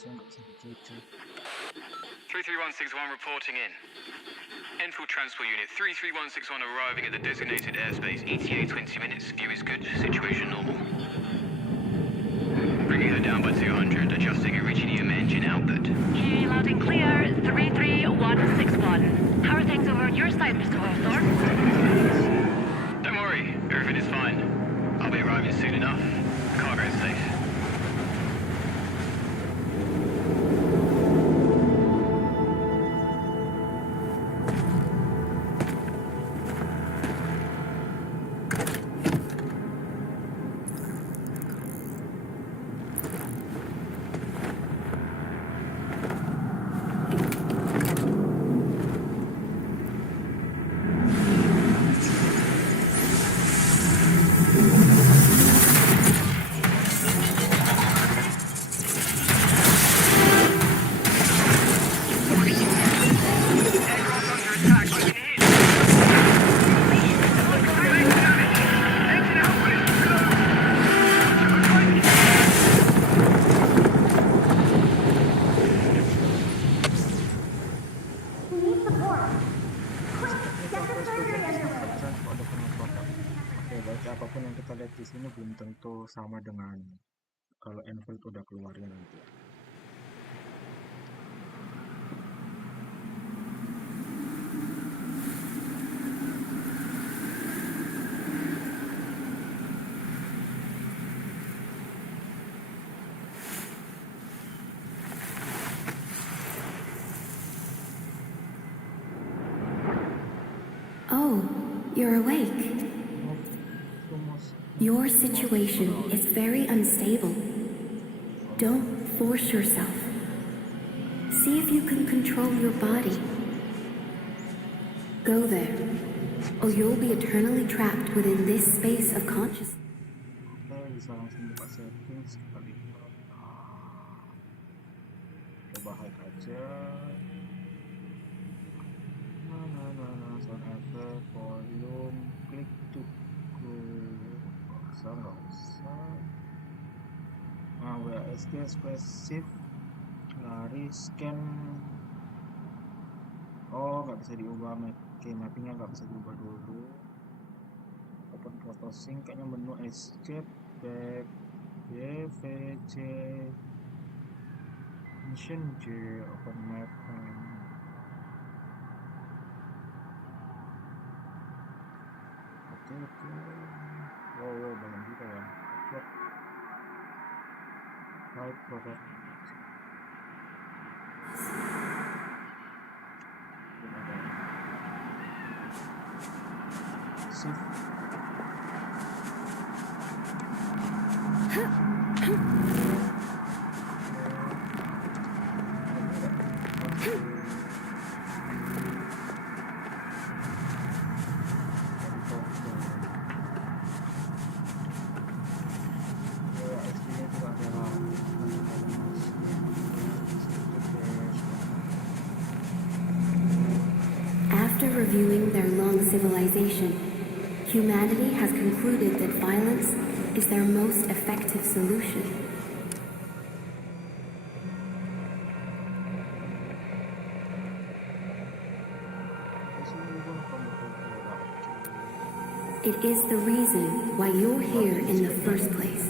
saya nggak bisa dicecek. 33161 reporting in. Enfield Transport Unit 33161 arriving at the designated airspace. ETA 20 minutes. View is good. Situation normal. Bringing her down by 200. Adjusting iridium engine output. Okay, loud and clear. 33161. How are things over on your side, Mr. Hawthorne? Don't worry. Everything is fine. I'll be arriving soon enough. Cargo is safe. Apapun yang kita lihat di sini belum tentu sama dengan kalau Enfield udah keluarnya nanti. Oh, you're awake. Your situation is very unstable. Don't force yourself. See if you can control your body. Go there, or you'll be eternally trapped within this space of consciousness. Bisa langsung buka settings, kita lihat. Coba hide aja. Sound effect, volume, klik to go. Nggak usah. Nah, WASD spesifik, lari, scan. Oh, nggak bisa diubah, mappingnya nggak bisa diubah dulu. Open photo sync, kayaknya menu escape, back, YVC, mission J, open map. Oke. Wow, banyak juga ya. Hide product. Save. After reviewing their long civilization, humanity has concluded that violence is their most effective solution. It is the reason why you're here in the first place.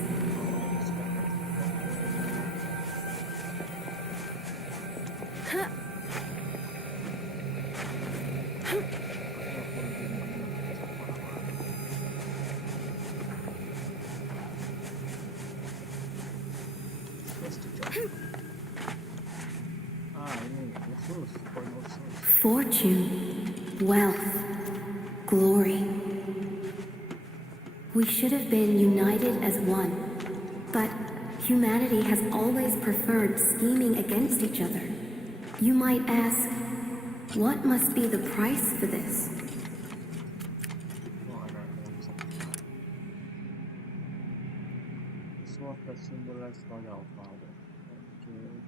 Fortune, wealth, glory. We should have been united as one, but humanity has always preferred scheming against each other. You might ask, what must be the price for this? Sword that symbolizes royal power. Okay.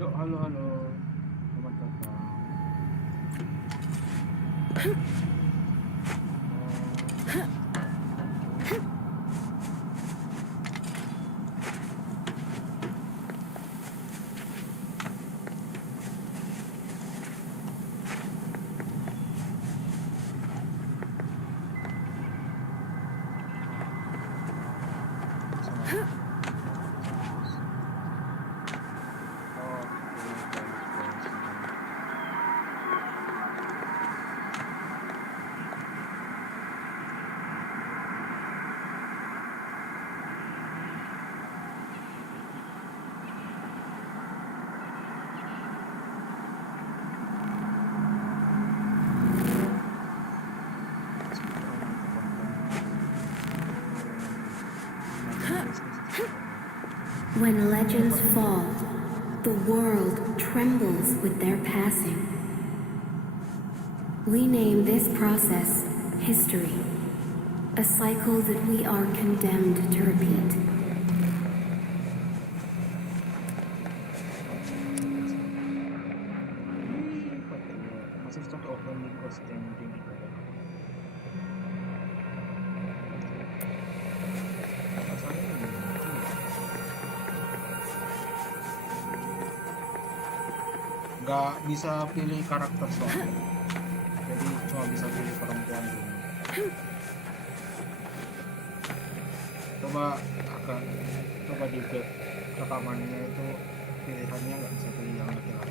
Yuk, halo, selamat datang. When legends fall, the world trembles with their passing. We name this process history, a cycle that we are condemned to repeat. Masih start opening or standing. Nggak bisa pilih karakter soalnya, jadi cuma bisa pilih perempuan dulu. Coba di back rekamannya itu pilihannya nggak bisa pilih yang laki-laki.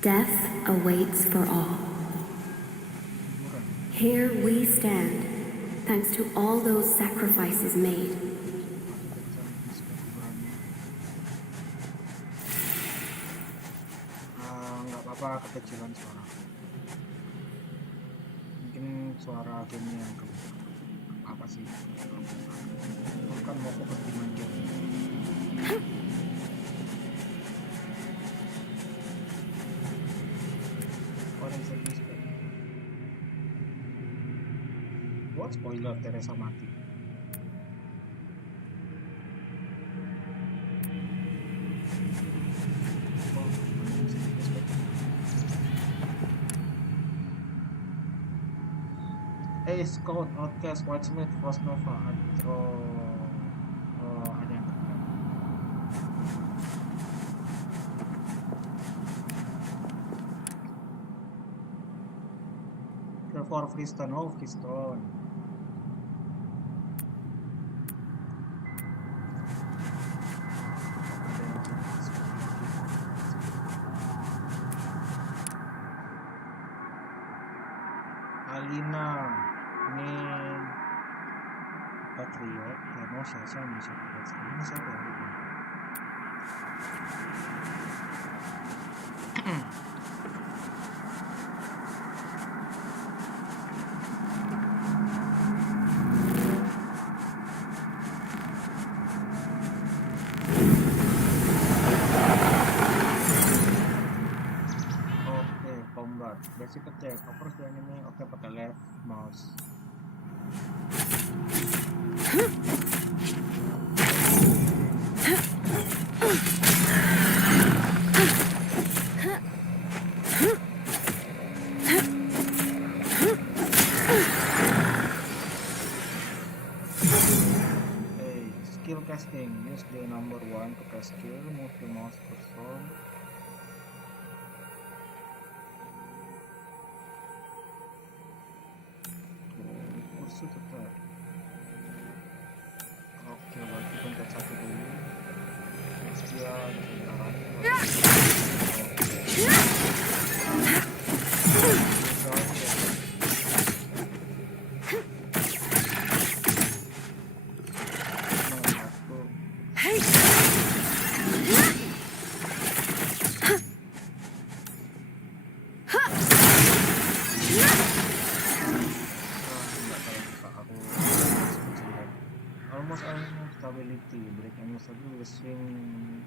Death awaits for all. Here we stand, thanks to all those sacrifices made. Nggak apa-apa kekecilan suara. Mungkin suara gamenya yang apa sih? Kan mau fokus di main game. Buat spoiler, Teresa mati. Hey, Scout, Outcast, Whitesmith, Frost Nova, Adro. Ada yang keren. For Freestone, oh Freestone. Alina, ini Patriot, Hemo, Sasa, Indonesia. Ini siapa ya? Basic attack, approach the enemy, oke pakai left mouse. Skill casting, use the number 1 to cast skill, move the mouse cursor. Tetap. Oke, berarti pencet satu dulu. Dia almost almost stability. Break almost stability. Swing.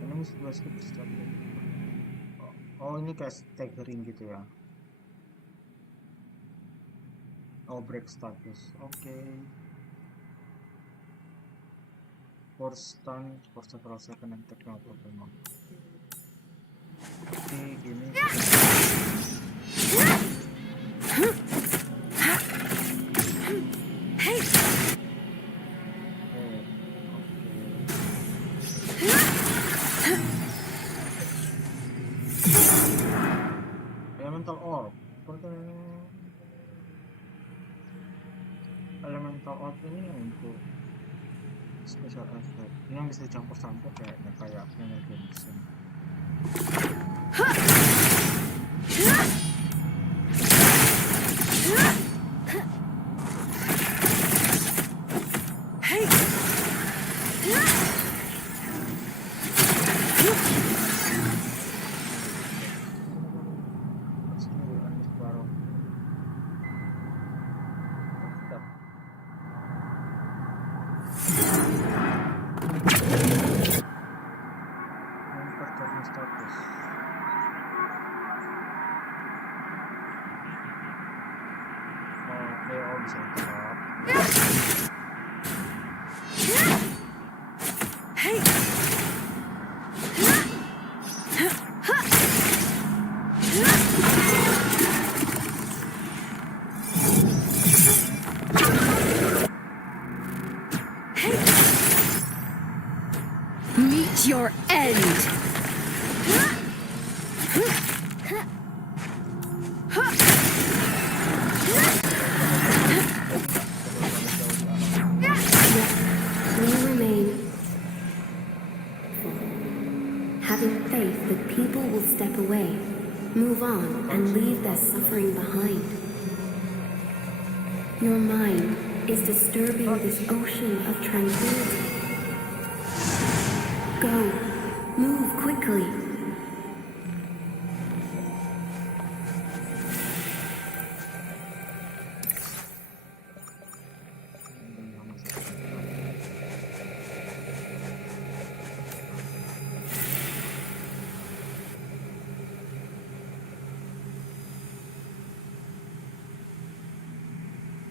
Ini sebelah skip stability. Oh ini kayak staggering gitu ya. Oh break status. Oke. Force stun for several seconds and take no problem. Oke gini. Elemental orb. Elemental orb ini untuk special effect. Ini yang bisa dicampur-campur kayaknya kayak Indonesia. Status. Oh, they all bisa top. Meet your end. We remain having faith that people will step away, move on, and leave their suffering behind. Your mind is disturbing this ocean of tranquility. Go, move quickly.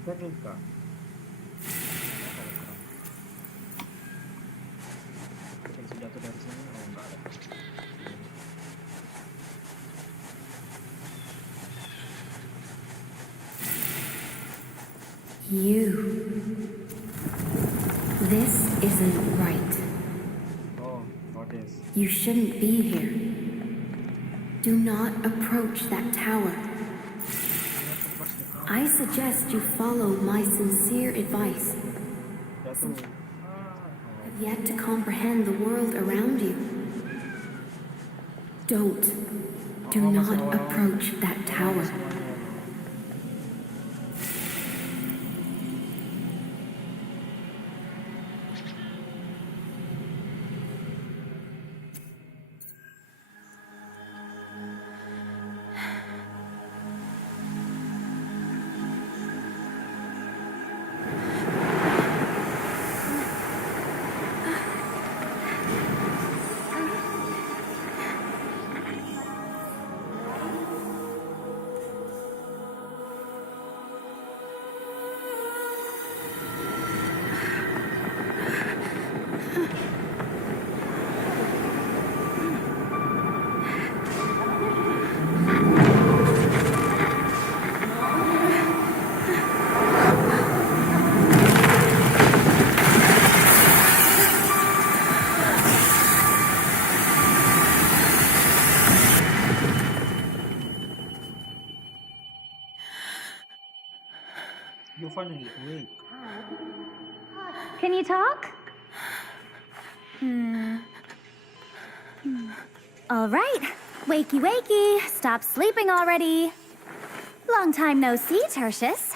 Teknikal. Sudah tuh dari sini. Oh enggak ada. This isn't right. Oh, what is? You shouldn't be here. Do not approach that tower. I suggest you follow my sincere advice. Since you have yet to comprehend the world around you. Do not approach that tower. You finally awake. Can you talk? All right. Wakey, wakey. Stop sleeping already. Long time no see, Tertius.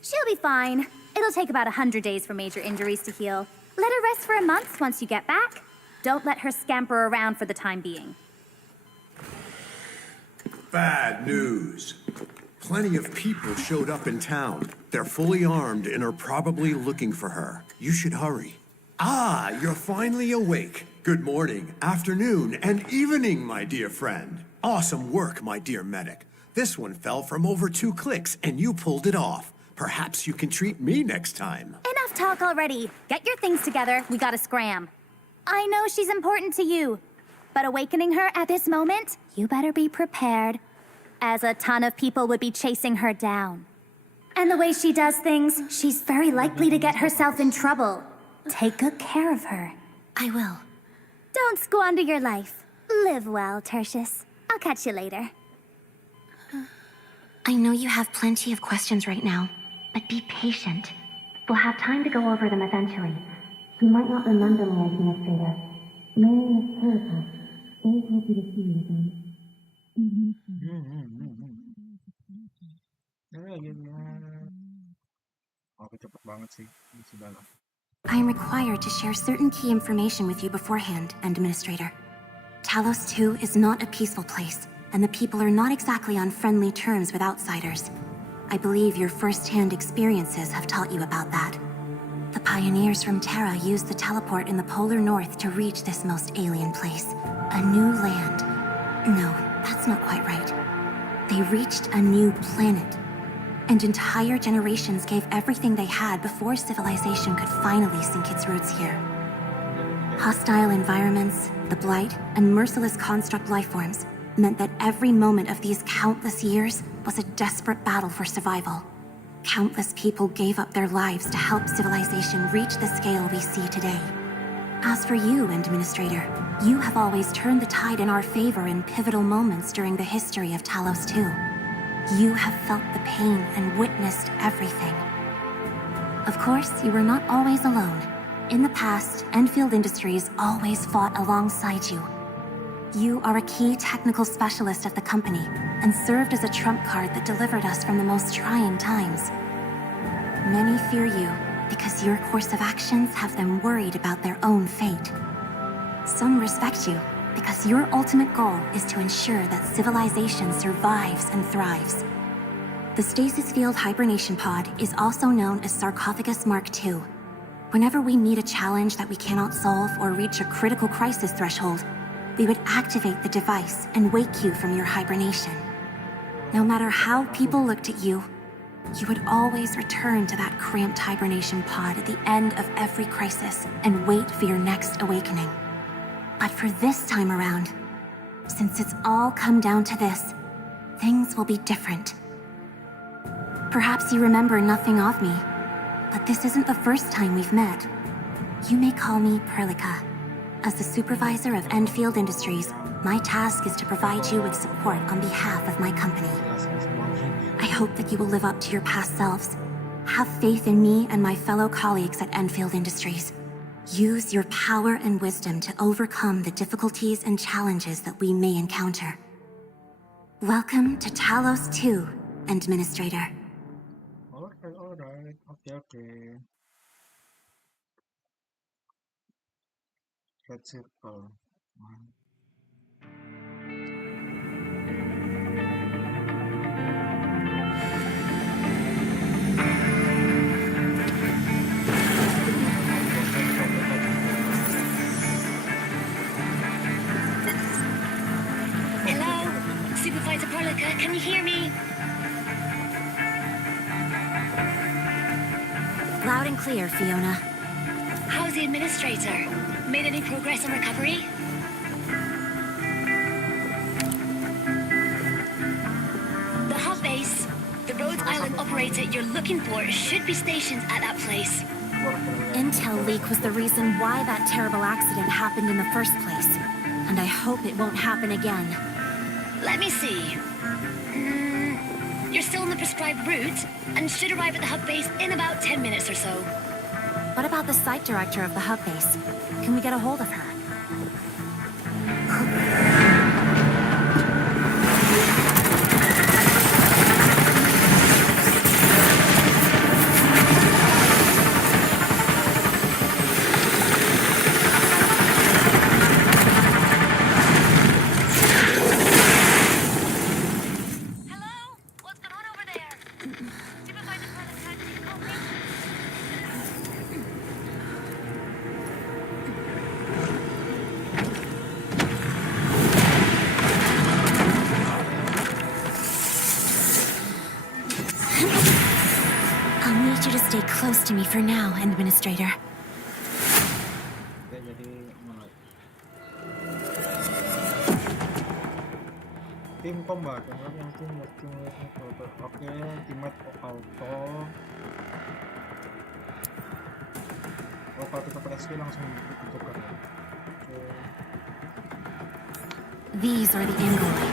She'll be fine. It'll take about 100 days for major injuries to heal. Let her rest for a month once you get back. Don't let her scamper around for the time being. Bad news. Plenty of people showed up in town. They're fully armed and are probably looking for her. You should hurry. Ah, you're finally awake. Good morning, afternoon, and evening, my dear friend. Awesome work, my dear medic. This one fell from over 2 clicks, and you pulled it off. Perhaps you can treat me next time. Enough talk already. Get your things together. We gotta scram. I know she's important to you, but awakening her at this moment, you better be prepared, as a ton of people would be chasing her down. And the way she does things, she's very likely to get herself in trouble. Take good care of her. I will. Don't squander your life. Live well, Tertius. I'll catch you later. I know you have plenty of questions right now, but be patient. We'll have time to go over them eventually. You might not remember me, Administrator. My name is Erica. Very happy to see you again. Oke, cepet banget sih. Ini sudah lah. I am required to share certain key information with you beforehand, Administrator. Talos 2 is not a peaceful place, and the people are not exactly on friendly terms with outsiders. I believe your first-hand experiences have taught you about that. The pioneers from Terra used the teleport in the polar north to reach this most alien place. A new land. No, that's not quite right. They reached a new planet. And entire generations gave everything they had before civilization could finally sink its roots here. Hostile environments, the blight, and merciless construct lifeforms meant that every moment of these countless years was a desperate battle for survival. Countless people gave up their lives to help civilization reach the scale we see today. As for you, Administrator, you have always turned the tide in our favor in pivotal moments during the history of Talos 2. You have felt the pain and witnessed everything. Of course, you were not always alone. In the past, Enfield Industries always fought alongside you. You are a key technical specialist of the company and served as a trump card that delivered us from the most trying times. Many fear you because your course of actions have them worried about their own fate. Some respect you because your ultimate goal is to ensure that civilization survives and thrives. The stasis field hibernation pod is also known as Sarcophagus Mark II. Whenever we meet a challenge that we cannot solve or reach a critical crisis threshold, we would activate the device and wake you from your hibernation. No matter how people looked at you, you would always return to that cramped hibernation pod at the end of every crisis and wait for your next awakening. But for this time around, since it's all come down to this, things will be different. Perhaps you remember nothing of me, but this isn't the first time we've met. You may call me Perlica. As the supervisor of Enfield Industries, my task is to provide you with support on behalf of my company. I hope that you will live up to your past selves. Have faith in me and my fellow colleagues at Enfield Industries. Use your power and wisdom to overcome the difficulties and challenges that we may encounter. Welcome to Talos 2, Administrator. Alright. Okay. Red circle. Hello? Supervisor Perlica, can you hear me? Loud and clear, Fiona. How's the administrator? Made any progress on recovery? The hub base, the Rhodes Island operator you're looking for should be stationed at that place. Intel leak was the reason why that terrible accident happened in the first place. And I hope it won't happen again. Let me see. You're still on the prescribed route and should arrive at the hub base in about 10 minutes or so. What about the site director of the hub base? Can we get a hold of her? Hello? What's going on I'll need you to stay close to me for now, Administrator. Oke, jadi mulai. Tim combat, yang tim auto. Oke, teammate auto. Oh, kalau kita pakai skill langsung ditukar. Oke. These are the Angoli.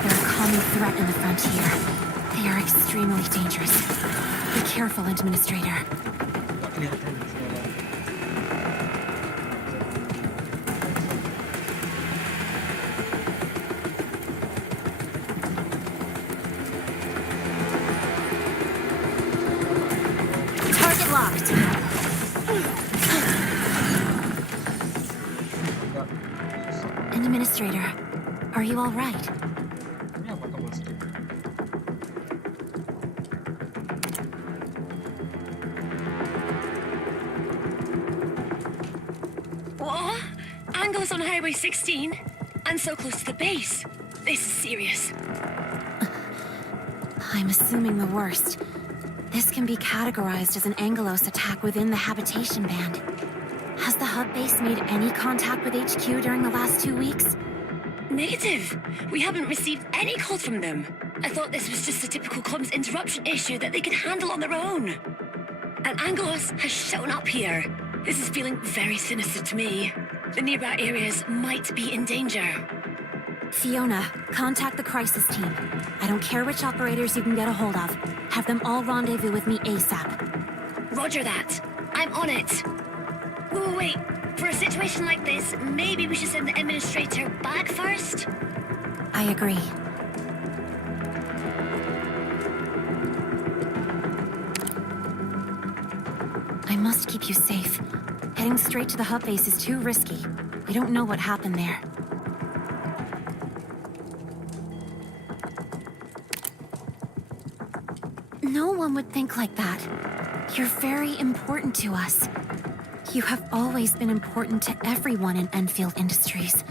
They're a common threat in the frontier. They are extremely dangerous. Be careful, Administrator. Nggak kelihatan di sini ada. Target locked. Administrator, are you all right? Ini apa tombol skip? What? Angles on Highway 16? And so close to the base. This is serious. I'm assuming the worst. This can be categorized as an Angelos attack within the habitation band. Has the hub base made any contact with HQ during the last 2 weeks? Negative. We haven't received any call from them. I thought this was just a typical comms interruption issue that they could handle on their own. And Angelos has shown up here. This is feeling very sinister to me. The nearby areas might be in danger. Fiona, contact the crisis team. I don't care which operators you can get a hold of. Have them all rendezvous with me ASAP. Roger that. I'm on it. Wait. For a situation like this, maybe we should send the administrator back first? I agree. I must keep you safe. Heading straight to the hub base is too risky. We don't know what happened there. No one would think like that. You're very important to us. You have always been important to everyone in Enfield Industries.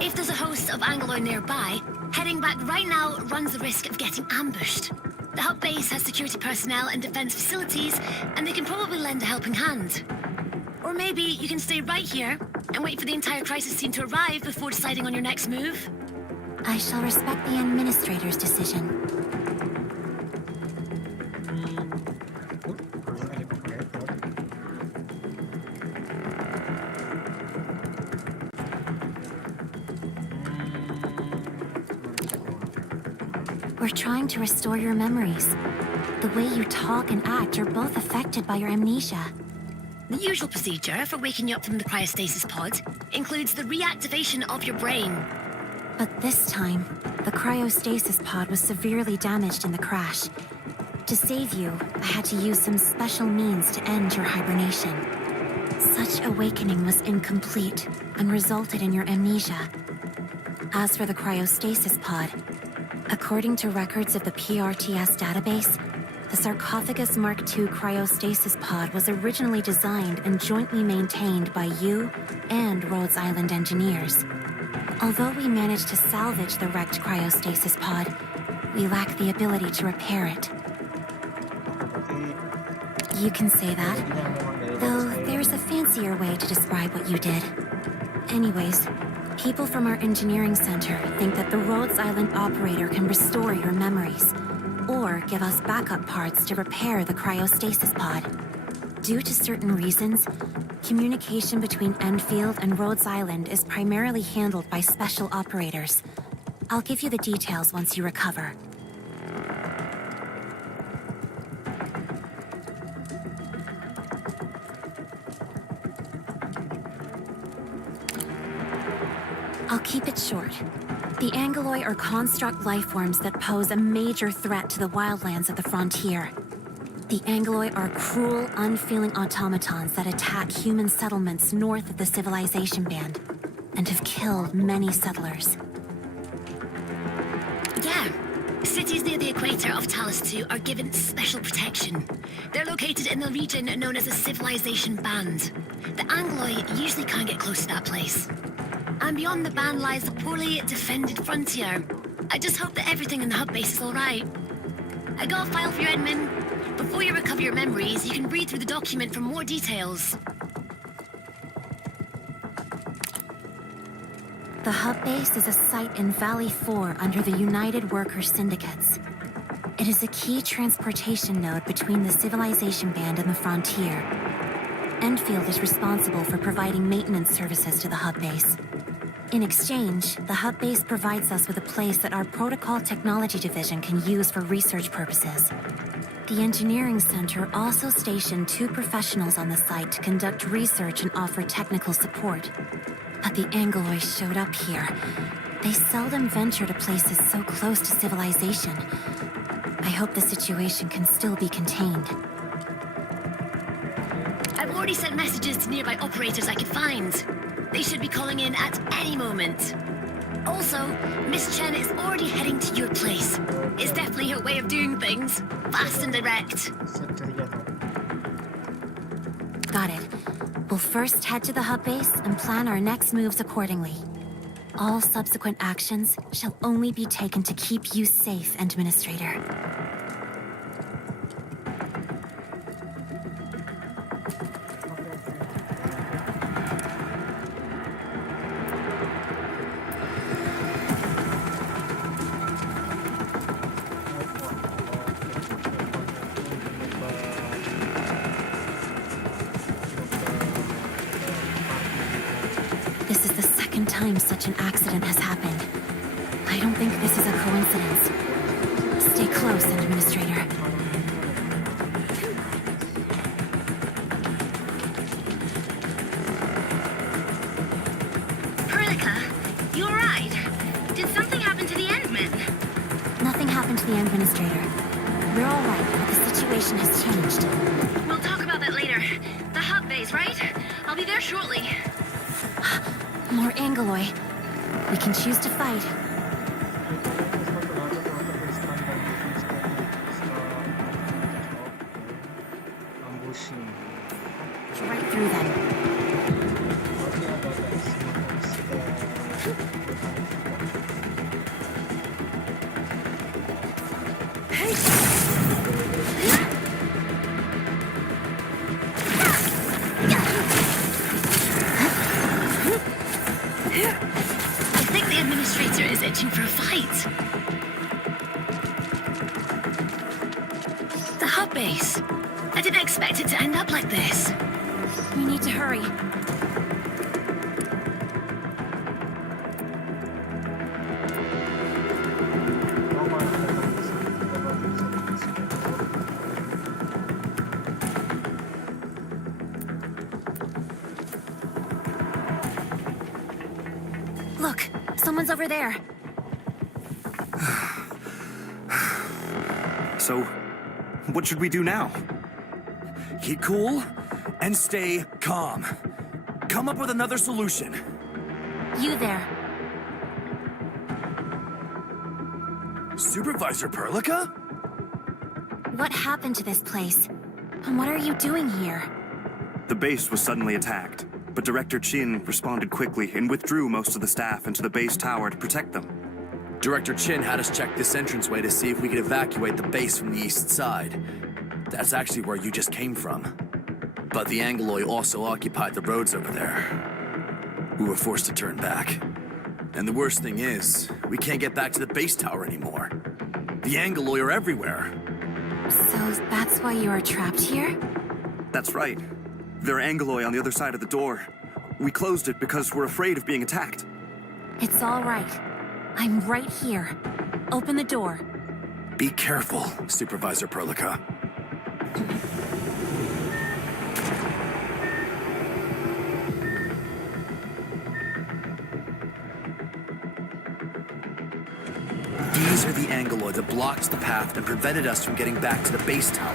If there's a host of Anglo nearby, heading back right now runs the risk of getting ambushed. The hub base has security personnel and defense facilities, and they can probably lend a helping hand. Or maybe you can stay right here and wait for the entire crisis team to arrive before deciding on your next move. I shall respect the administrator's decision. We're trying to restore your memories. The way you talk and act are both affected by your amnesia. The usual procedure for waking you up from the cryostasis pod includes the reactivation of your brain. But this time, the cryostasis pod was severely damaged in the crash. To save you, I had to use some special means to end your hibernation. Such awakening was incomplete and resulted in your amnesia. As for the cryostasis pod, according to records of the PRTS database, the Sarcophagus Mark II cryostasis pod was originally designed and jointly maintained by you and Rhodes Island engineers. Although we managed to salvage the wrecked cryostasis pod, we lack the ability to repair it. You can say that, though there's a fancier way to describe what you did. Anyways, people from our engineering center think that the Rhodes Island operator can restore your memories, or give us backup parts to repair the cryostasis pod. Due to certain reasons, communication between Enfield and Rhodes Island is primarily handled by special operators. I'll give you the details once you recover. I'll keep it short. The Angoloi are construct lifeforms that pose a major threat to the wildlands of the frontier. The Angoloi are cruel, unfeeling automatons that attack human settlements north of the civilization band, and have killed many settlers. Yeah. Cities near the equator of Talos 2 are given special protection. They're located in the region known as the Civilization Band. The Angoloi usually can't get close to that place. And beyond the band lies the poorly defended frontier. I just hope that everything in the hub base is alright. I got a file for you, Edmund. Before you recover your memories, you can read through the document for more details. The hub base is a site in Valley 4 under the United Workers Syndicates. It is a key transportation node between the Civilization Band and the frontier. ENDFIELD is responsible for providing maintenance services to the hub base. In exchange, the hub base provides us with a place that our Protocol Technology Division can use for research purposes. The Engineering Center also stationed 2 professionals on the site to conduct research and offer technical support. But the Anglois showed up here. They seldom venture to places so close to civilization. I hope the situation can still be contained. I've already sent messages to nearby operators I could find. They should be calling in at any moment. Also, Miss Chen is already heading to your place. It's definitely her way of doing things. Fast and direct. Got it. We'll first head to the hub base and plan our next moves accordingly. All subsequent actions shall only be taken to keep you safe, Administrator. This is the second time such an accident has happened. I don't think this is a coincidence. Stay close, Administrator. Perlica, you alright? Did something happen to the Endmen? Nothing happened to the Administrator. We're all right, but the situation has changed. We'll talk about that later. The hub base, right? I'll be there shortly. More Angoloi. We can choose to fight. Right through them. I think the Administrator is itching for a fight. The hub base. I didn't expect it to end up like this. We need to hurry. Look, someone's over there. So, what should we do now? Keep cool and stay calm. Come up with another solution. You there. Supervisor Perlica? What happened to this place? And what are you doing here? The base was suddenly attacked, but Director Chin responded quickly and withdrew most of the staff into the base tower to protect them. Director Chin had us check this entranceway to see if we could evacuate the base from the east side. That's actually where you just came from. But the Angoloi also occupied the roads over there. We were forced to turn back. And the worst thing is, we can't get back to the base tower anymore. The Angoloi are everywhere. So that's why you are trapped here? That's right. There are Angoloi on the other side of the door. We closed it because we're afraid of being attacked. It's all right. I'm right here. Open the door. Be careful, Supervisor Perlica. These are the Angoloi that blocked the path and prevented us from getting back to the base tower.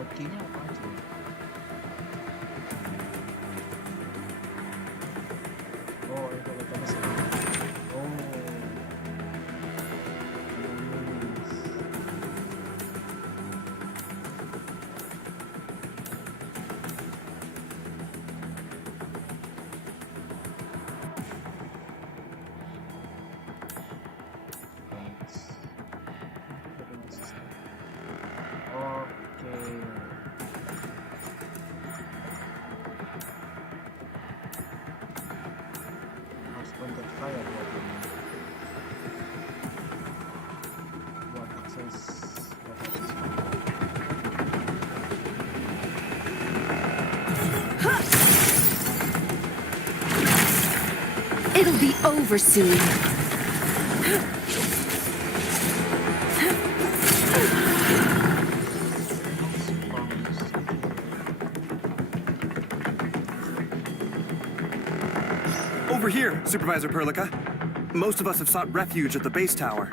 Hotkeynya apa aja? Oh, itu katanya sih. Oh. It'll be over soon. Over here, Supervisor Perlica. Most of us have sought refuge at the base tower.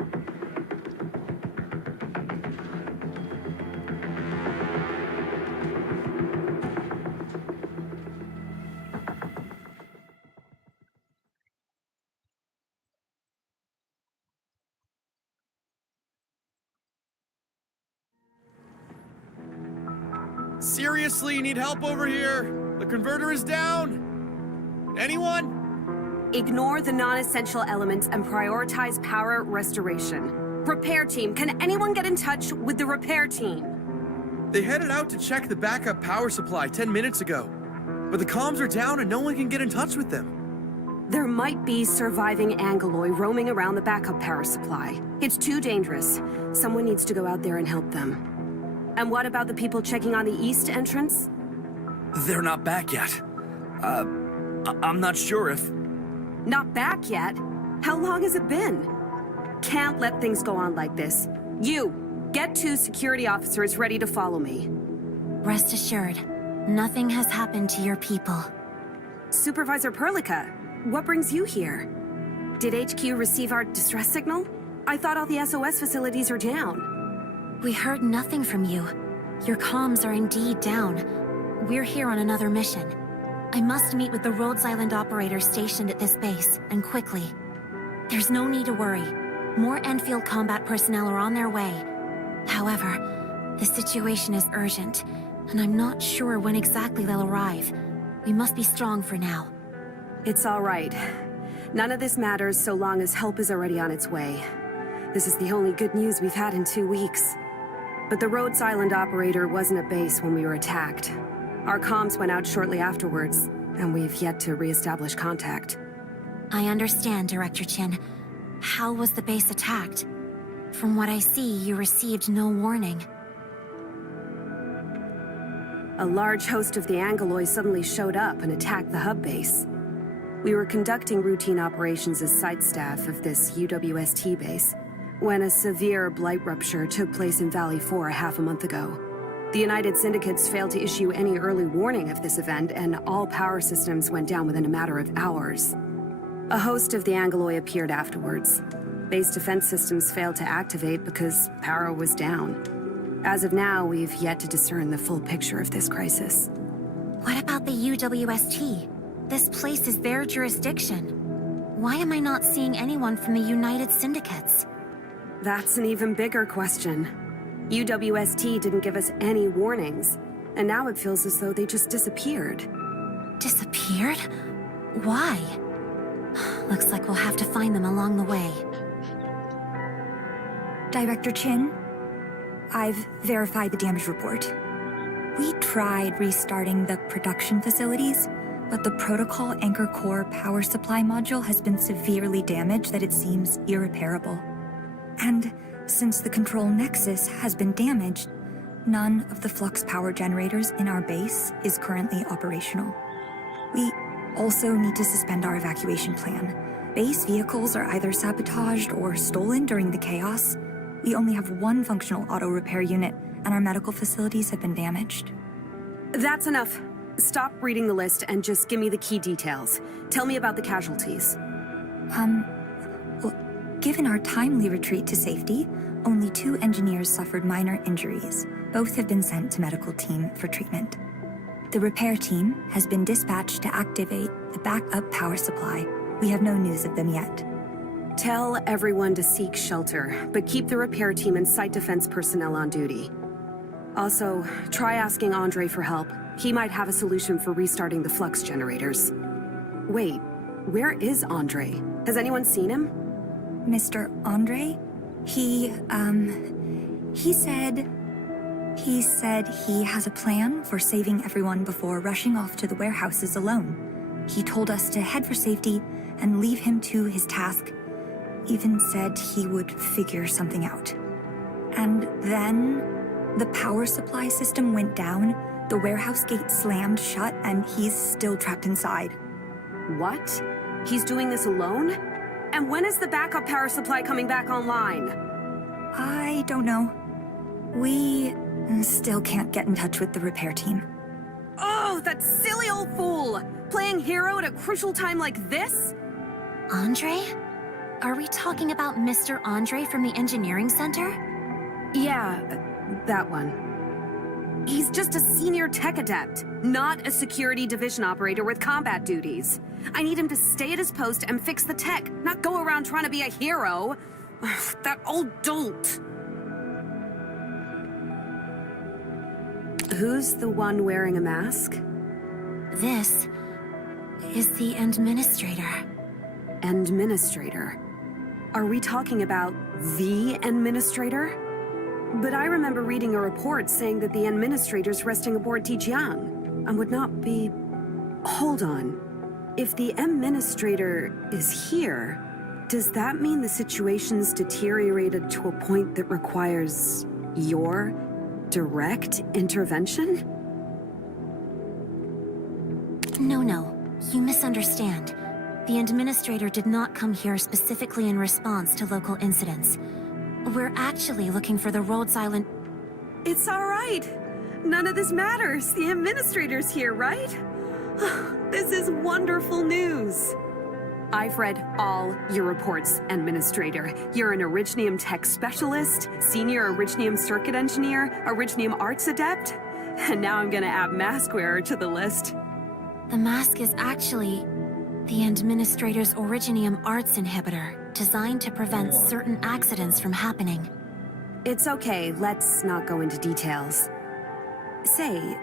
Seriously, you need help over here? The converter is down. Anyone? Ignore the non-essential elements and prioritize power restoration. Repair team, can anyone get in touch with the repair team? They headed out to check the backup power supply 10 minutes ago. But the comms are down and no one can get in touch with them. There might be surviving Angoloi roaming around the backup power supply. It's too dangerous. Someone needs to go out there and help them. And what about the people checking on the east entrance? They're not back yet. I'm not sure if... Not back yet? How long has it been? Can't let things go on like this. You, get 2 security officers ready to follow me. Rest assured, nothing has happened to your people. Supervisor Perlica, what brings you here? Did HQ receive our distress signal? I thought all the SOS facilities are down. We heard nothing from you. Your comms are indeed down. We're here on another mission. I must meet with the Rhodes Island operator stationed at this base, and quickly. There's no need to worry. More Enfield combat personnel are on their way. However, the situation is urgent, and I'm not sure when exactly they'll arrive. We must be strong for now. It's all right. None of this matters so long as help is already on its way. This is the only good news we've had in 2 weeks. But the Rhodes Island operator wasn't at base when we were attacked. Our comms went out shortly afterwards, and we've yet to re-establish contact. I understand, Director Chin. How was the base attacked? From what I see, you received no warning. A large host of the Angoloi suddenly showed up and attacked the hub base. We were conducting routine operations as site staff of this UWST base, when a severe blight rupture took place in Valley 4 half a month ago. The United Syndicates failed to issue any early warning of this event, and all power systems went down within a matter of hours. A host of the Angoloi appeared afterwards. Base defense systems failed to activate because power was down. As of now, we've yet to discern the full picture of this crisis. What about the UWST? This place is their jurisdiction. Why am I not seeing anyone from the United Syndicates? That's an even bigger question. UWST didn't give us any warnings, and now it feels as though they just disappeared. Disappeared? Why? Looks like we'll have to find them along the way. Director Chin, I've verified the damage report. We tried restarting the production facilities, but the Protocol Anchor Core power supply module has been severely damaged that it seems irreparable. And since the control nexus has been damaged, none of the flux power generators in our base is currently operational. We also need to suspend our evacuation plan. Base vehicles are either sabotaged or stolen during the chaos. We only have 1 functional auto repair unit, and our medical facilities have been damaged. That's enough. Stop reading the list and just give me the key details. Tell me about the casualties. Well, given our timely retreat to safety, only 2 engineers suffered minor injuries. Both have been sent to medical team for treatment. The repair team has been dispatched to activate the backup power supply. We have no news of them yet. Tell everyone to seek shelter, but keep the repair team and site defense personnel on duty. Also, try asking Andre for help. He might have a solution for restarting the flux generators. Wait, where is Andre? Has anyone seen him? Mr. Andre? He said he has a plan for saving everyone before rushing off to the warehouses alone. He told us to head for safety and leave him to his task. Even said he would figure something out. And then the power supply system went down, the warehouse gate slammed shut, and he's still trapped inside. What? He's doing this alone? And when is the backup power supply coming back online? I don't know. We still can't get in touch with the repair team. Oh, that silly old fool! Playing hero at a crucial time like this? Andre? Are we talking about Mr. Andre from the engineering center? Yeah, that one. He's just a senior tech adept, not a security division operator with combat duties. I need him to stay at his post and fix the tech, not go around trying to be a hero. That old dolt. Who's the one wearing a mask? This is the administrator. Administrator? Are we talking about the administrator? But I remember reading a report saying that the administrator's resting aboard Tijiang and would not be... Hold on. If the administrator is here, does that mean the situation's deteriorated to a point that requires your direct intervention? No. You misunderstand. The administrator did not come here specifically in response to local incidents. We're actually looking for the Rhodes Island... It's all right. None of this matters. The administrator's here, right? This is wonderful news. I've read all your reports, Administrator. You're an Originium Tech Specialist, Senior Originium Circuit Engineer, Originium Arts Adept, and now I'm gonna add Mask Wearer to the list. The mask is actually the Administrator's Originium Arts Inhibitor, designed to prevent certain accidents from happening. It's okay, let's not go into details. Say,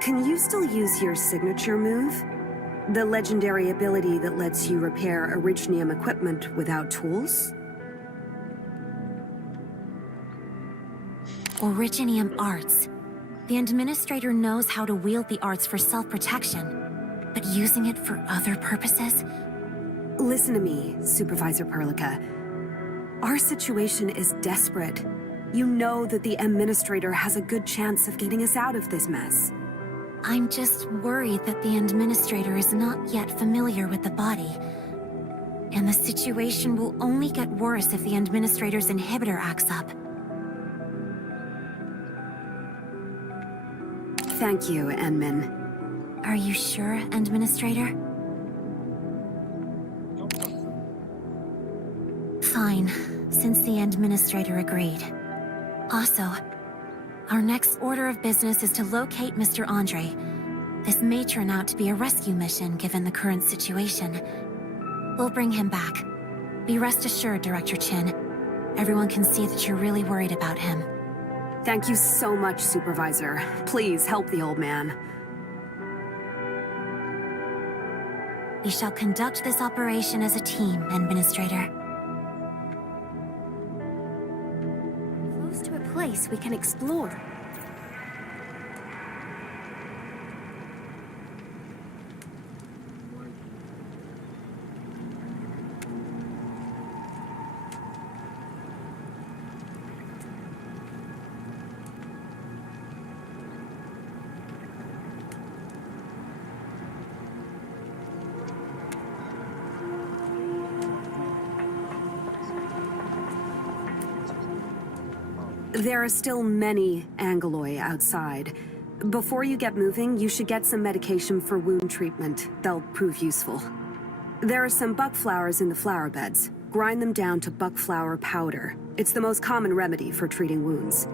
can you still use your signature move? The legendary ability that lets you repair Originium equipment without tools? Originium Arts. The Administrator knows how to wield the arts for self-protection, but using it for other purposes? Listen to me, Supervisor Perlica. Our situation is desperate. You know that the Administrator has a good chance of getting us out of this mess. I'm just worried that the Administrator is not yet familiar with the body. And the situation will only get worse if the Administrator's inhibitor acts up. Thank you, Enmin. Are you sure, Administrator? Fine, since the Administrator agreed. Also, our next order of business is to locate Mr. Andre. This may turn out to be a rescue mission given the current situation. We'll bring him back. Be rest assured, Director Chin. Everyone can see that you're really worried about him. Thank you so much, Supervisor. Please help the old man. We shall conduct this operation as a team, Administrator. Close to a place we can explore. There are still many Angoloi outside. Before you get moving, you should get some medication for wound treatment. They'll prove useful. There are some buck flowers in the flower beds. Grind them down to buck flower powder. It's the most common remedy for treating wounds.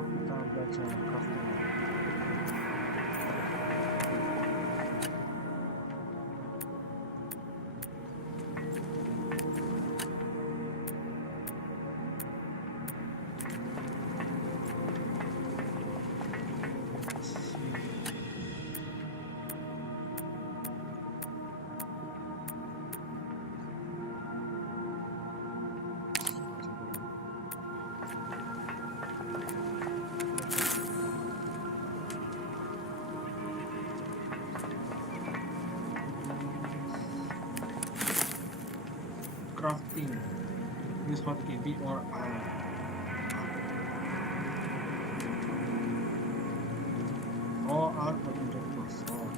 Crafting. Use hotkey B or R. Oh, R for intercourse. Oh,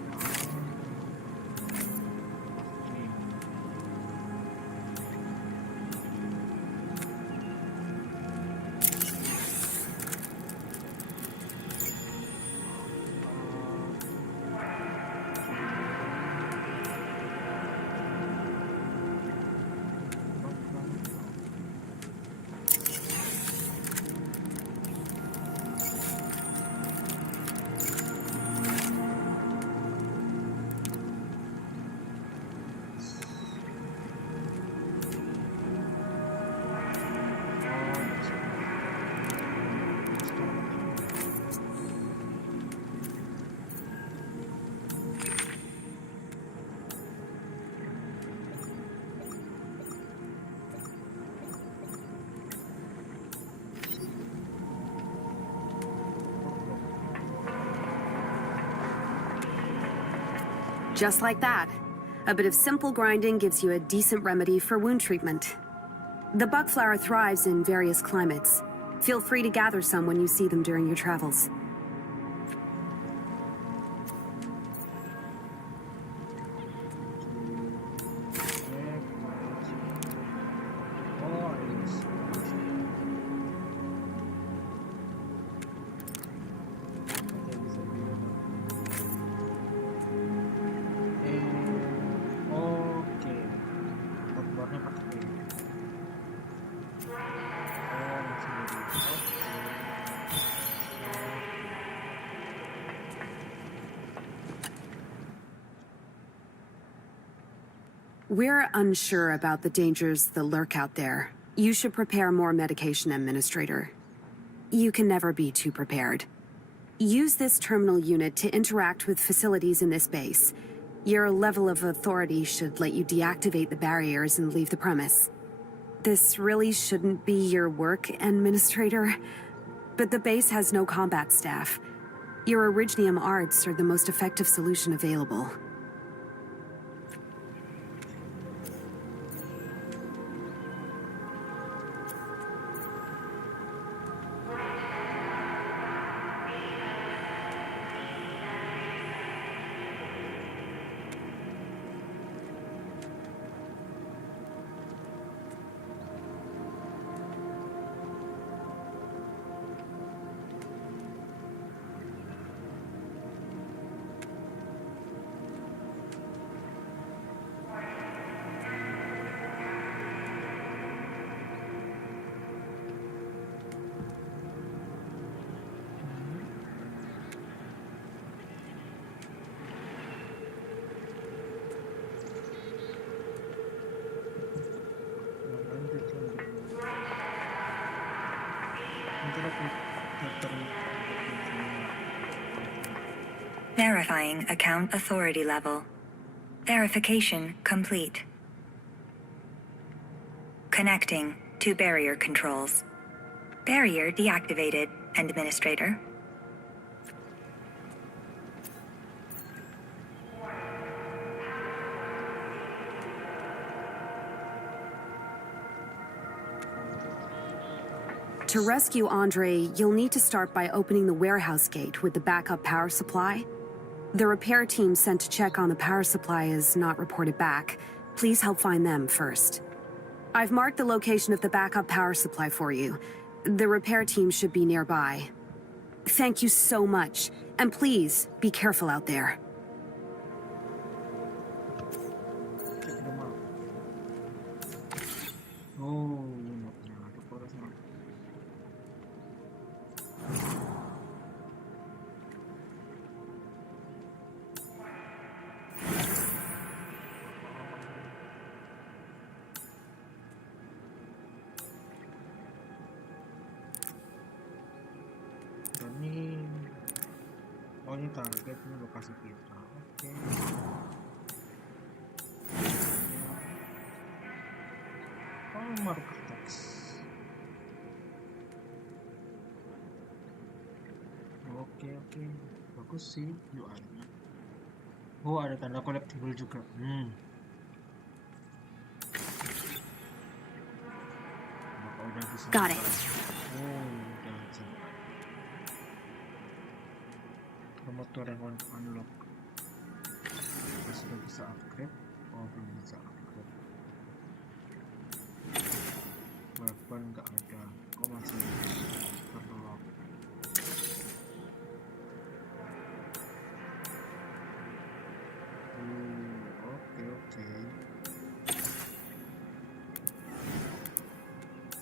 Just like that. A bit of simple grinding gives you a decent remedy for wound treatment. The bug flower thrives in various climates. Feel free to gather some when you see them during your travels. We're unsure about the dangers that lurk out there. You should prepare more medication, Administrator. You can never be too prepared. Use this terminal unit to interact with facilities in this base. Your level of authority should let you deactivate the barriers and leave the premise. This really shouldn't be your work, Administrator, but the base has no combat staff. Your Originium arts are the most effective solution available. Verifying account authority level. Verification complete. Connecting to barrier controls. Barrier deactivated, Administrator. To rescue Andre, you'll need to start by opening the warehouse gate with the backup power supply. The repair team sent to check on the power supply is not reported back. Please help find them first. I've marked the location of the backup power supply for you. The repair team should be nearby. Thank you so much, and please be careful out there. Ini target, ini lokasi kita. Oke. Oh, marker text. Oke. Bagus sih UI-nya. Oh, ada tanda collectible juga. Udah bisa. Got it. Motor yang unlock. Kita sudah bisa upgrade. Oh, belum bisa upgrade. Weapon nggak ada. Oh, masih terlock. Oke.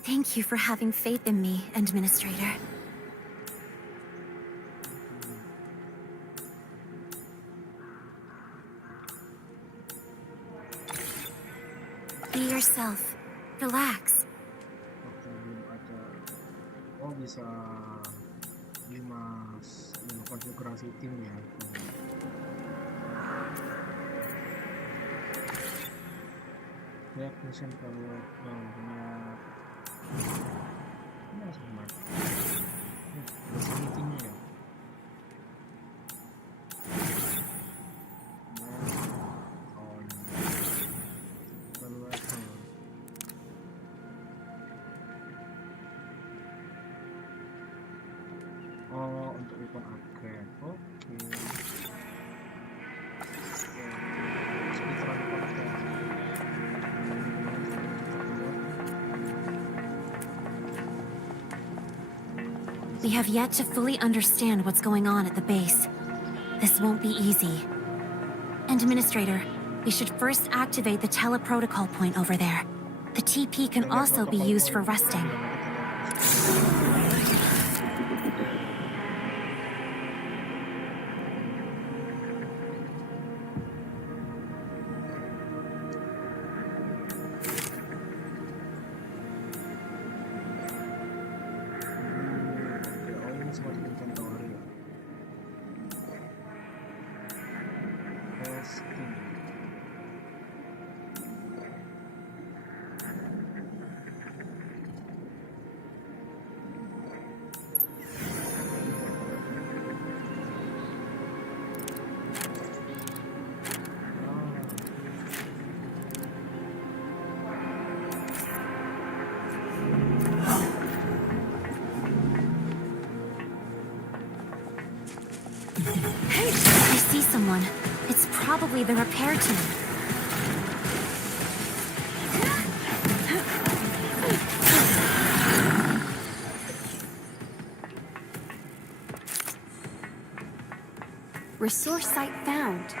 Thank you for having faith in me, Administrator. Be yourself. Relax. Oke, belum ada. Oh, bisa 5 konfigurasi tim ya. Ya, mission kalau punya ini langsung mati. Ini timnya ya. Nah, untuk weapon upgrade. Oke. Speedrun konten. We have yet to fully understand what's going on at the base. This won't be easy. Administrator, we should first activate the teleprotocol point over there. The TP can also be used for resting. I see someone. It's probably the repair team. Resource site found.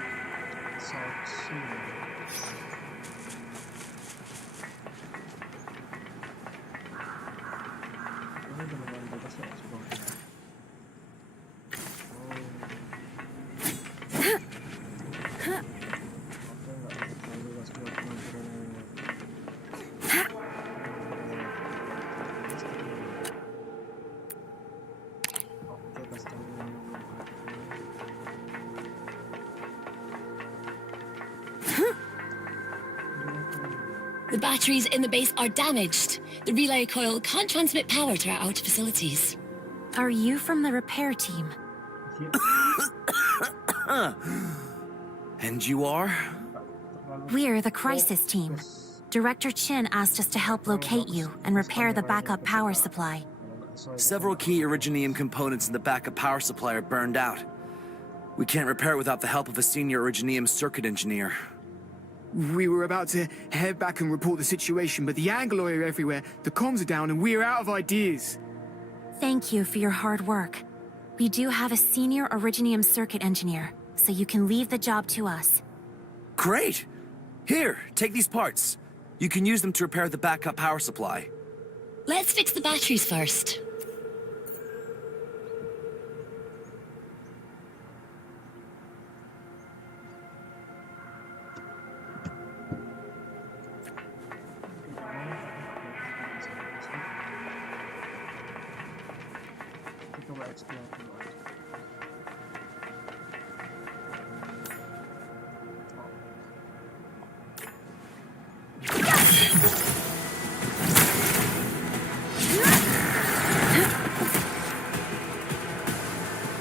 The batteries in the base are damaged. The relay coil can't transmit power to our outer facilities. Are you from the repair team? And you are? We're the crisis team. Director Chin asked us to help locate you and repair the backup power supply. Several key Originium components in the backup power supply are burned out. We can't repair it without the help of a senior Originium circuit engineer. We were about to head back and report the situation, but the Angoloi are everywhere, the comms are down, and we're out of ideas. Thank you for your hard work. We do have a senior Originium circuit engineer, so you can leave the job to us. Great! Here, take these parts. You can use them to repair the backup power supply. Let's fix the batteries first.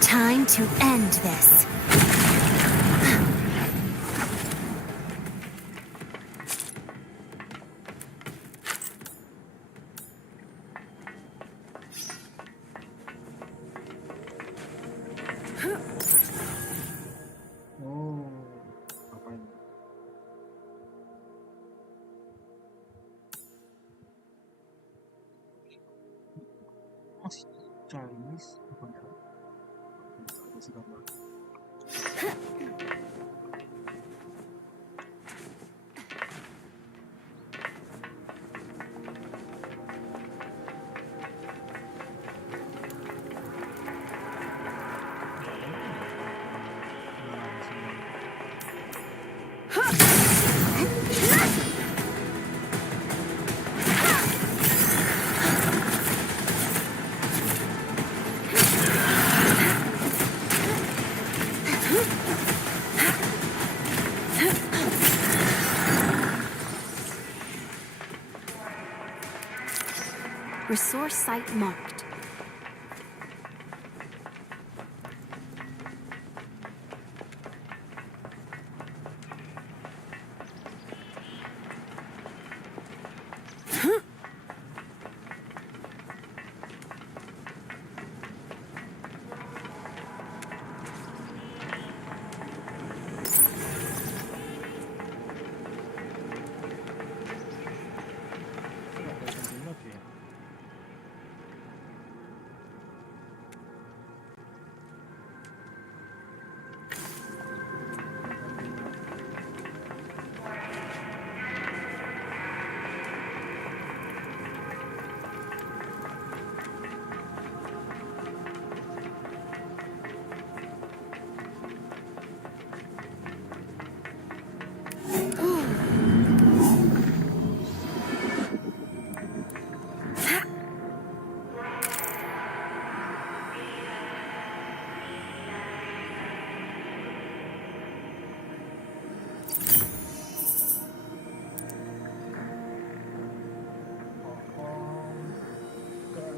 Time to end this. Chinese Resource site marked.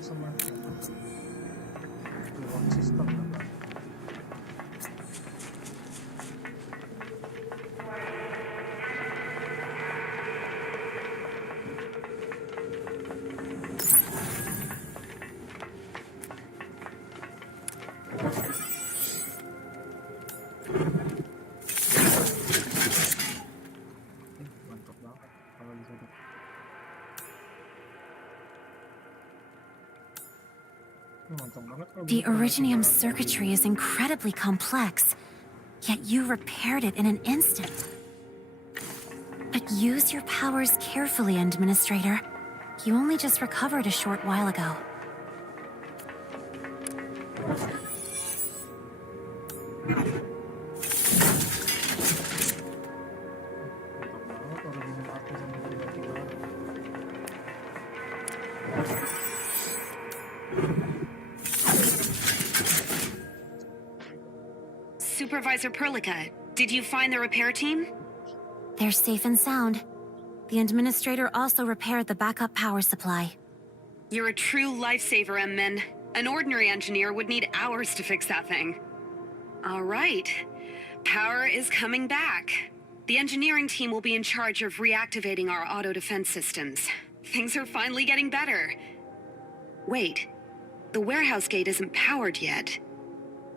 semacam reward system lah. Mantap banget kalau bisa dapat. Mantap banget kalau The bisa dapat Originium barang circuitry is incredibly complex, yet you repaired it in an instant. But use your powers carefully, Administrator. You only just recovered a short while ago. mantap banget kalau minum aku sama tiba-tiba. Supervisor Perlica, did you find the repair team? They're safe and sound. The Administrator also repaired the backup power supply. You're a true lifesaver, M-Men. An ordinary engineer would need hours to fix that thing. All right. Power is coming back. The engineering team will be in charge of reactivating our auto defense systems. Things are finally getting better. Wait. The warehouse gate isn't powered yet.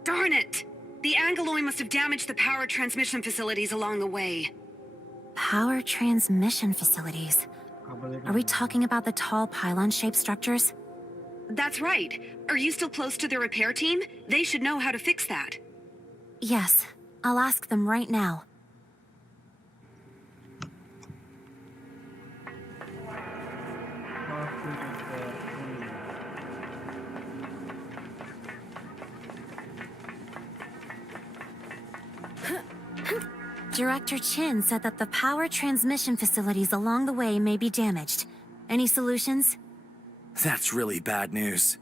Darn it! The Angeloy must have damaged the power transmission facilities along the way. Power transmission facilities. Are we talking about the tall pylon-shaped structures? That's right. Are you still close to the repair team? They should know how to fix that. Yes. I'll ask them right now. Aku juga Director Chin said that the power transmission facilities along the way may be damaged. Any solutions? That's really bad news.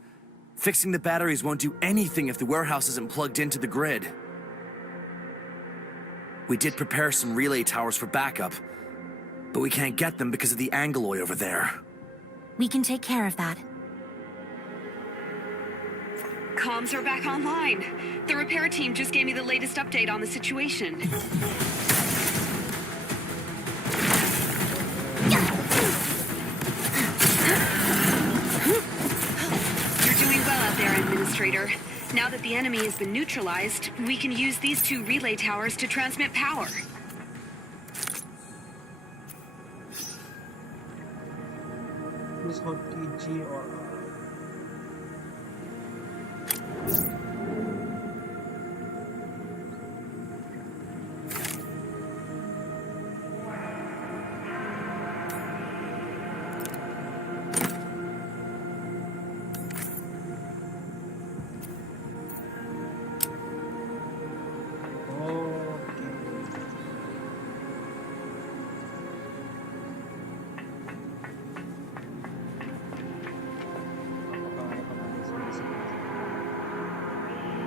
Fixing the batteries won't do anything if the warehouse isn't plugged into the grid. We did prepare some relay towers for backup, but we can't get them because of the Angeloy over there. We can take care of that. Comms are back online. The repair team just gave me the latest update on the situation. You're doing well out there, Administrator. Now that the enemy has been neutralized, we can use these two relay towers to transmit power. Please hold TG or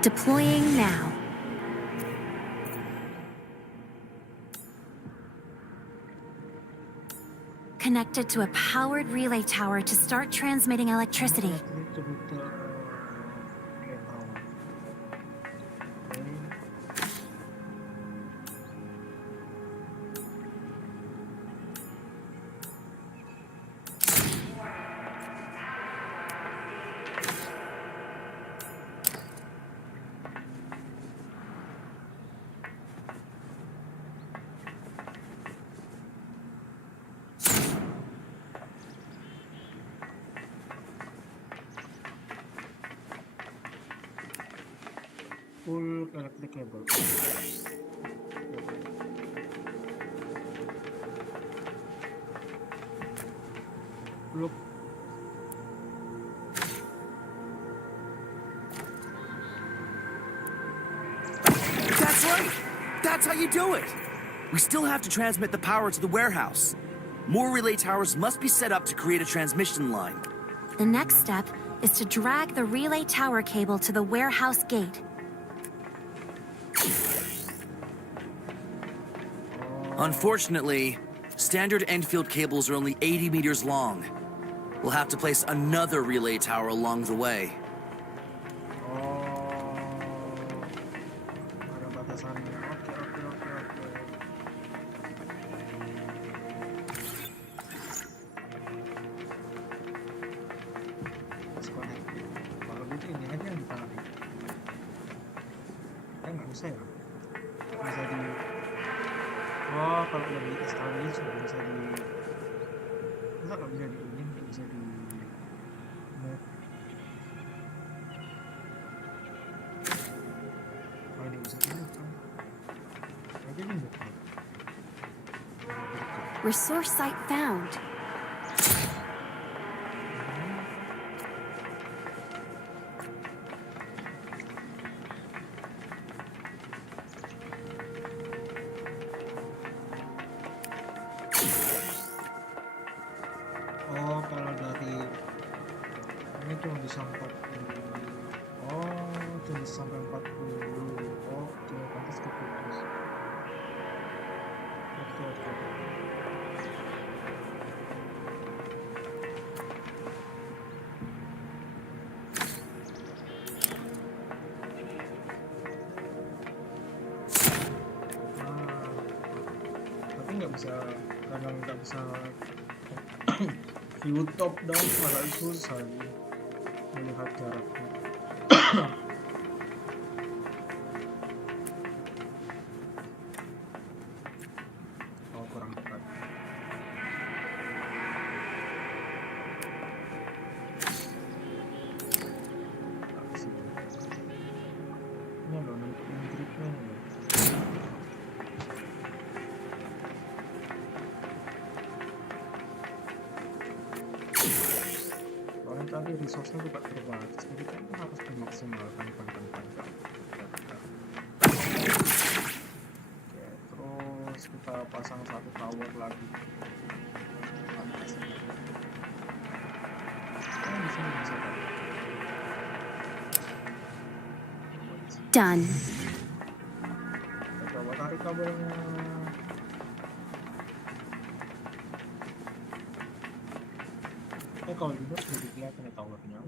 Deploying now. Connected to a powered relay tower to start transmitting electricity. full electric cable. Look. That's right! That's how you do it! We still have to transmit the power to the warehouse. More relay towers must be set up to create a transmission line. The next step is to drag the relay tower cable to the warehouse gate. Unfortunately, standard ENDFIELD cables are only 80 meters long. We'll have to place another relay tower along the way. Oh, ada batasannya. Oke. Disconnected. Kalau gitu ini aja yang ditarik. Nggak bisa ya? Bisa di... Oh, kalau udah di establish nggak bisa di... nggak bisa di ini, nggak bisa di... move. Oh, ini bisa di move kan? Aja di move. Resource site found. Oh, kalau dari ini cuma bisa 40. Oh, cuma sampai 40. Oke, pantas keputus. Oke. Tapi nggak bisa, kadang nggak bisa view top down, agak susah melihat jaraknya. Oh, kurang tepat. Ini loh, nentuin gripnya nih. Tadi resource-nya juga terbatas, jadi kan harus dimaksimalkan panjang-panjang. Oke, terus kita pasang satu tower lagi. Di sini bisa kan? Done. Kita coba tarik kabelnya. Kalau juga jadi kelihatan ya towernya.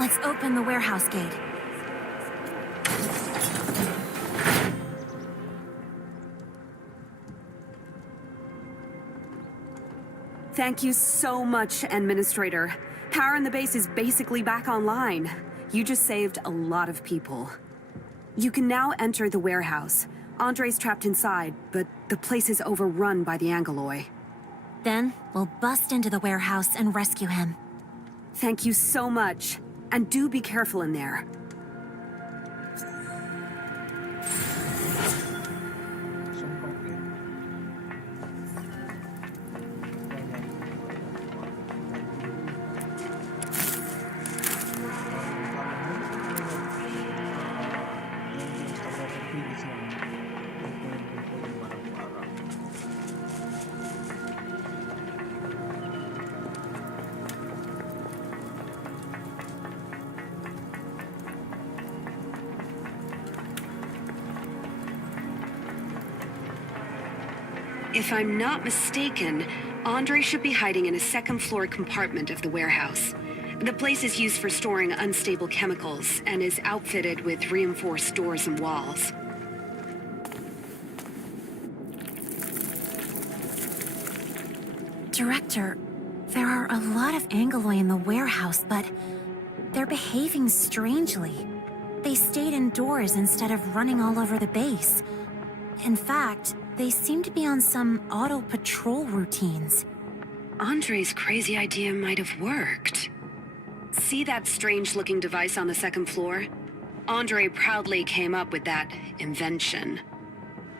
Let's open the warehouse gate. Thank you so much, Administrator. Power in the base is basically back online. You just saved a lot of people. You can now enter the warehouse. Andre's trapped inside, but the place is overrun by the Angoloi. Then we'll bust into the warehouse and rescue him. Thank you so much. And do be careful in there. If I'm not mistaken, Andre should be hiding in a second-floor compartment of the warehouse. The place is used for storing unstable chemicals and is outfitted with reinforced doors and walls. Director, there are a lot of Angoloi in the warehouse, but they're behaving strangely. They stayed indoors instead of running all over the base. In fact, they seem to be on some auto-patrol routines. Andre's crazy idea might have worked. See that strange-looking device on the second floor? Andre proudly came up with that invention.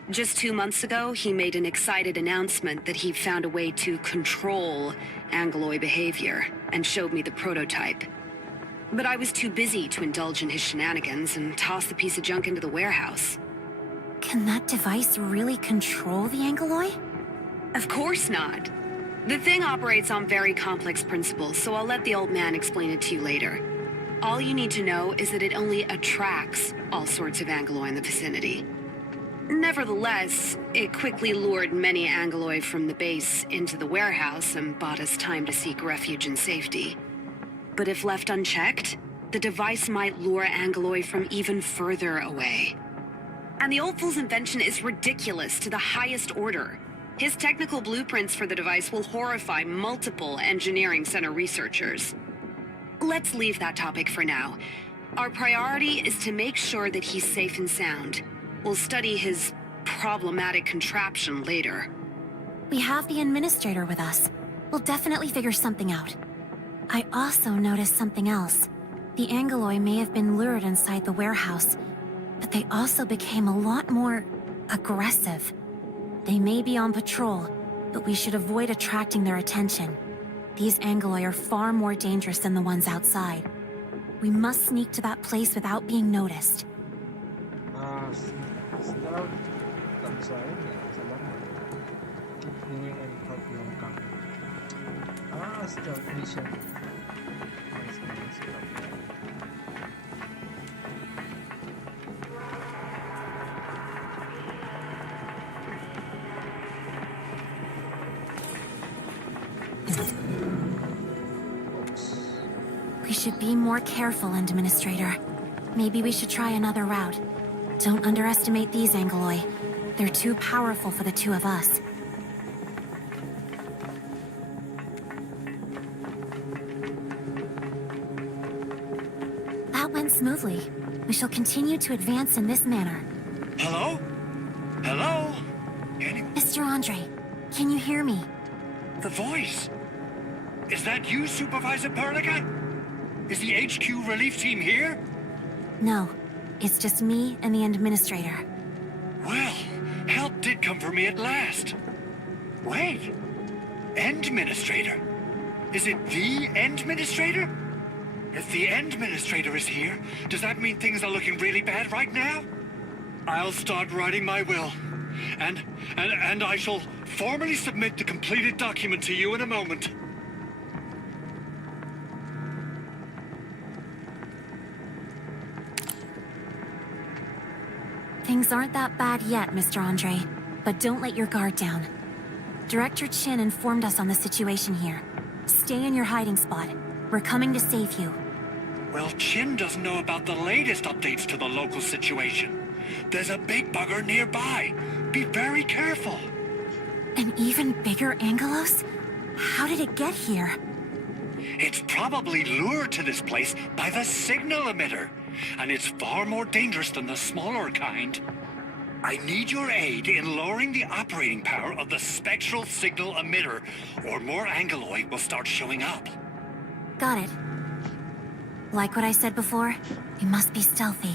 Just 2 months ago, he made an excited announcement that he found a way to control Angoloi behavior and showed me the prototype. But I was too busy to indulge in his shenanigans and toss the piece of junk into the warehouse. Can that device really control the Angoloi? Of course not. The thing operates on very complex principles, so I'll let the old man explain it to you later. All you need to know is that it only attracts all sorts of Angoloi in the vicinity. Nevertheless, it quickly lured many Angoloi from the base into the warehouse and bought us time to seek refuge and safety. But if left unchecked, the device might lure Angoloi from even further away. And the old fool's invention is ridiculous to the highest order. His technical blueprints for the device will horrify multiple engineering center researchers. Let's leave that topic for now. Our priority is to make sure that he's safe and sound. We'll study his problematic contraption later. We have the administrator with us. We'll definitely figure something out. I also noticed something else. The Angoloi may have been lured inside the warehouse, but they also became a lot more aggressive. They may be on patrol, but we should avoid attracting their attention. These Angoloi are far more dangerous than the ones outside. We must sneak to that place without being noticed. Setelah tak bisa ini ya, sabar. Keep healing and help your company. Start mission. We should be more careful, Administrator. Maybe we should try another route. Don't underestimate these Angoloi. They're too powerful for the two of us. That went smoothly. We shall continue to advance in this manner. Hello? Hello? Mr. Andre, can you hear me? The voice. Is that you, Supervisor Perlica? Is the HQ relief team here? No, it's just me and the Administrator. Well, help did come for me at last. Wait. Endministrator? Is it the Endministrator? If the Endministrator is here, does that mean things are looking really bad right now? I'll start writing my will. And I shall formally submit the completed document to you in a moment. Things aren't that bad yet, Mr. Andre, but don't let your guard down. Director Chin informed us on the situation here. Stay in your hiding spot. We're coming to save you. Well, Chin doesn't know about the latest updates to the local situation. There's a big bugger nearby. Be very careful. An even bigger Angelos? How did it get here? It's probably lured to this place by the signal emitter, and it's far more dangerous than the smaller kind. I need your aid in lowering the operating power of the spectral signal emitter, or more Angoloi will start showing up. Got it. Like what I said before, we must be stealthy.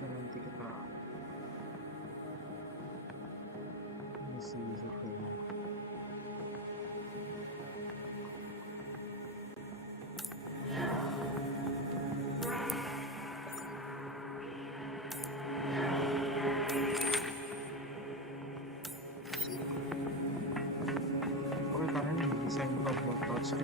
Nanti kita misi surveinya. Oke, karena ini desain buat touch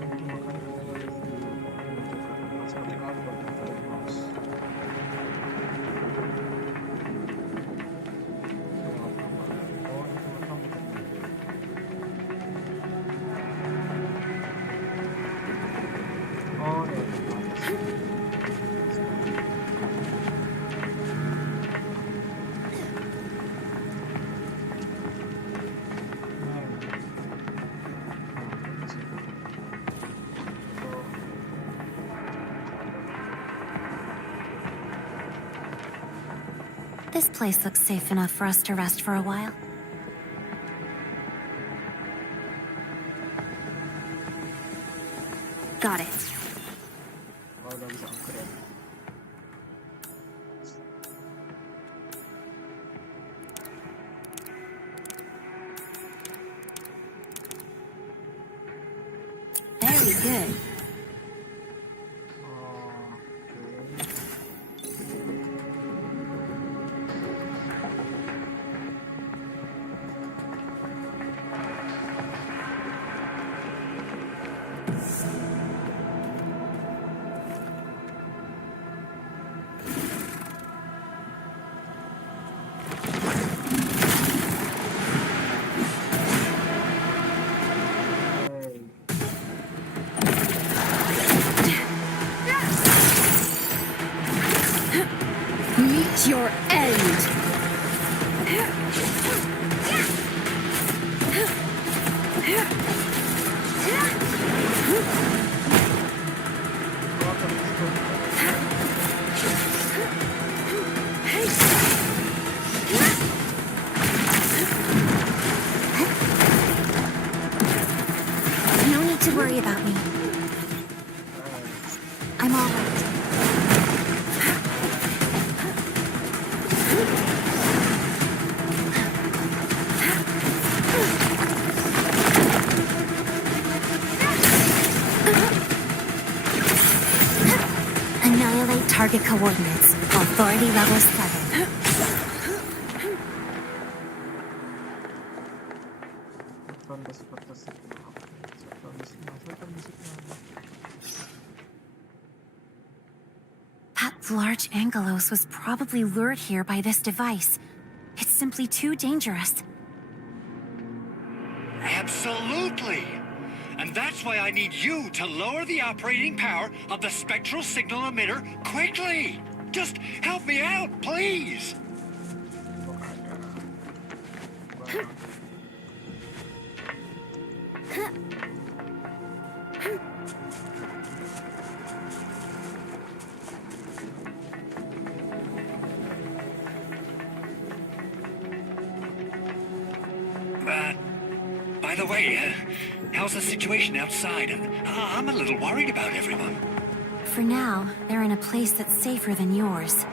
This place looks safe enough for us to rest for a while. Got it. Oh, udah bisa upgrade. Very good. Meet your end. No need to worry about me. I'm all right. Annihilate target coordinates. Authority level 7. That large angelos was probably lured here by this device. It's simply too dangerous. Absolutely. And that's why I need you to lower the operating power of the spectral signal emitter quickly. Just help me out, please. By the way, how's the situation outside? I'm a little worried about everyone. For now, they're in a place that's safer than yours.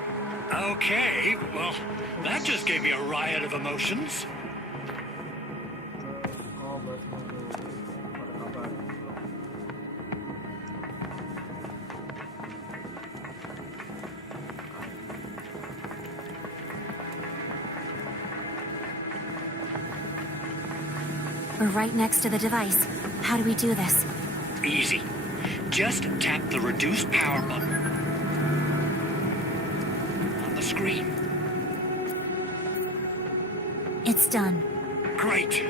Okay, well, that just gave me a riot of emotions. We're right next to the device. How do we do this? Easy. Just tap the reduced power button on the screen. It's done. Great.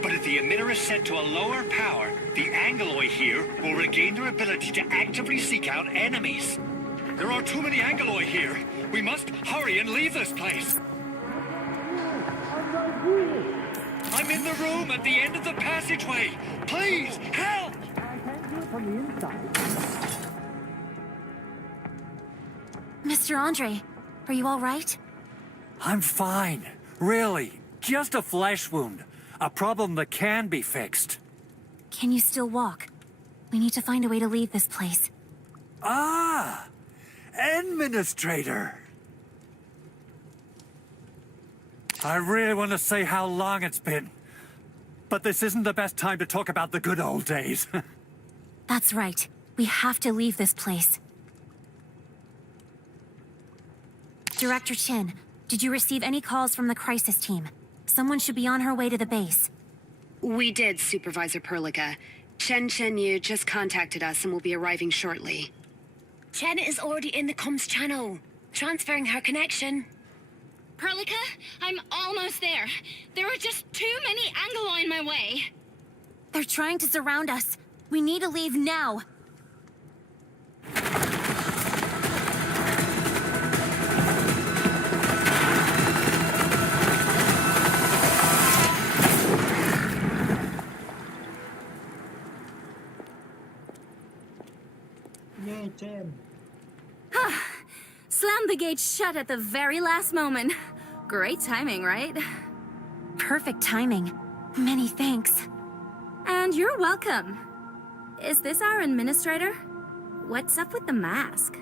But if the emitter is set to a lower power, the Angeloy here will regain their ability to actively seek out enemies. There are too many Angeloy here. We must hurry and leave this place. I'm in the room at the end of the passageway. Please, help! Mr. Andre, are you all right? I'm fine. Really. Just a flesh wound. A problem that can be fixed. Can you still walk? We need to find a way to leave this place. Ah! Administrator! I really want to say how long it's been. But this isn't the best time to talk about the good old days. That's right. We have to leave this place. Director Chin, did you receive any calls from the crisis team? Someone should be on her way to the base. We did, Supervisor Perlica. Chen Yu just contacted us and will be arriving shortly. Chen is already in the comms channel, transferring her connection. Perlica, I'm almost there. There are just too many Angeloi in my way. They're trying to surround us. We need to leave now. Yay, Chen. Slam the the gate shut at the very last moment. Great timing, right? Perfect timing. Many thanks. And you're welcome. Is this our administrator? What's up with the mask?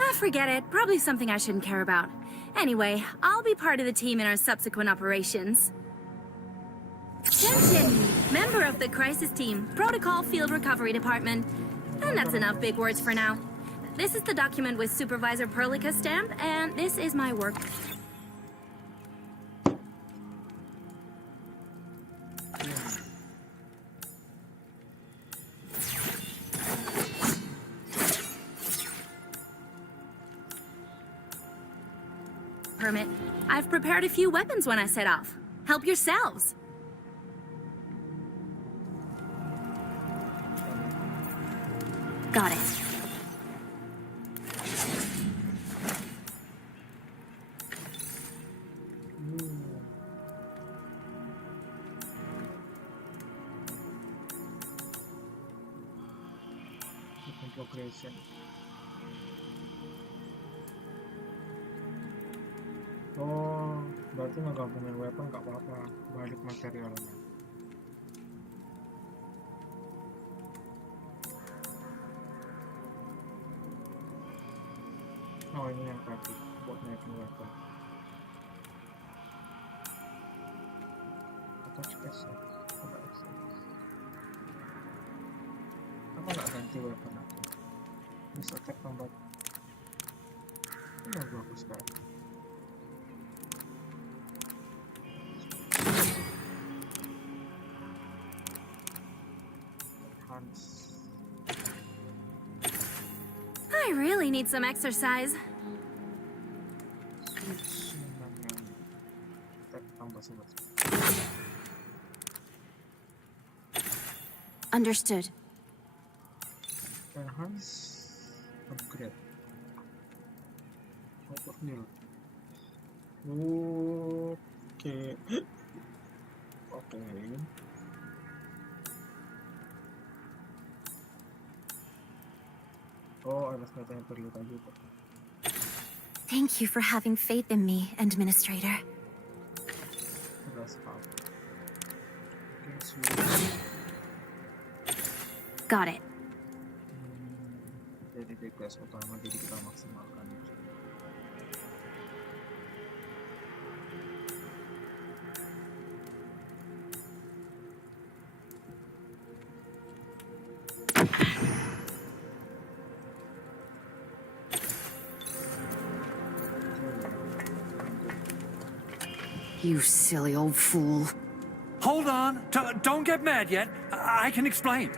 Ah, forget it. Probably something I shouldn't care about. Anyway, I'll be part of the team in our subsequent operations. Shen, member of the crisis team, Protocol Field Recovery Department. And that's enough big words for now. This is the document with Supervisor Perlica's stamp, and this is my work. Permit. I've prepared a few weapons when I set off. Help yourselves. Got it. Progression. Oh, berarti ngegabungin weapon nggak apa-apa, balik materialnya. Oh, ini yang tadi buat naikin weapon. Atau space ya? Ada space. Apa nggak ganti weapon aku? Bisa attack combat. Ini bagus kan? I really need some exercise. Understood. Enhance upgrade. Overkill. Okay. Okay. Oh, ada senjata yang perlu tadi. Thank you for having faith in me, Administrator. Got it. Jadi tugas utama, jadi kita maksimalkan. You silly old fool. Hold on. Don't get mad yet. I can explain.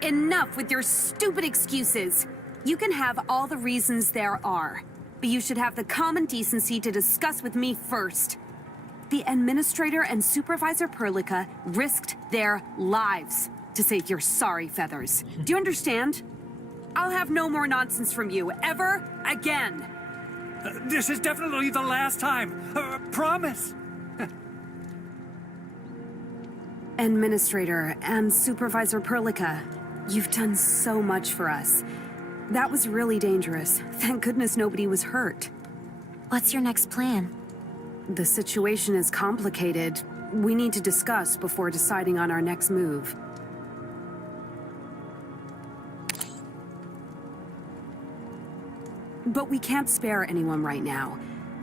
Enough with your stupid excuses. You can have all the reasons there are, but you should have the common decency to discuss with me first. The Administrator and Supervisor Perlica risked their lives to save your sorry feathers. Do you understand? I'll have no more nonsense from you, ever again. This is definitely the last time. Promise. Administrator and Supervisor Perlica, you've done so much for us. That was really dangerous. Thank goodness nobody was hurt. What's your next plan? The situation is complicated. We need to discuss before deciding on our next move. But we can't spare anyone right now.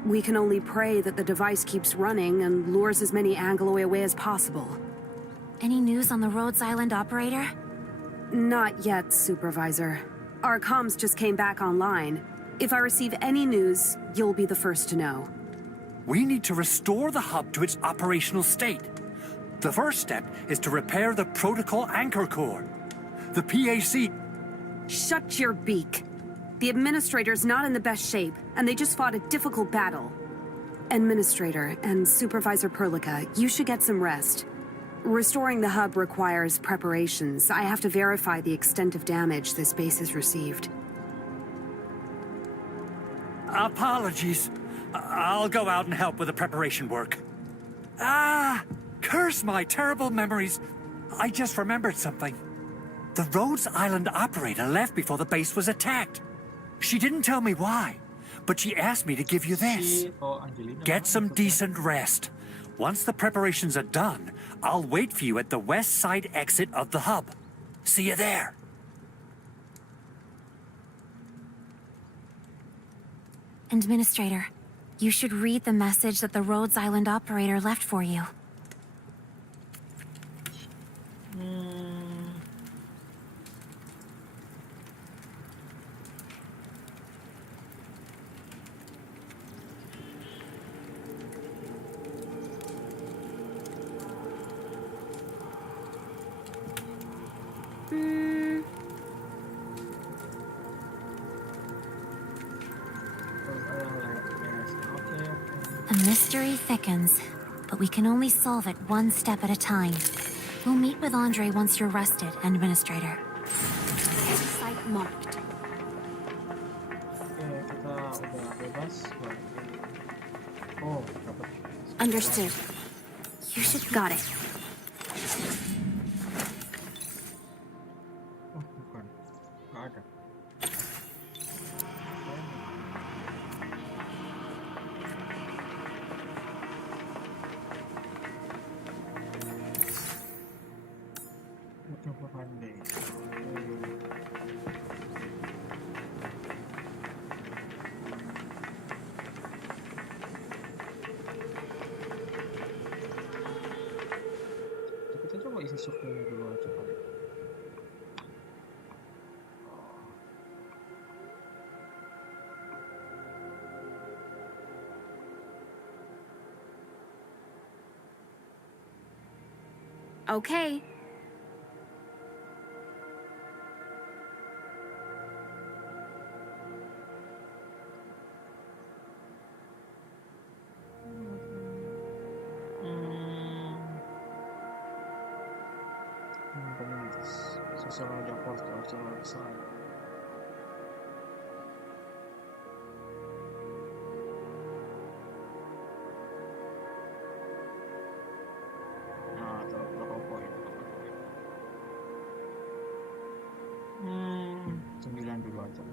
We can only pray that the device keeps running and lures as many Angloi away as possible. Any news on the Rhodes Island operator? Not yet, Supervisor. Our comms just came back online. If I receive any news, you'll be the first to know. We need to restore the hub to its operational state. The first step is to repair the protocol anchor core. The PAC... Shut your beak. The Administrator's not in the best shape, and they just fought a difficult battle. Administrator and Supervisor Perlica, you should get some rest. Restoring the hub requires preparations. I have to verify the extent of damage this base has received. Apologies. I'll go out and help with the preparation work. Curse my terrible memories. I just remembered something. The Rhodes Island operator left before the base was attacked. She didn't tell me why, but she asked me to give you this. Get some decent rest. Once the preparations are done, I'll wait for you at the west side exit of the hub. See you there. Administrator, you should read the message that the Rhodes Island operator left for you. The mystery thickens, but we can only solve it one step at a time. We'll meet with Andre once you're rested, Administrator. Site marked. Kita udah bebas. Oh, dapat. Understood. You should got it. Oh, bukan. Nggak ada. Coba pandai. Kita coba isi surveinya dulu aja kali. Okay. Communities. Social media post also website. Nah, terus berapa poin? 9 dulu aja.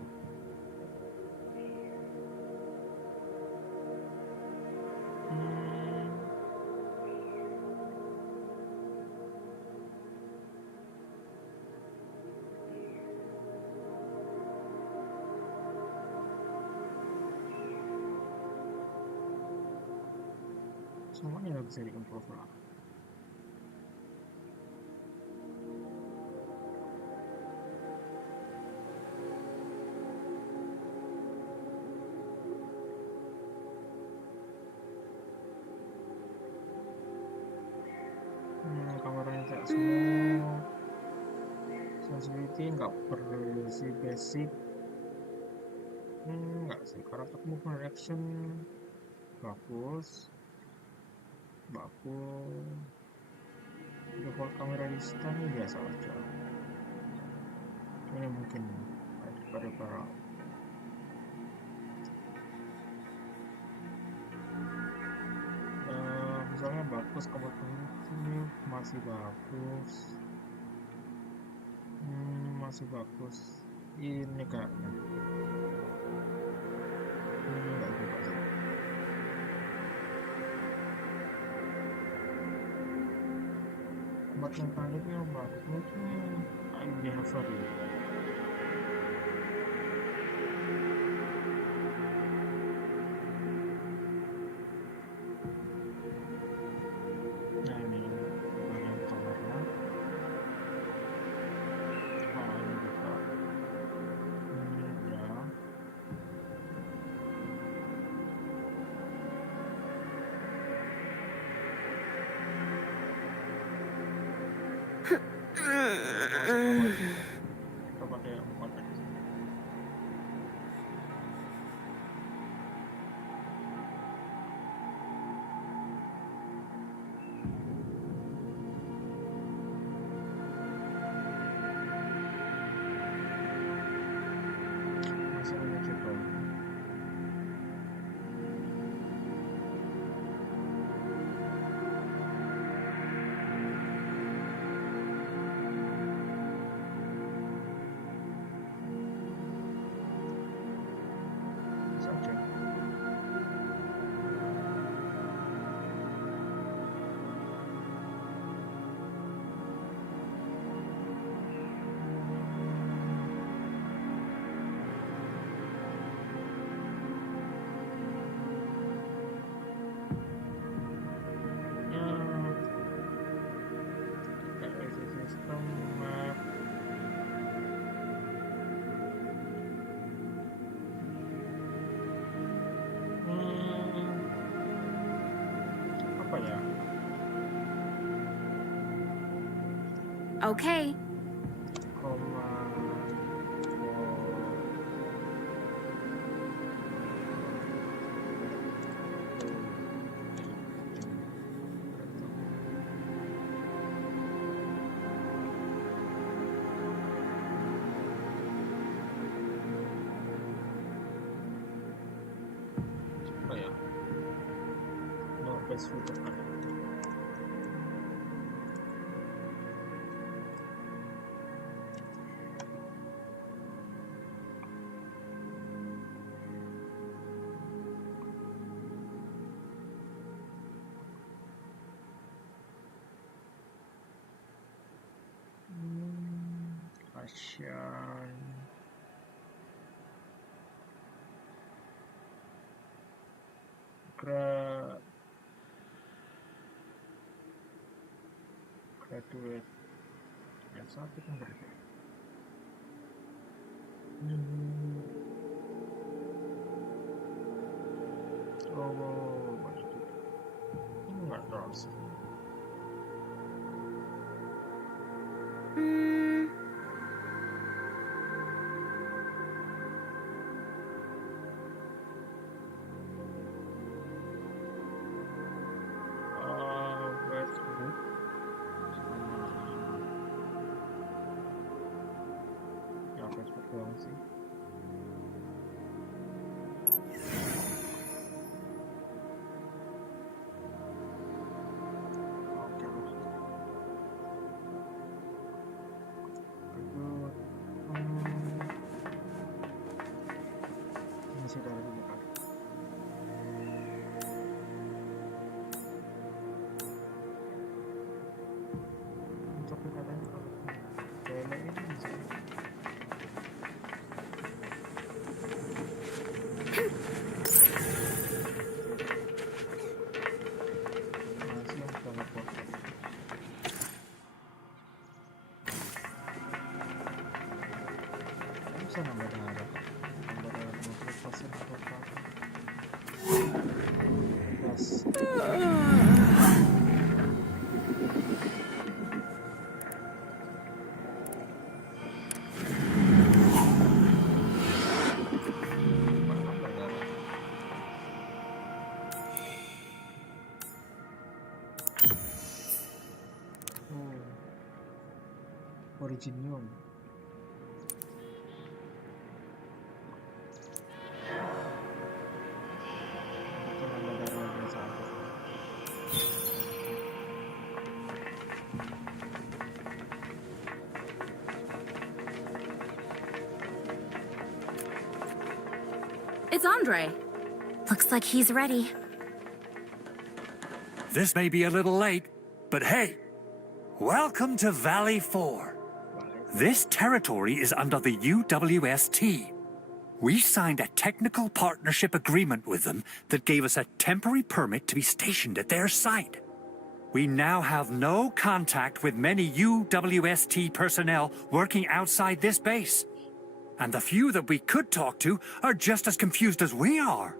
Semuanya bisa di-improve lah. Kameranya kayak semua. Sensitivity nggak berisi basic. Nggak sih. Karakter movement action bagus. Default kamera distance biasa aja. Ini mungkin pada para misalnya bagus, kebetulan masih bagus. Masih bagus. Ini kayaknya ini nggak juga sih. Buat yang selanjutnya bagus mungkin ENDFIELD. Nah ini bagian kameranya. Oh ini juga. Ya. Coba deh 4 aja. Masih ada coba. Apa ya? Okay. Apa ya? Northwest Future. Asian. Graduate S1 kan berarti. Oh, banyak itu. Enggak terasa. Westwood. Ya, Westwood doang sih. Oke lah. Masih ada lagi kan? Untuk katanya kalau ini bisa. Masih yang sangat kuat. Bisa nambah darah. Nambah darah 50% atau apa? Yes. Originium. Itu nama darah biasa aja. It's Andre. Looks like he's ready. This may be a little late, but hey, welcome to Valley 4. This territory is under the UWST. We signed a technical partnership agreement with them that gave us a temporary permit to be stationed at their site. We now have no contact with many UWST personnel working outside this base. And the few that we could talk to are just as confused as we are.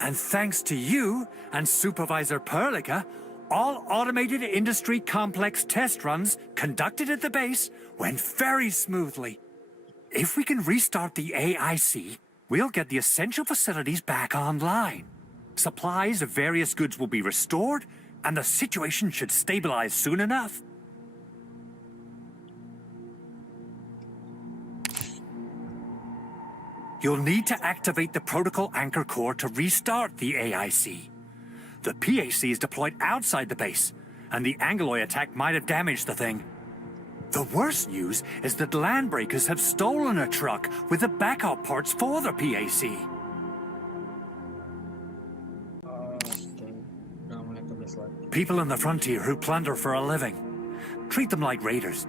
And thanks to you and Supervisor Perlica, all automated industry complex test runs conducted at the base went very smoothly. If we can restart the AIC, we'll get the essential facilities back online. Supplies of various goods will be restored, and the situation should stabilize soon enough. You'll need to activate the protocol anchor core to restart the AIC. The PAC is deployed outside the base, and the Angloy attack might have damaged the thing. The worst news is that landbreakers have stolen a truck with the backup parts for the PAC. People in the frontier who plunder for a living. Treat them like raiders.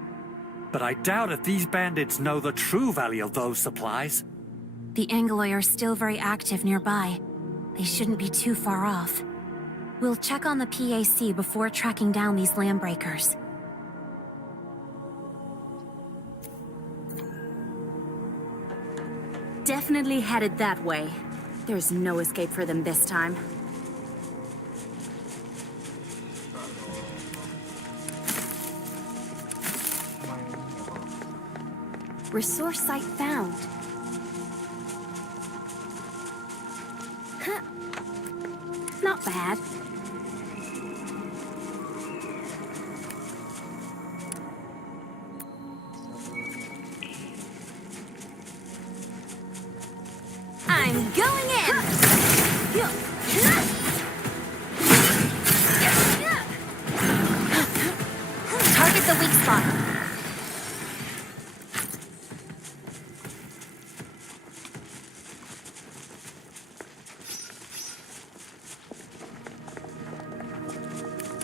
But I doubt if these bandits know the true value of those supplies. The Angloy are still very active nearby. They shouldn't be too far off. We'll check on the PAC before tracking down these landbreakers. Definitely headed that way. There's no escape for them this time. Resource site found. Huh. Not bad. I'm going in! Target the weak spot.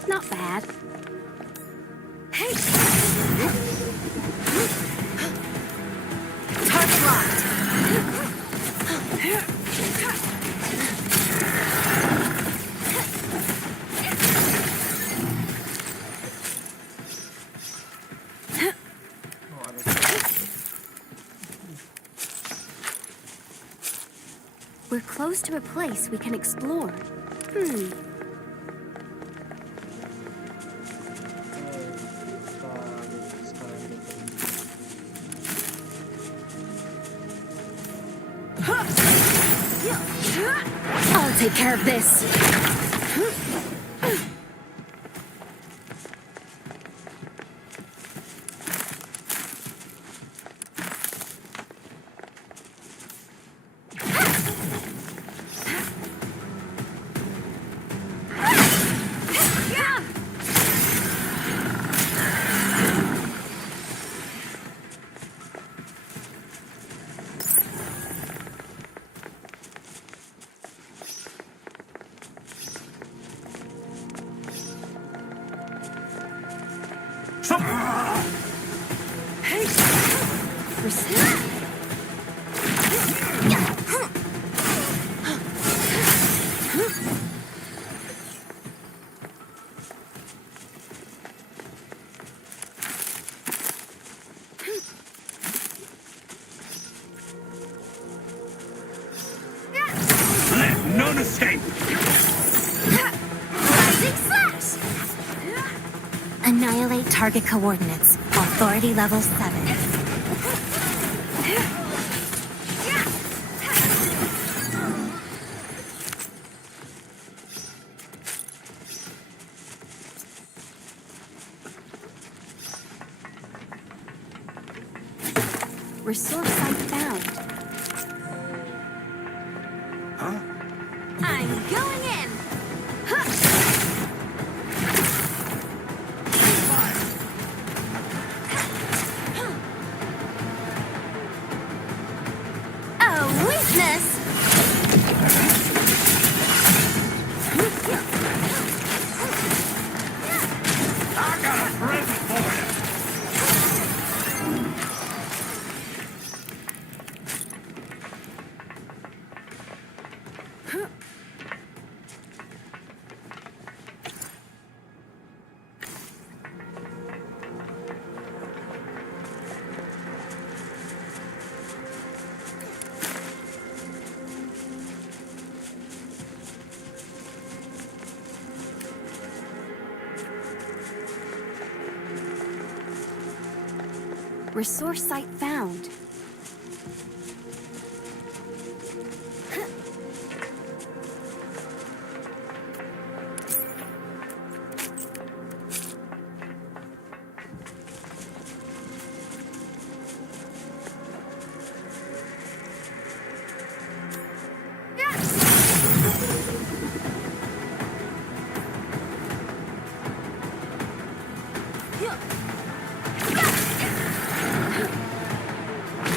Not bad. Hey! Target locked. We're close to a place we can explore. I'll take care of this. None escape! Rising slash! Annihilate target coordinates. Authority level 7. Resource site found. I'm going in! A weakness! I got a present for you! Resource site found.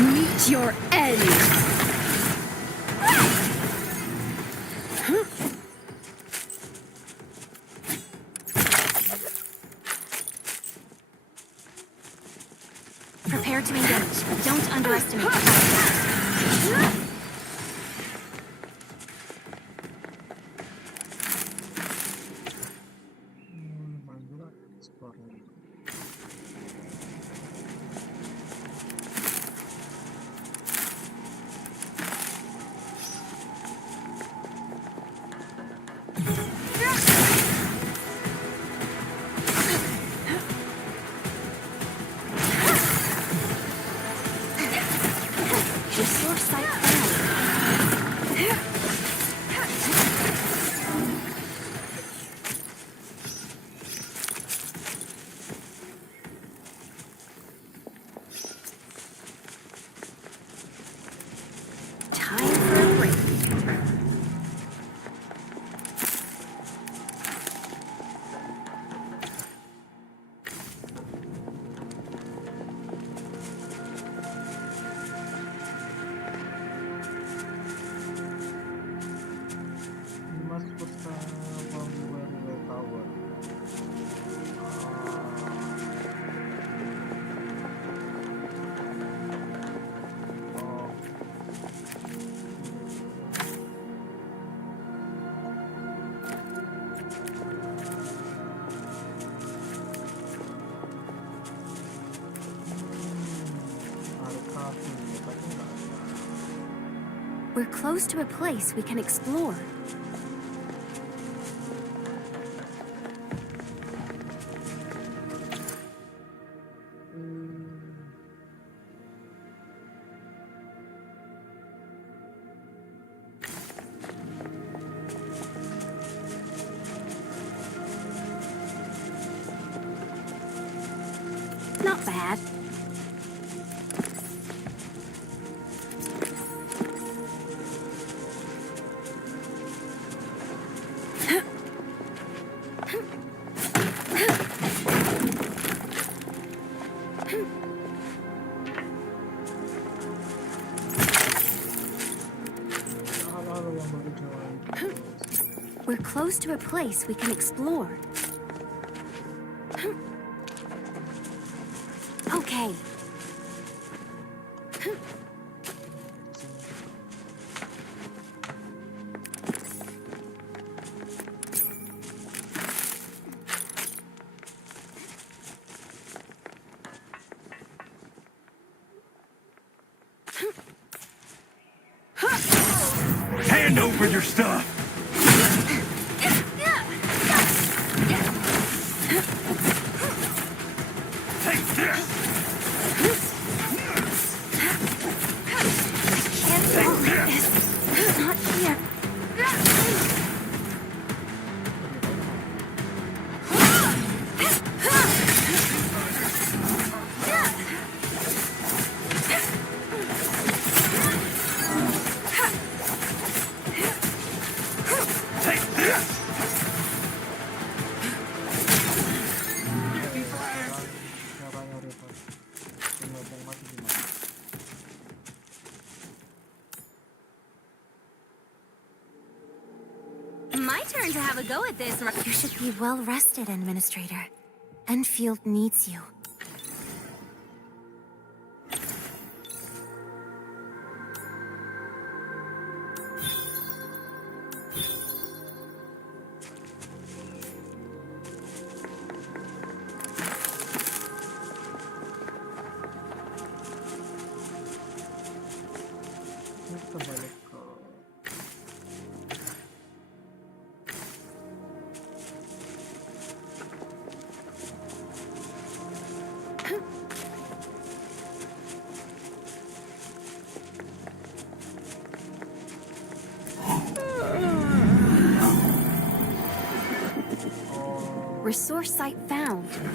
Meet your end! Prepare to engage. Don't underestimate the We're close to a place we can explore. Not bad. We're close to a place we can explore. Okay. Hand over your stuff! Take this! Can't go like this. Not here. Take this! Caranya River. Penyokong mati gimana? My turn to have a go at this. You should be well rested, Administrator. Enfield needs you. Kita balik ke Resource site found. Terus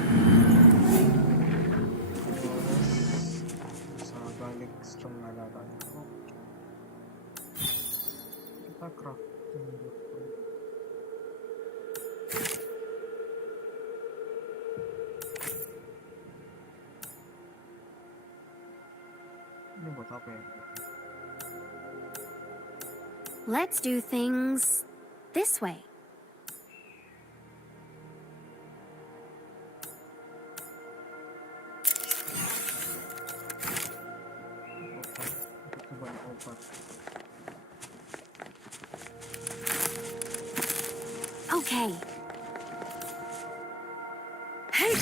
bisa balik strong alatnya. Oh. Kita crafting dulu. Ini buat apa ya? Let's do things this way. Itu banyak obat. Okay. Hey!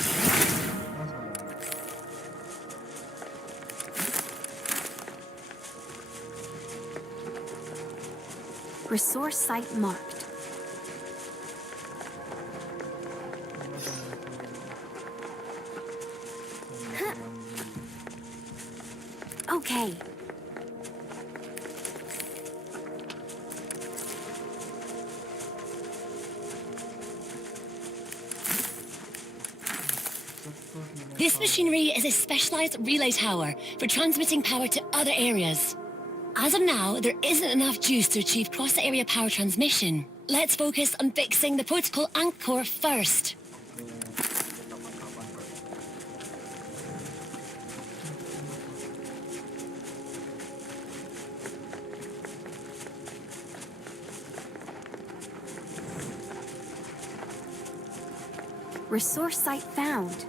Resource site marked. Okay. This machinery is a specialized relay tower for transmitting power to other areas. As of now, there isn't enough juice to achieve cross-area power transmission. Let's focus on fixing the protocol anchor first. Resource site found.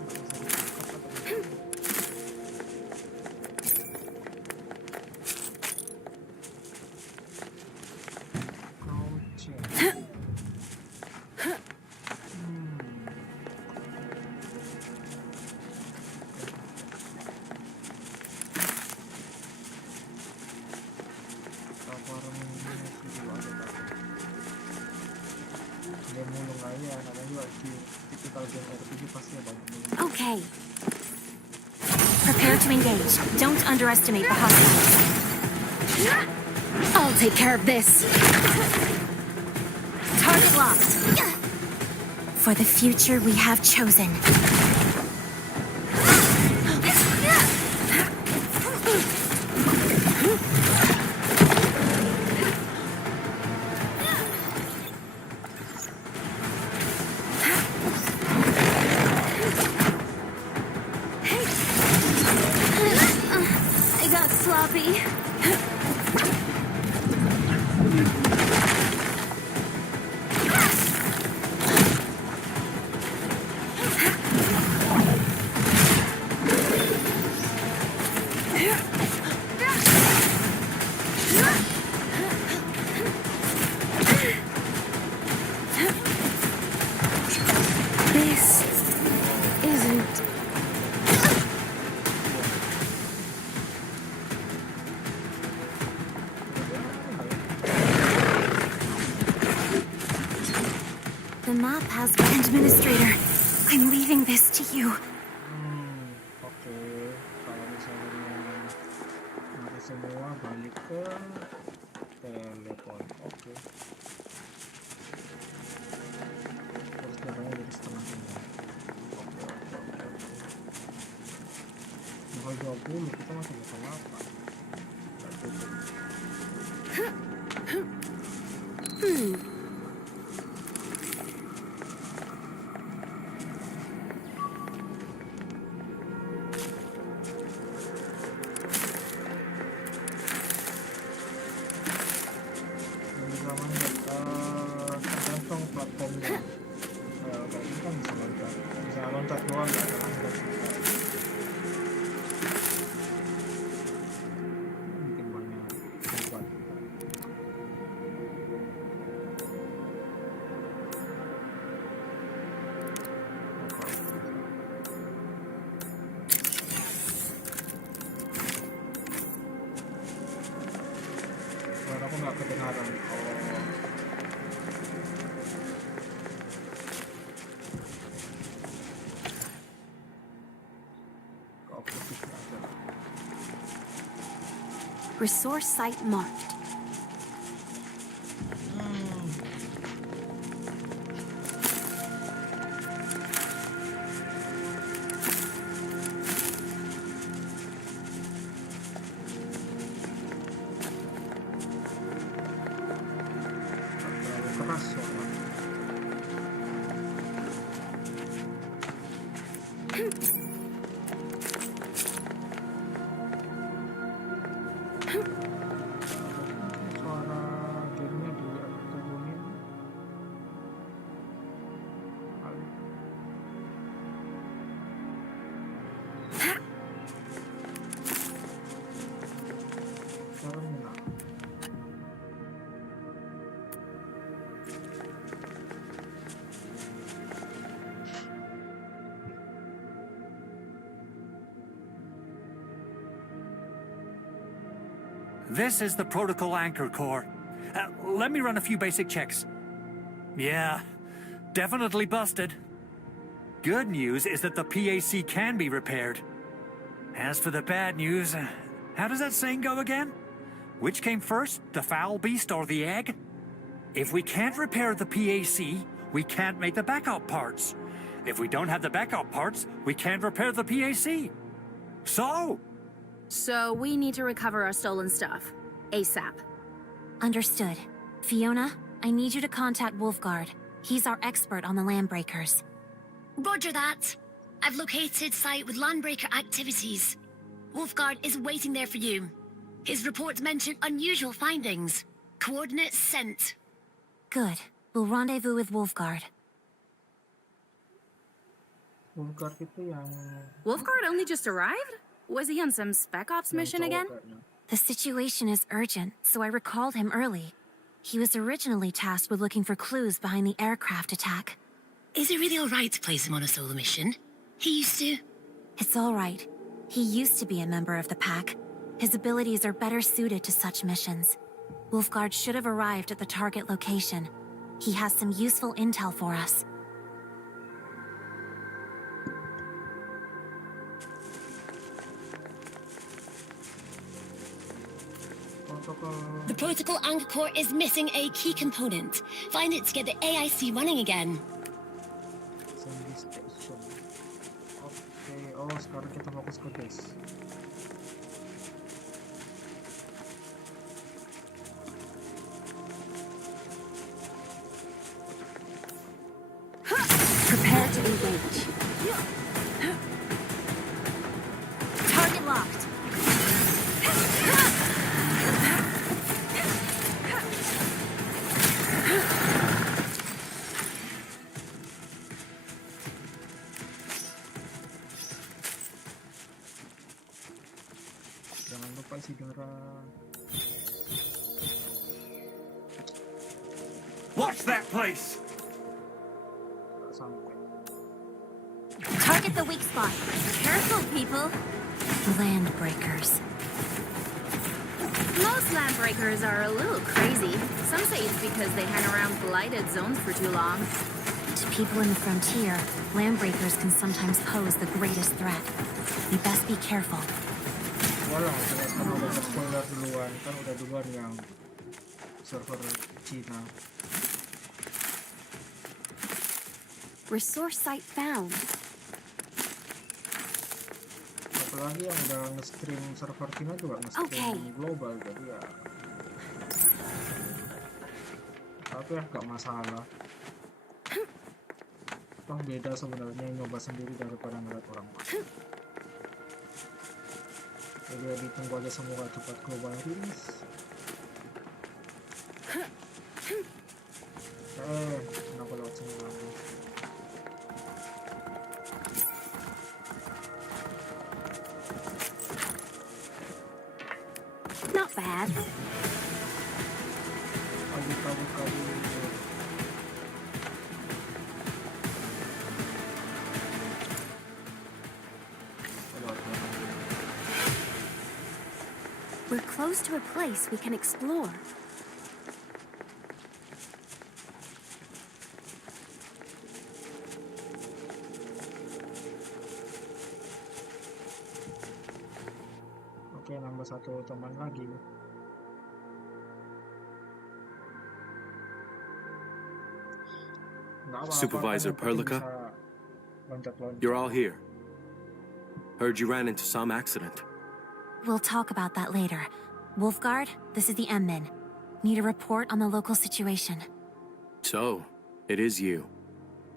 game mulung aja, namanya juga typical game RPG pasti ada mulung. Okay. Prepare to engage. Don't underestimate the hostiles. I'll take care of this. Target locked. For the future we have chosen. I got sloppy. This isn't... The map has been administrator. I'm leaving this to you. Oke, kalau misalnya mari semua balik ke telepon. Oke. Terus jaraknya jadi setengah ini. Oke. 20 kita masih bisa apa? Tergantung platformnya. Kalau ini kan bisa loncat doang, nggak ada loncat. Bikin banyak hebat. Suara aku nggak kedengaran. Resource site marked. Keras suara. Suara gamenya diturunin. Terminal. This is the Protocol Anchor Core. Let me run a few basic checks. Yeah, definitely busted. Good news is that the PAC can be repaired. As for the bad news, how does that saying go again? Which came first, the foul beast or the egg? If we can't repair the PAC, we can't make the backup parts. If we don't have the backup parts, we can't repair the PAC. So we need to recover our stolen stuff. ASAP. Understood. Fiona, I need you to contact Wolfguard. He's our expert on the landbreakers. Roger that. I've located site with landbreaker activities. Wolfguard is waiting there for you. His reports mention unusual findings. Coordinates sent. Good. We'll rendezvous with Wolfguard. Wolfguard itu yang Wolfguard only just arrived? Was he on some Spec Ops mission again? The situation is urgent, so I recalled him early. He was originally tasked with looking for clues behind the aircraft attack. Is it really alright to place him on a solo mission? He used to. It's all right. He used to be a member of the pack. His abilities are better suited to such missions. Wolfguard should have arrived at the target location. He has some useful intel for us. The protocol anchor core is missing a key component. Find it to get the AIC running again. Sandy Station. Oke, oh sekarang kita fokus ke base. Prepare to engage. Target locked. Jangan lupa isi darah. Watch that place! Sampai. Target the weak spot. Careful, people. Land breakers. Most land breakers are a little crazy. Some say it's because they hang around blighted zones for too long. To people in the frontier, land breakers can sometimes pose the greatest threat. We best be careful. Walah, jelas kan udah spoiler duluan, kan udah duluan yang server Cina. Resource site found. Apalagi yang udah nge-stream server Cina juga nge-stream global, jadi ya. Tapi ya gak masalah. Toh beda sebenarnya nyoba sendiri daripada ngeliat orang main. Jadi ya ditunggu aja semoga cepat global rilis. Kenapa lewat sini lagi? Not bad. Kabur. We're close to a place we can explore. Oke, nambah satu teman lagi. Supervisor Perlica, you're all here. Heard you ran into some accident. We'll talk about that later. Wolfguard, this is the M-Min. Need a report on the local situation. So, it is you.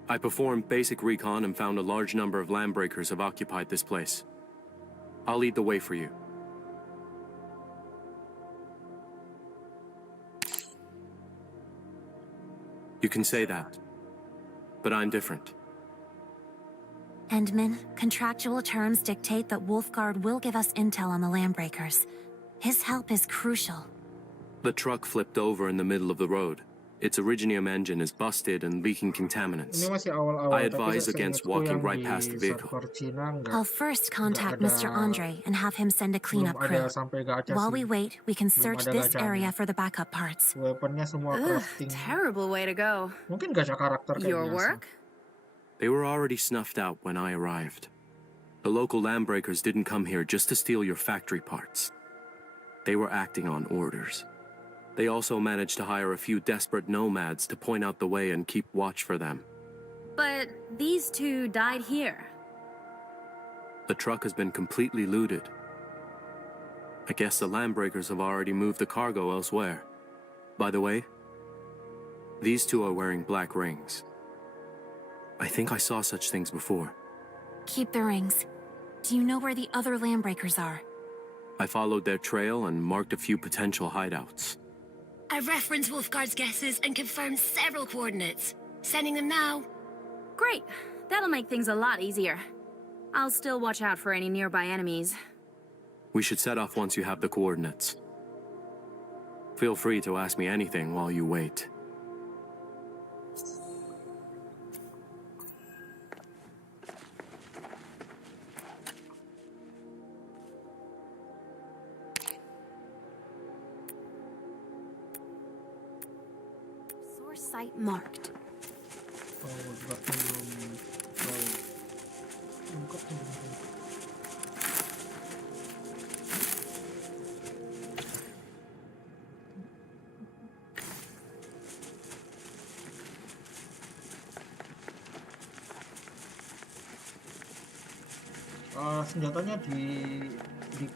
I performed basic recon and found a large number of landbreakers have occupied this place. I'll lead the way for you. You can say that, but I'm different. Endman, contractual terms dictate that Wolfguard will give us intel on the landbreakers. His help is crucial. The truck flipped over in the middle of the road. Its Originium engine is busted and leaking contaminants. I advise against walking right past the vehicle. I'll first contact Mr. Andre and have him send a cleanup crew. While we wait, we can search this area for the backup parts. Terrible way to go. Your work? They were already snuffed out when I arrived. The local landbreakers didn't come here just to steal your factory parts. They were acting on orders. They also managed to hire a few desperate nomads to point out the way and keep watch for them. But these two died here. The truck has been completely looted. I guess the landbreakers have already moved the cargo elsewhere. By the way, these two are wearing black rings. I think I saw such things before. Keep the rings. Do you know where the other landbreakers are? I followed their trail and marked a few potential hideouts. I referenced Wolfguard's guesses and confirmed several coordinates. Sending them now. Great. That'll make things a lot easier. I'll still watch out for any nearby enemies. We should set off once you have the coordinates. Feel free to ask me anything while you wait. Our site marked. Oh, buatnya belum. Oh, buka tuh. Senjatanya di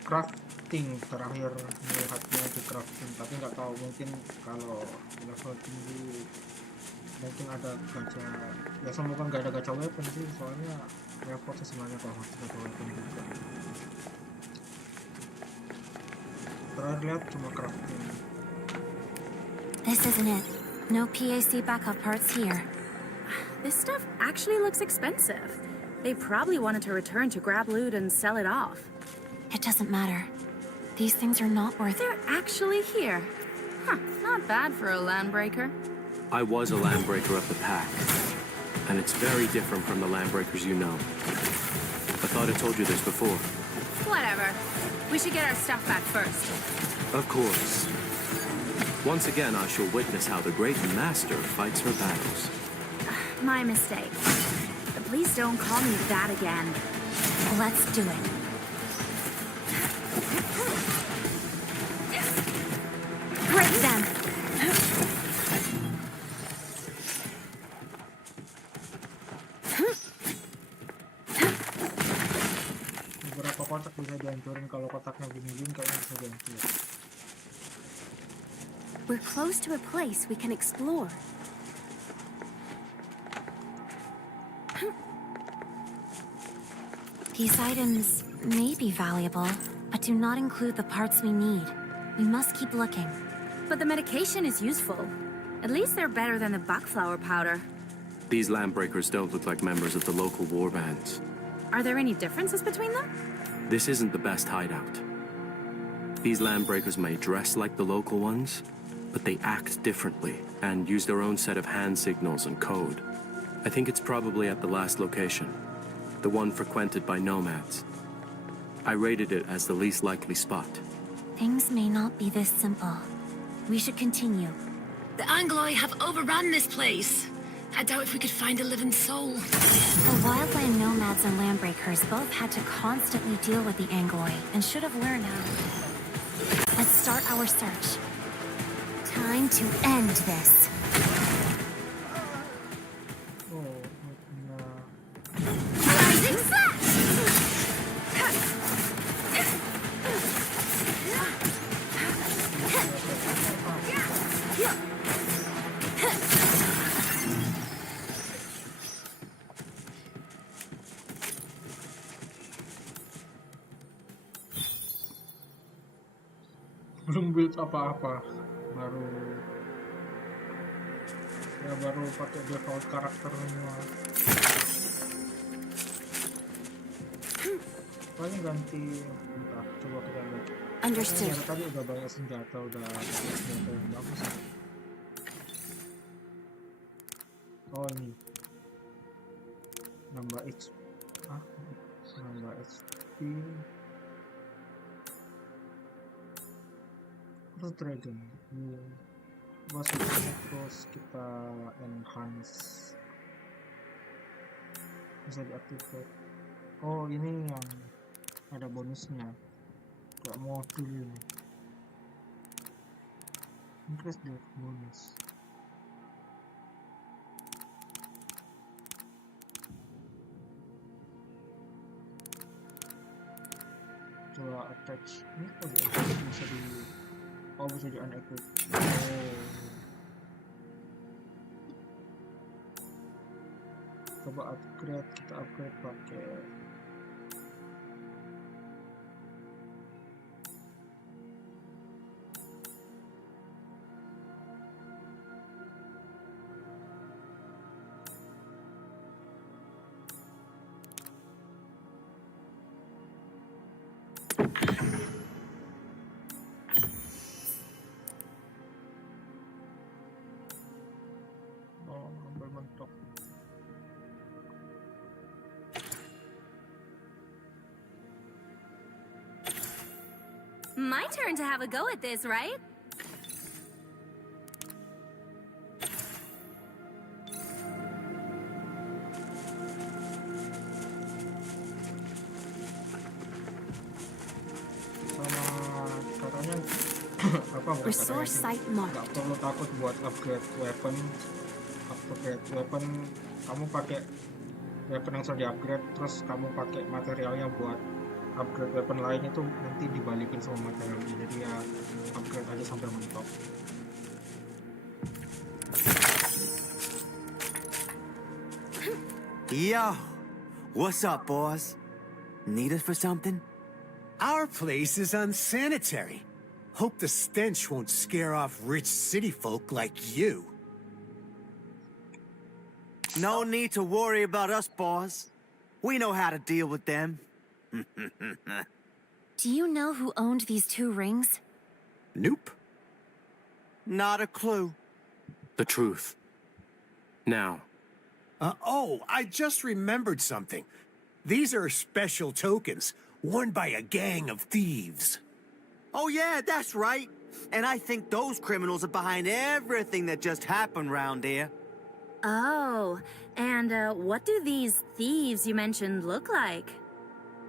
crafting, terakhir melihatnya di crafting, tapi nggak tahu, mungkin kalau level tinggi mungkin ada gacha. Ya semoga nggak ada gacha weapon sih, soalnya repot sih sebenarnya kalau harus gacha weapon juga. Terakhir lihat cuma crafting. This isn't it. No PAC backup parts here. This stuff actually looks expensive. They probably wanted to return to grab loot and sell it off. It doesn't matter. These things are not worth it. They're actually here. Huh, not bad for a landbreaker. I was a landbreaker of the pack, and it's very different from the landbreakers you know. I thought I told you this before. Whatever. We should get our stuff back first. Of course. Once again, I shall witness how the great master fights her battles. My mistake. But please don't call me that again. Let's do it. Break them! Beberapa kotak bisa dihancurin, kalau kotaknya gini-gini kayaknya bisa dihancurin. We're close to a place we can explore. These items may be valuable, but do not include the parts we need. We must keep looking. But the medication is useful. At least they're better than the buckflower powder. These landbreakers don't look like members of the local war bands. Are there any differences between them? This isn't the best hideout. These landbreakers may dress like the local ones, but they act differently and use their own set of hand signals and code. I think it's probably at the last location, the one frequented by nomads. I rated it as the least likely spot. Things may not be this simple. We should continue. The Angloi have overrun this place. I doubt if we could find a living soul. The wildland nomads and landbreakers both had to constantly deal with the Angloi and should have learned how. Let's start our search. Time to end this. Rising flash! Belum build apa-apa, baru pakai default karakter semua. Paling ganti, bentar, coba kita lihat. Understood. Ya, tadi udah banyak senjata, udah senjata yang bagus. Oh ini, nambah HP, nambah HP. Terus dragon, masuknya terus kita enhance, bisa diaktifkan. Oh ini yang ada bonusnya, kayak modul ini, increase the bonus. Coba attach ini, kok bisa di bisa di unequip. Coba upgrade, kita upgrade pakai berbentuk. My turn to have a go at this, right? apa bukan Resource katanya sih, site nggak marked. perlu takut buat upgrade weapon. Kamu pakai weapon yang sudah di-upgrade, terus kamu pakai materialnya buat upgrade weapon lainnya tuh nanti dibalikin sama materialnya, jadi ya upgrade aja sampai mentok. Yo, what's up, boss? Need us for something? Our place is unsanitary. Hope the stench won't scare off rich city folk like you. No need to worry about us, boss. We know how to deal with them. Do you know who owned these 2 rings? Nope. Not a clue. The truth. Now. Oh, I just remembered something. These are special tokens, worn by a gang of thieves. Oh yeah, that's right. And I think those criminals are behind everything that just happened round here. Oh, and what do these thieves you mentioned look like?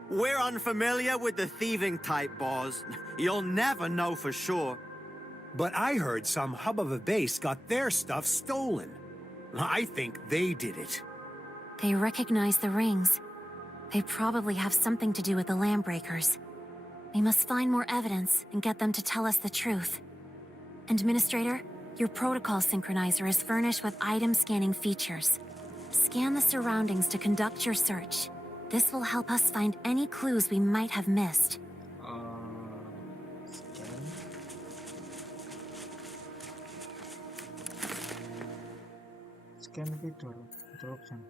We're unfamiliar with the thieving type, boss. You'll never know for sure. But I heard some hub of a base got their stuff stolen. I think they did it. They recognize the rings. They probably have something to do with the Landbreakers. We must find more evidence and get them to tell us the truth. Administrator, your protocol synchronizer is furnished with item scanning features. Scan the surroundings to conduct your search. This will help us find any clues we might have missed. Scan feature, interruption.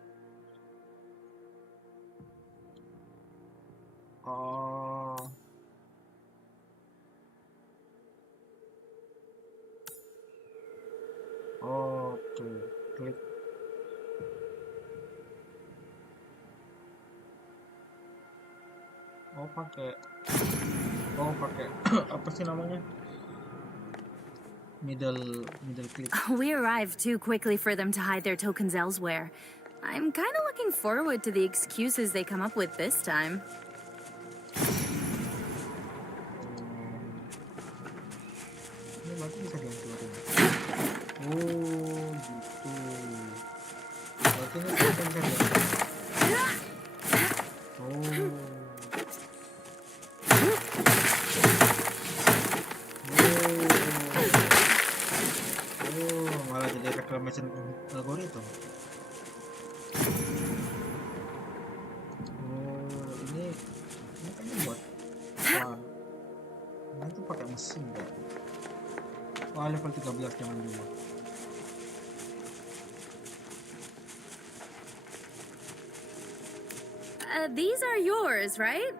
Oke, klik. pakai apa sih namanya? Middle click. We arrived too quickly for them to hide their tokens elsewhere. I'm kind of looking forward to the excuses they come up with this time. Ini berarti bisa dihancurin. Oh, gitu. Berarti ini bisa dihancurin. Malah jadi reclamation algorithm. Ini kayaknya buat nanti pakai mesin kan. Level 13 jangan dulu. These are yours, right?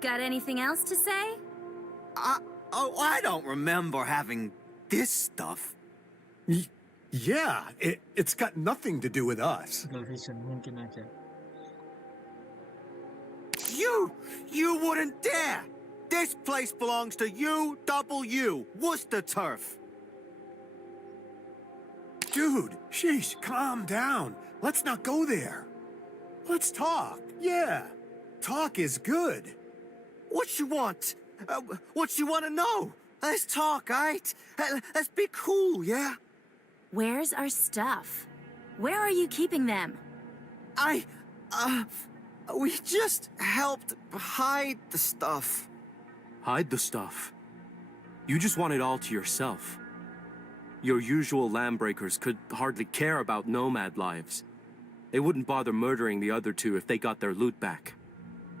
Got anything else to say? I don't remember having this stuff. Yeah, it's got nothing to do with us. Television mungkin aja. You wouldn't dare! This place belongs to UW, Worcester Turf. Dude, sheesh, calm down. Let's not go there. Let's talk. Yeah, talk is good. What you want? What you want to know? Let's talk, alright? Let's be cool, yeah? Where's our stuff? Where are you keeping them? We just helped hide the stuff. Hide the stuff? You just want it all to yourself. Your usual Landbreakers could hardly care about nomad lives. They wouldn't bother murdering the other two if they got their loot back.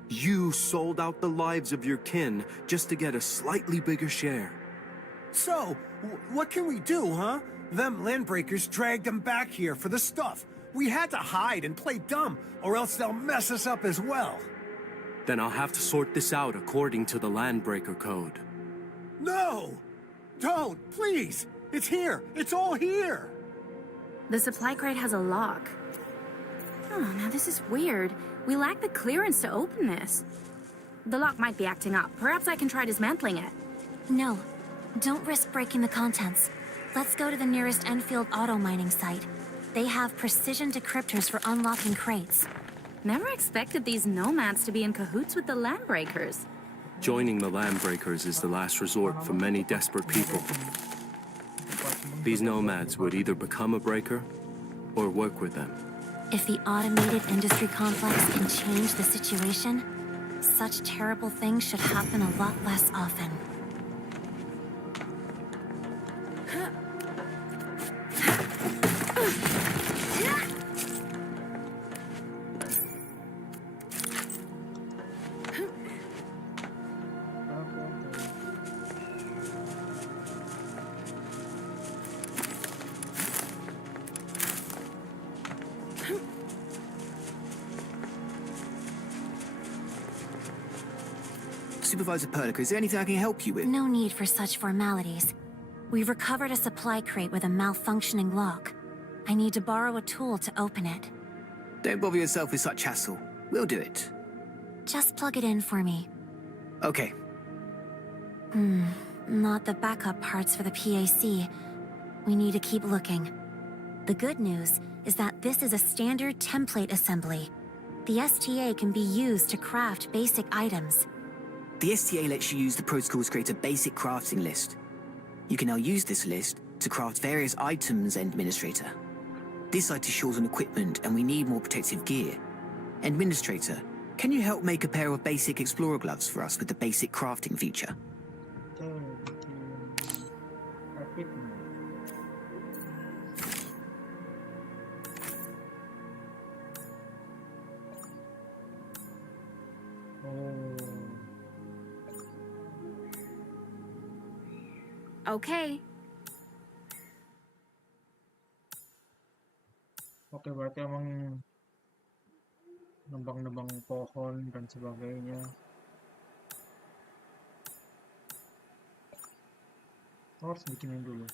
You sold out the lives of your kin just to get a slightly bigger share. So, what can we do, huh? Them Landbreakers dragged them back here for the stuff. We had to hide and play dumb, or else they'll mess us up as well. Then I'll have to sort this out according to the Landbreaker code. No! Don't, please! It's here! It's all here! The supply crate has a lock. Oh, now this is weird. We lack the clearance to open this. The lock might be acting up. Perhaps I can try dismantling it. No, don't risk breaking the contents. Let's go to the nearest Enfield auto mining site. They have precision decryptors for unlocking crates. Never expected these nomads to be in cahoots with the Landbreakers. Joining the Landbreakers is the last resort for many desperate people. These nomads would either become a breaker or work with them. If the automated industry complex can change the situation, such terrible things should happen a lot less often. Supervisor Perlica, is there anything I can help you with? No need for such formalities. We've recovered a supply crate with a malfunctioning lock. I need to borrow a tool to open it. Don't bother yourself with such hassle. We'll do it. Just plug it in for me. Okay. Not the backup parts for the PAC. We need to keep looking. The good news is that this is a standard template assembly. The STA can be used to craft basic items. The STA lets you use the protocols to create a basic crafting list. You can now use this list to craft various items, Administrator. This site is short on equipment and we need more protective gear. Administrator, can you help make a pair of basic Explorer gloves for us with the basic crafting feature? Okay. Oke, berarti emang nebang-nebang pohon dan sebagainya. Harus bikinin dulu.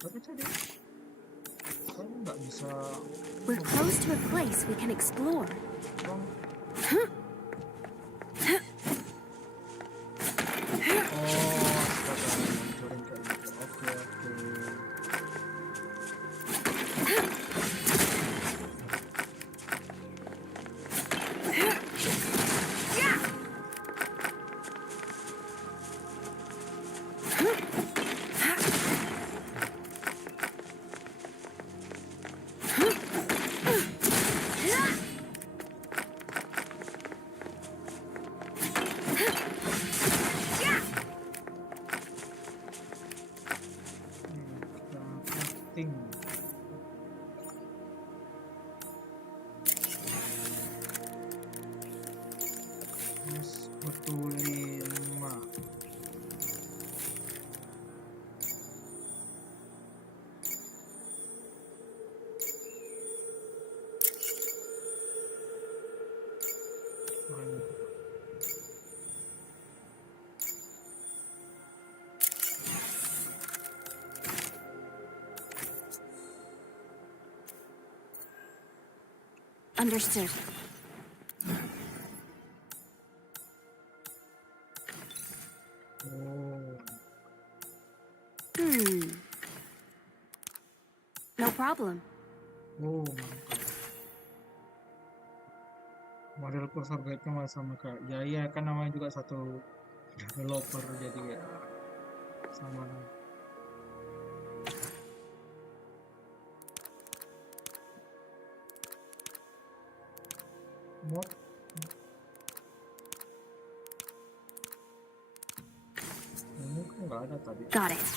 Tapi tadi saya nggak bisa. We're close to a place we can explore. Understood. No problem. Mantap. Model cursor guide-nya masih sama kayak Jaya, kan namanya juga satu developer, jadi ya sama. Mod. Ini kan nggak ada tadi. Got it.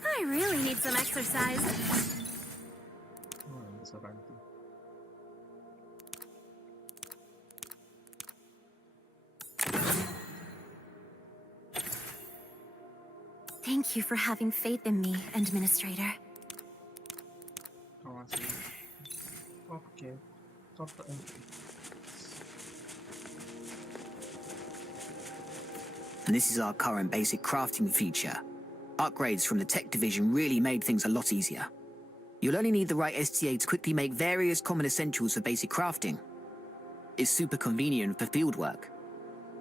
I really need some exercise. Bisa ganti. Thank you for having faith in me, Administrator. Oke. Total entry. And this is our current basic crafting feature. Upgrades from the tech division really made things a lot easier. You'll only need the right STA to quickly make various common essentials for basic crafting. It's super convenient for field work.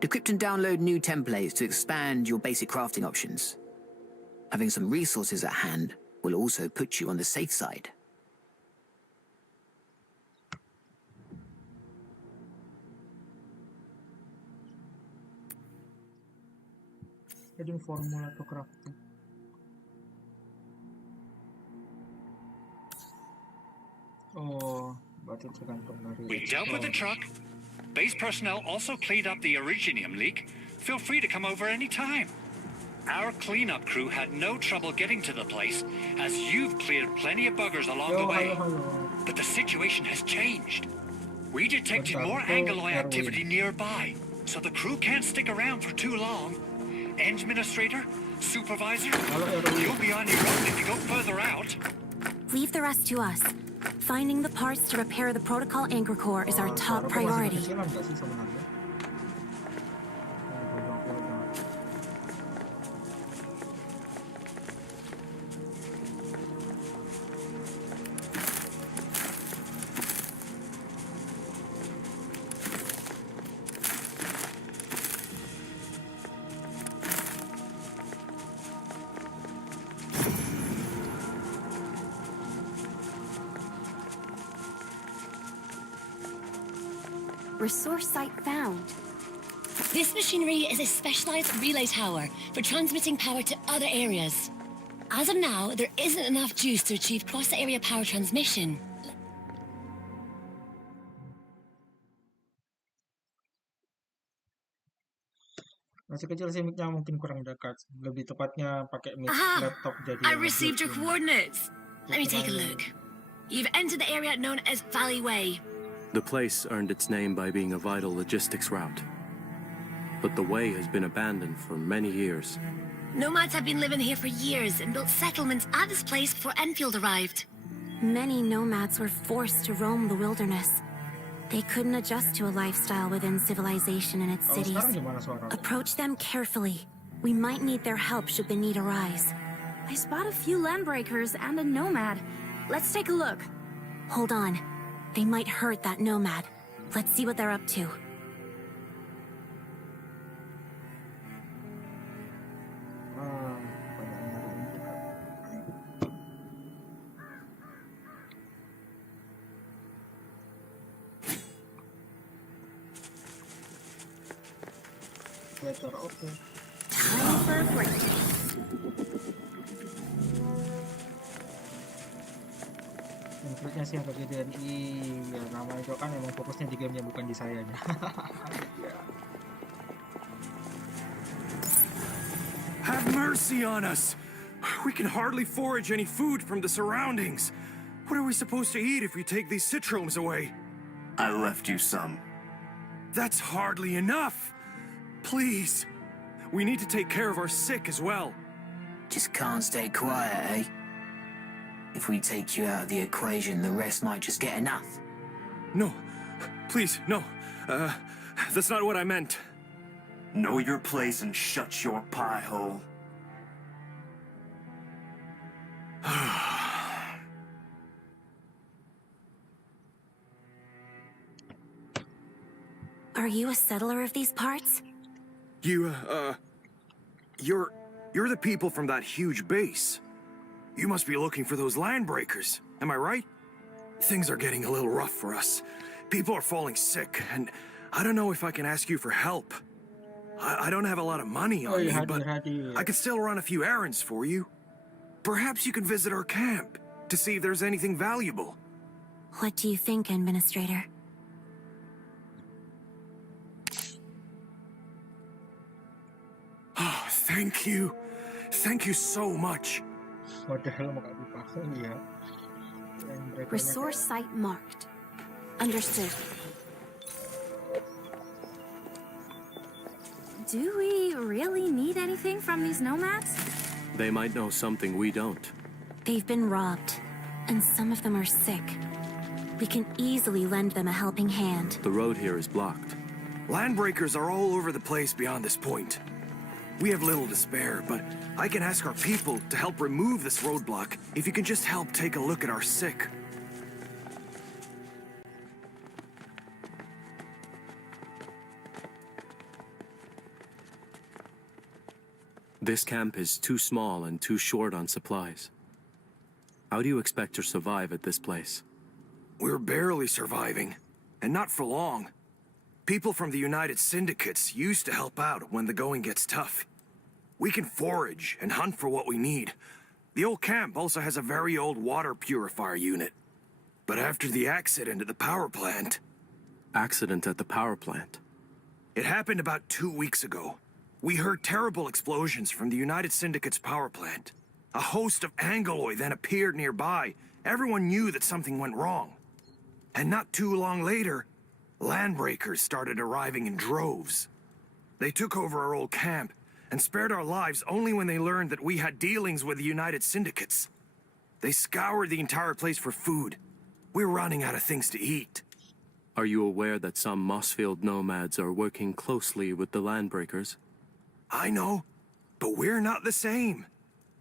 Decrypt and download new templates to expand your basic crafting options. Having some resources at hand will also put you on the safe side. Adding formula to crafting. Oh, berarti tergantung dari. We dealt with the truck. Base personnel also cleaned up the Originium leak. Feel free to come over any time. Our cleanup crew had no trouble getting to the place, as you've cleared plenty of buggers along the way. But the situation has changed. We detected more Angoloi activity nearby, so the crew can't stick around for too long. Administrator, supervisor, you'll be on your own if you go further out. Leave the rest to us. Finding the parts to repair the protocol anchor core is our top priority. Resource site found. This machinery is a specialized relay tower for transmitting power to other areas. As of now, there isn't enough juice to achieve cross-area power transmission. Masih kecil sih mic-nya, mungkin kurang dekat. Lebih tepatnya pakai mic laptop jadi. I received your coordinates. Let me take a look. You've entered the area known as Valley Way. The place earned its name by being a vital logistics route. But the way has been abandoned for many years. Nomads have been living here for years and built settlements at this place before Enfield arrived. Many nomads were forced to roam the wilderness. They couldn't adjust to a lifestyle within civilization and its cities. Approach them carefully. We might need their help should the need arise. I spot a few landbreakers and a nomad. Let's take a look. Hold on. They might hurt that nomad. Let's see what they're up to. Okay. Time for a break. Inputnya sih agak gedean. Iya, namanya itu kan emang fokusnya di gamenya, bukan di sayanya. Have mercy on us! We can hardly forage any food from the surroundings. What are we supposed to eat if we take these citrums away? I left you some. That's hardly enough! Please! We need to take care of our sick as well. Just can't stay quiet, eh? If we take you out of the equation, the rest might just get enough. No. Please, no. That's not what I meant. Know your place and shut your pie hole. Are you a settler of these parts? You're the people from that huge base. You must be looking for those landbreakers, am I right? Things are getting a little rough for us. People are falling sick, and I don't know if I can ask you for help. I don't have a lot of money on me, but I could still run a few errands for you. Perhaps you can visit our camp to see if there's anything valuable. What do you think, Administrator? Oh, thank you. Thank you so much. Resource site marked. Understood. Do we really need anything from these nomads? They might know something we don't. They've been robbed, and some of them are sick. We can easily lend them a helping hand. The road here is blocked. Landbreakers are all over the place beyond this point. We have little to spare, but I can ask our people to help remove this roadblock if you can just help take a look at our sick. This camp is too small and too short on supplies. How do you expect to survive at this place? We're barely surviving, and not for long. People from the United Syndicates used to help out when the going gets tough. We can forage and hunt for what we need. The old camp also has a very old water purifier unit. But after the accident at the power plant... Accident at the power plant? It happened about 2 weeks ago. We heard terrible explosions from the United Syndicate's power plant. A host of Angoloi then appeared nearby. Everyone knew that something went wrong. And not too long later, landbreakers started arriving in droves. They took over our old camp and spared our lives only when they learned that we had dealings with the United Syndicates. They scoured the entire place for food. We're running out of things to eat. Are you aware that some Mossfield nomads are working closely with the landbreakers? I know, but we're not the same.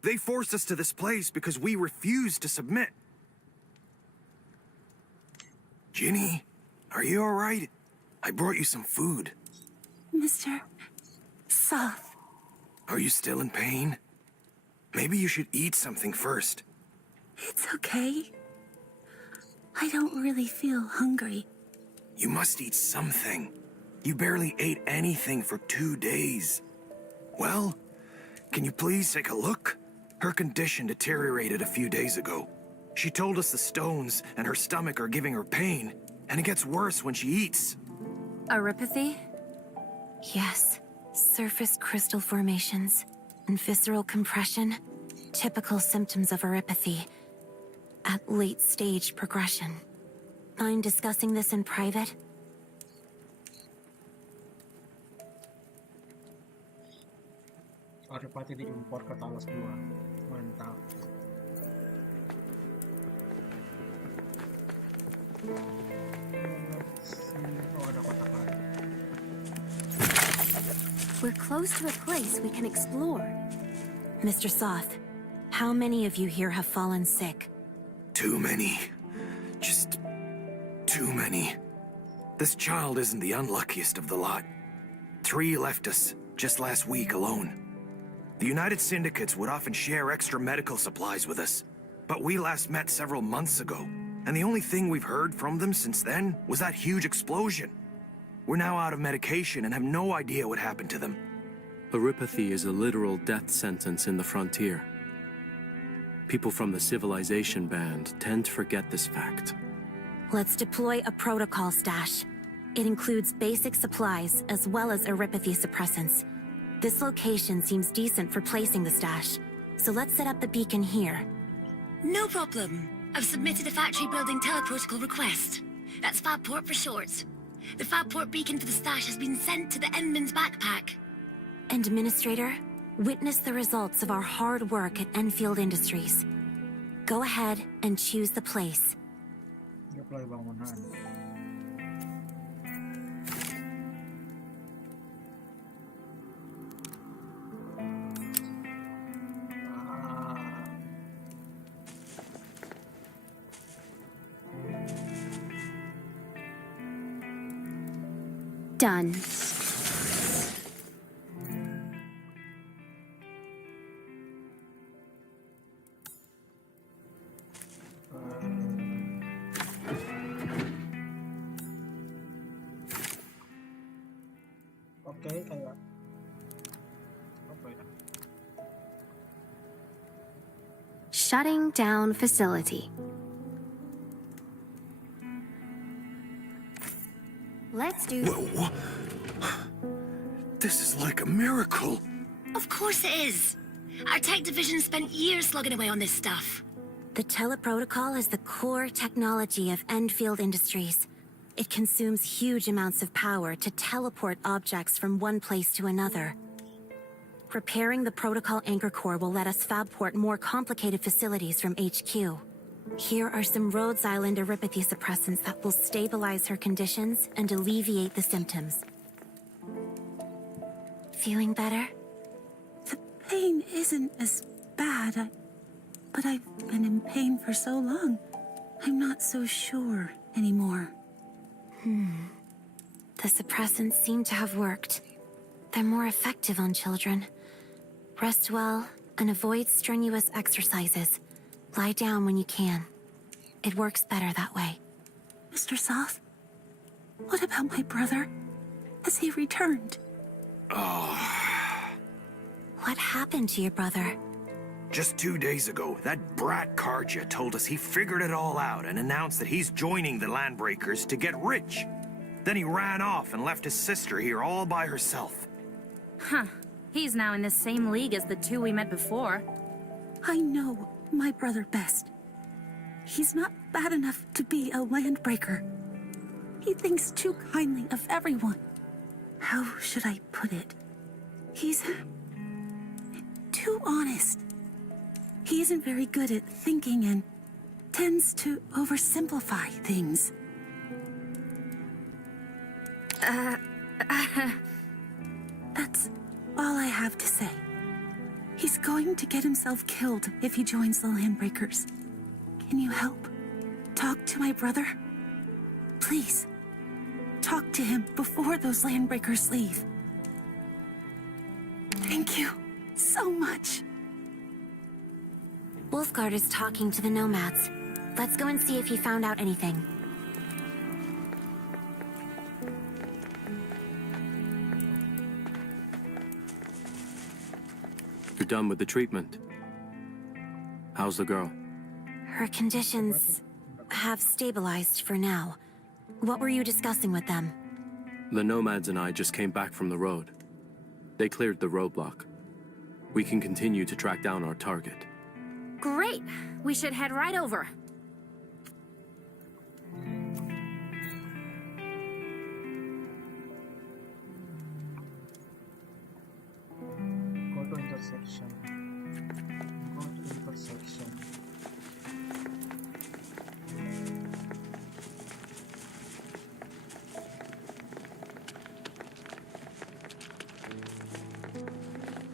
They forced us to this place because we refused to submit. Ginny, are you all right? I brought you some food. Mr. Soth. Are you still in pain? Maybe you should eat something first. It's okay. I don't really feel hungry. You must eat something. You barely ate anything for 2 days. Well, can you please take a look? Her condition deteriorated a few days ago. She told us the stones and her stomach are giving her pain, and it gets worse when she eats. Uropathy? Yes. Surface crystal formations and visceral compression. Typical symptoms of uropathy. At late stage progression. Mind discussing this in private? Saripati diimpor ke Talas 2. Mantap. Oh, ada kotak. We're close to a place we can explore. Mr. Soth, how many of you here have fallen sick? Too many. Just too many. This child isn't the unluckiest of the lot. 3 left us just last week alone. The United Syndicates would often share extra medical supplies with us, but we last met several months ago, and the only thing we've heard from them since then was that huge explosion. We're now out of medication and have no idea what happened to them. Uropathy is a literal death sentence in the frontier. People from the Civilization Band tend to forget this fact. Let's deploy a protocol stash. It includes basic supplies as well as uropathy suppressants. This location seems decent for placing the stash, so let's set up the beacon here. No problem. I've submitted a factory building teleprotocol request. That's Fabport for short. The Fabport beacon for the stash has been sent to the Endman's backpack. And Administrator, witness the results of our hard work at Enfield Industries. Go ahead and choose the place. Done. Oke, kayak apa ya? Shutting down facility. Let's do... Whoa. This is like a miracle. Of course it is. Our tech division spent years slugging away on this stuff. The teleprotocol is the core technology of Enfield Industries. It consumes huge amounts of power to teleport objects from one place to another. Repairing the protocol anchor core will let us fabport more complicated facilities from HQ. Here are some Rhodes Island uropathy suppressants that will stabilize her conditions and alleviate the symptoms. Feeling better? The pain isn't as bad, but I've been in pain for so long. I'm not so sure anymore. The suppressants seem to have worked. They're more effective on children. Rest well and avoid strenuous exercises. Lie down when you can. It works better that way. Mr. Soth, what about my brother? Has he returned? Oh. What happened to your brother? Just 2 days ago, that brat Karja told us he figured it all out and announced that he's joining the Landbreakers to get rich. Then he ran off and left his sister here all by herself. Huh. He's now in the same league as the two we met before. I know my brother best. He's not bad enough to be a Landbreaker. He thinks too kindly of everyone. How should I put it? He's too honest. He isn't very good at thinking and tends to oversimplify things. That's all I have to say. He's going to get himself killed if he joins the Landbreakers. Can you help? Talk to my brother? Please. Talk to him before those Landbreakers leave. Thank you so much. Wolfguard is talking to the nomads. Let's go and see if he found out anything. You're done with the treatment. How's the girl? Her conditions have stabilized for now. What were you discussing with them? The nomads and I just came back from the road. They cleared the roadblock. We can continue to track down our target. Great! We should head right over. Go to intersection. Go to intersection.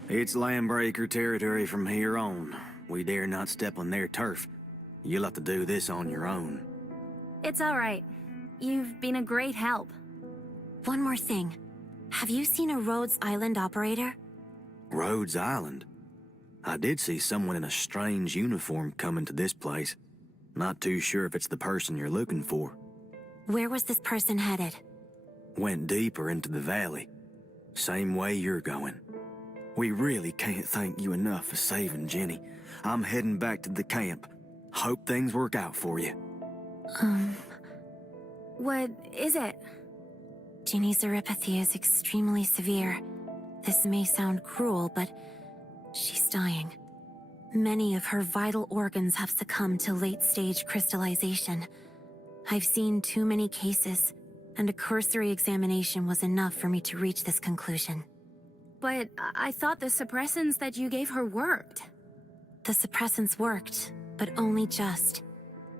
It's Landbreaker territory from here on. We dare not step on their turf. You'll have to do this on your own. It's all right. You've been a great help. One more thing. Have you seen a Rhodes Island operator? Rhodes Island? I did see someone in a strange uniform coming to this place. Not too sure if it's the person you're looking for. Where was this person headed? Went deeper into the valley. Same way you're going. We really can't thank you enough for saving Jenny. I'm heading back to the camp. Hope things work out for you. What is it? Jenny's neuropathy is extremely severe. This may sound cruel, but she's dying. Many of her vital organs have succumbed to late-stage crystallization. I've seen too many cases, and a cursory examination was enough for me to reach this conclusion. But I thought the suppressants that you gave her worked. The suppressants worked, but only just.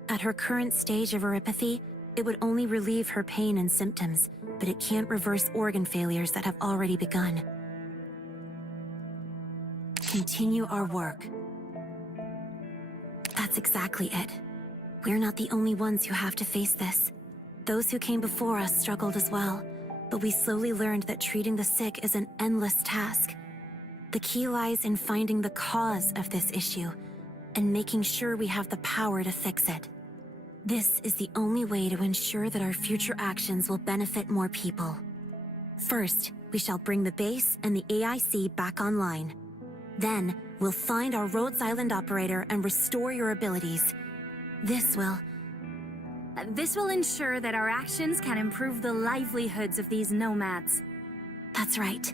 At her current stage of neuropathy, it would only relieve her pain and symptoms, but it can't reverse organ failures that have already begun. Continue our work. That's exactly it. We're not the only ones who have to face this. Those who came before us struggled as well, but we slowly learned that treating the sick is an endless task. The key lies in finding the cause of this issue and making sure we have the power to fix it. This is the only way to ensure that our future actions will benefit more people. First, we shall bring the base and the AIC back online. Then, we'll find our Rhodes Island operator and restore your abilities. This will ensure that our actions can improve the livelihoods of these nomads. That's right.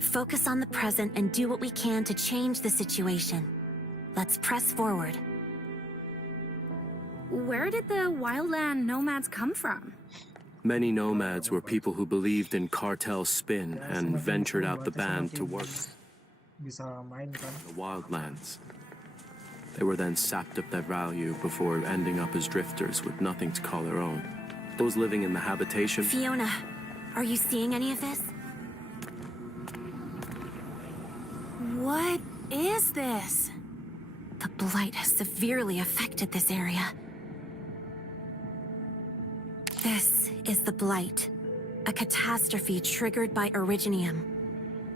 Focus on the present and do what we can to change the situation. Let's press forward. Where did the wildland nomads come from? Many nomads were people who believed in cartel spin and ventured out the band to work the wildlands. They were then sapped of their value before ending up as drifters with nothing to call their own. Those living in the habitation... Fiona, are you seeing any of this? What is this? The blight has severely affected this area. This is the blight, a catastrophe triggered by originium.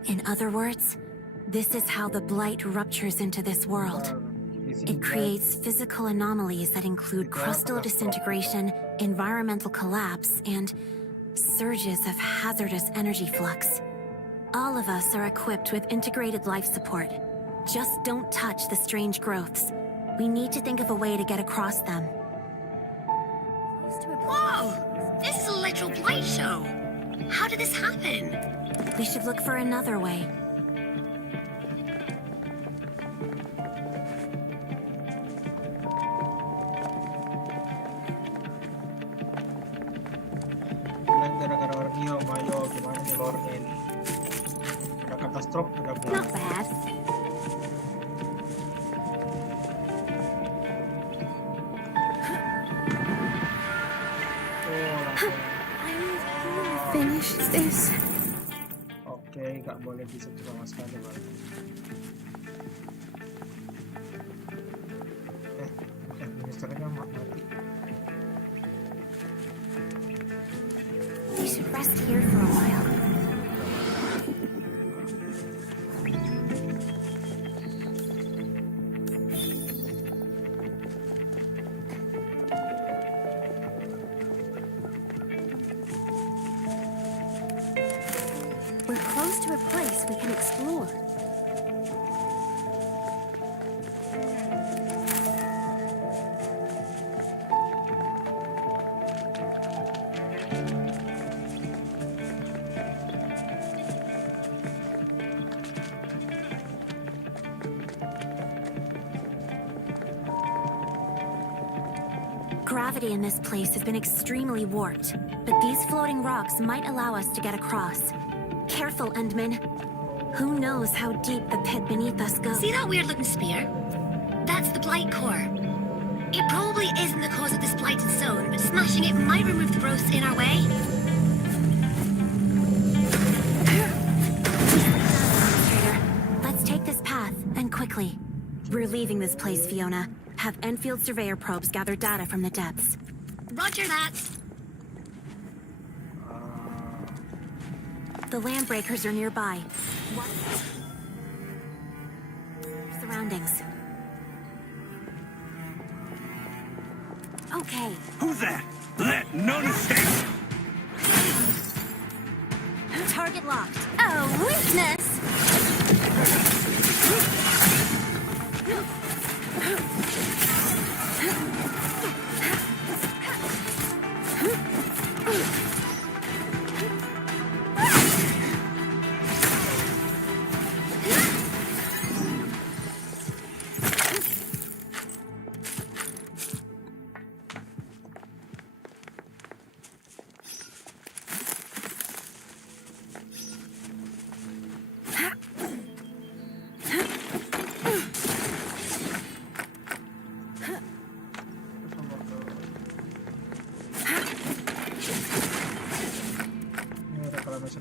In other words, this is how the blight ruptures into this world. It creates physical anomalies that include crustal disintegration, environmental collapse, and surges of hazardous energy flux. All of us are equipped with integrated life support. Just don't touch the strange growths. We need to think of a way to get across them. Whoa! This is a literal blight show! How did this happen? We should look for another way. Gara-gara orang hijau, Mayo, gimana nih lore-nya ini? Ada katastrof, ada Not bad. Finish this. Oke, nggak boleh disentuh sama sekali, Bang. Ministernya mati. We should rest here for a while. We're close to a place we can explore. Gravity in this place has been extremely warped, but these floating rocks might allow us to get across. Careful, Endman. Who knows how deep the pit beneath us goes? See that weird-looking spear? That's the blight core. It probably isn't the cause of this blighted zone, but smashing it might remove the growths in our way. Let's take this path, and quickly. We're leaving this place, Fiona. Have Enfield surveyor probes gather data from the depths. Roger that. The landbreakers are nearby. Surroundings. Okay. Who's that? Let none escape! Target locked. Oh, weakness!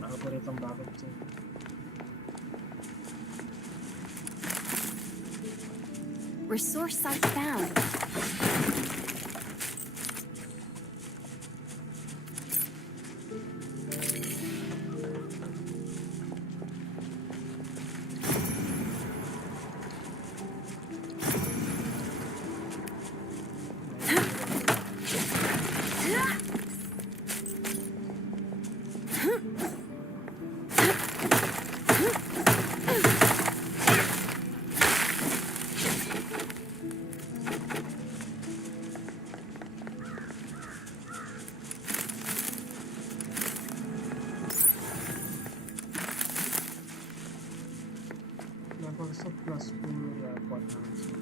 Algorithm bakit sih? Resource site found. Level 11 10 ya buat langsung.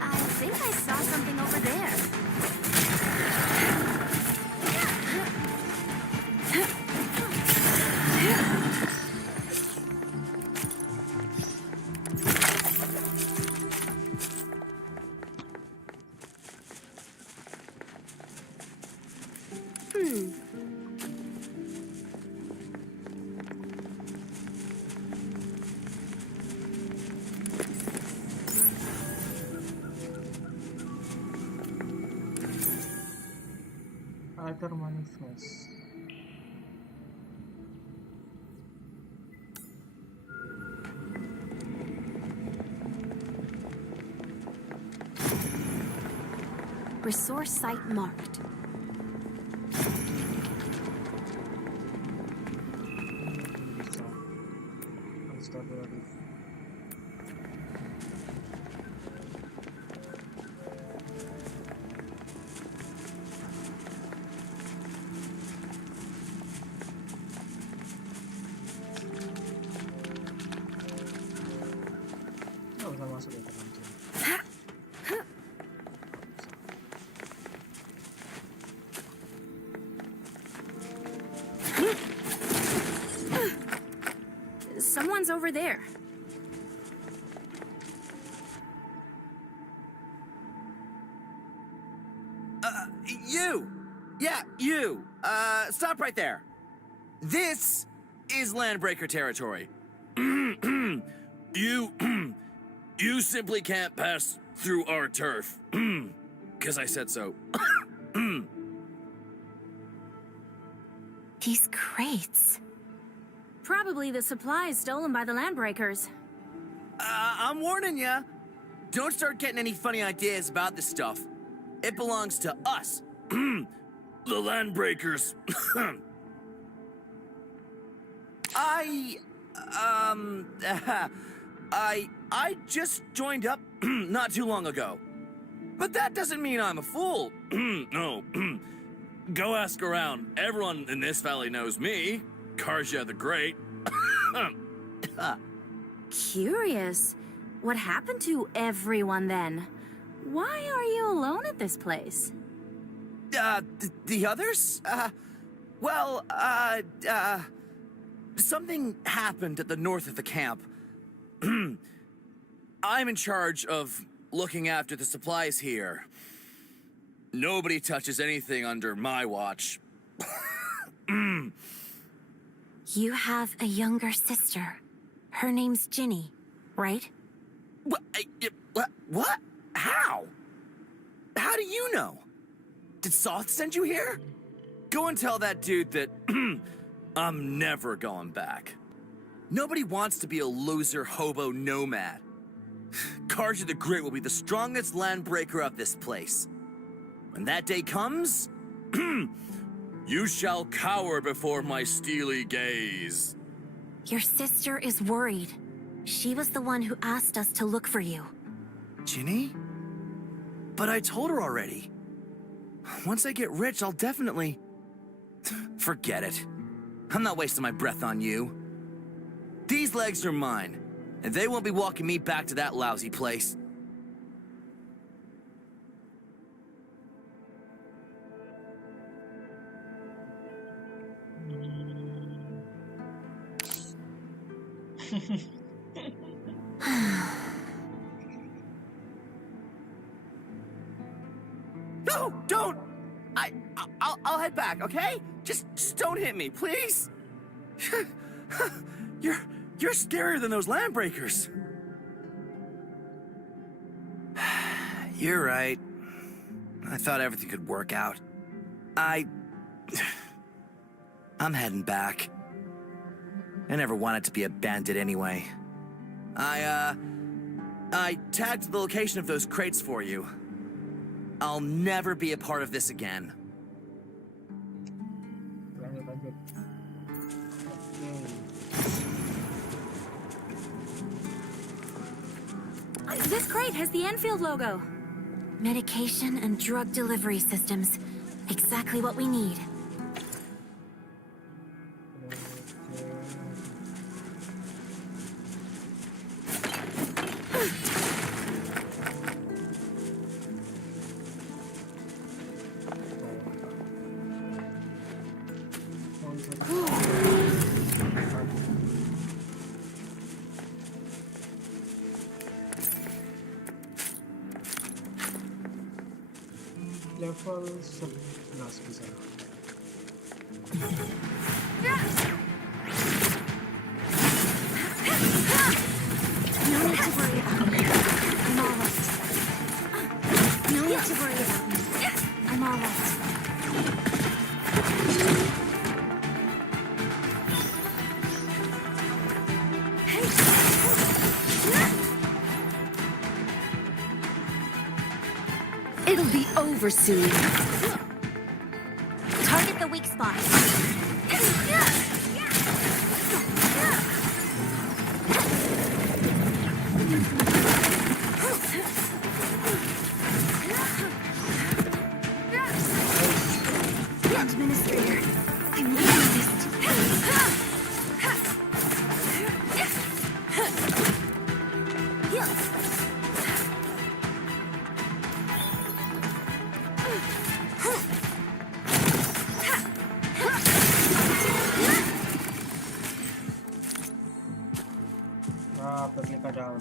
I think I saw something over there. Other manifest. Resource site marked. Someone's over there. You! Yeah, you! Stop right there. This is Landbreaker territory. You simply can't pass through our turf. 'Cause I said so. These crates. Probably the supplies stolen by the Landbreakers. I'm warning ya. Don't start getting any funny ideas about this stuff. It belongs to us. The Landbreakers. I just joined up not too long ago. But that doesn't mean I'm a fool. No. Go ask around. Everyone in this valley knows me. Karja the Great. Curious. What happened to everyone then? Why are you alone at this place? The others? Something happened at the north of the camp. I'm in charge of looking after the supplies here. Nobody touches anything under my watch. You have a younger sister. Her name's Ginny, right? What? How? How do you know? Did Soth send you here? Go and tell that dude that I'm never going back. Nobody wants to be a loser hobo nomad. Karja the Great will be the strongest landbreaker of this place. When that day comes, you shall cower before my steely gaze. Your sister is worried. She was the one who asked us to look for you. Ginny? But I told her already. Once I get rich, I'll definitely... Forget it. I'm not wasting my breath on you. These legs are mine, and they won't be walking me back to that lousy place. No, don't! I'll head back, okay? Just don't hit me, please. You're scarier than those landbreakers. You're right. I thought everything could work out. I'm heading back. I never wanted to be a bandit anyway. I tagged the location of those crates for you. I'll never be a part of this again. This crate has the Enfield logo. Medication and drug delivery systems. Exactly what we need. Level 11 bisa. No need to worry about me. I'm all right. No need to worry about me. I'm all right. It'll be over over soon. Target the weak spot. Administrator, I'm leaving this to Replika down.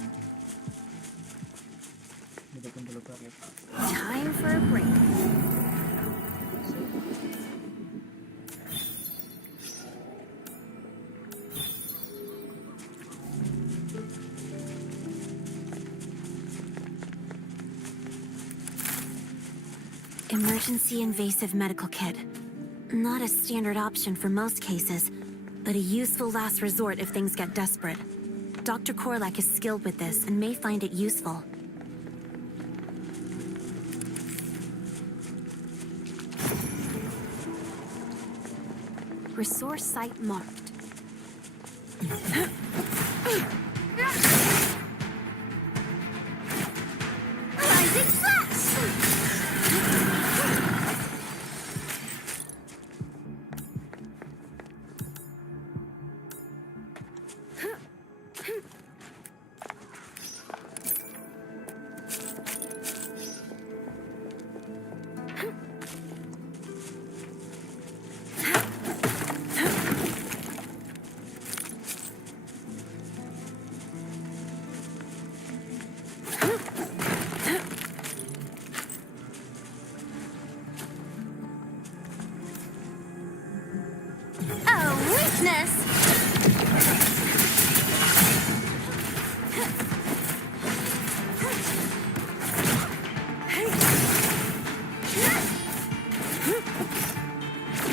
Hidupin dulu replika. Time for a break. Emergency invasive medical kit. Not a standard option for most cases, but a useful last resort if things get desperate. Dr. Korlak is skilled with this and may find it useful. Resource site marked. Rising flash!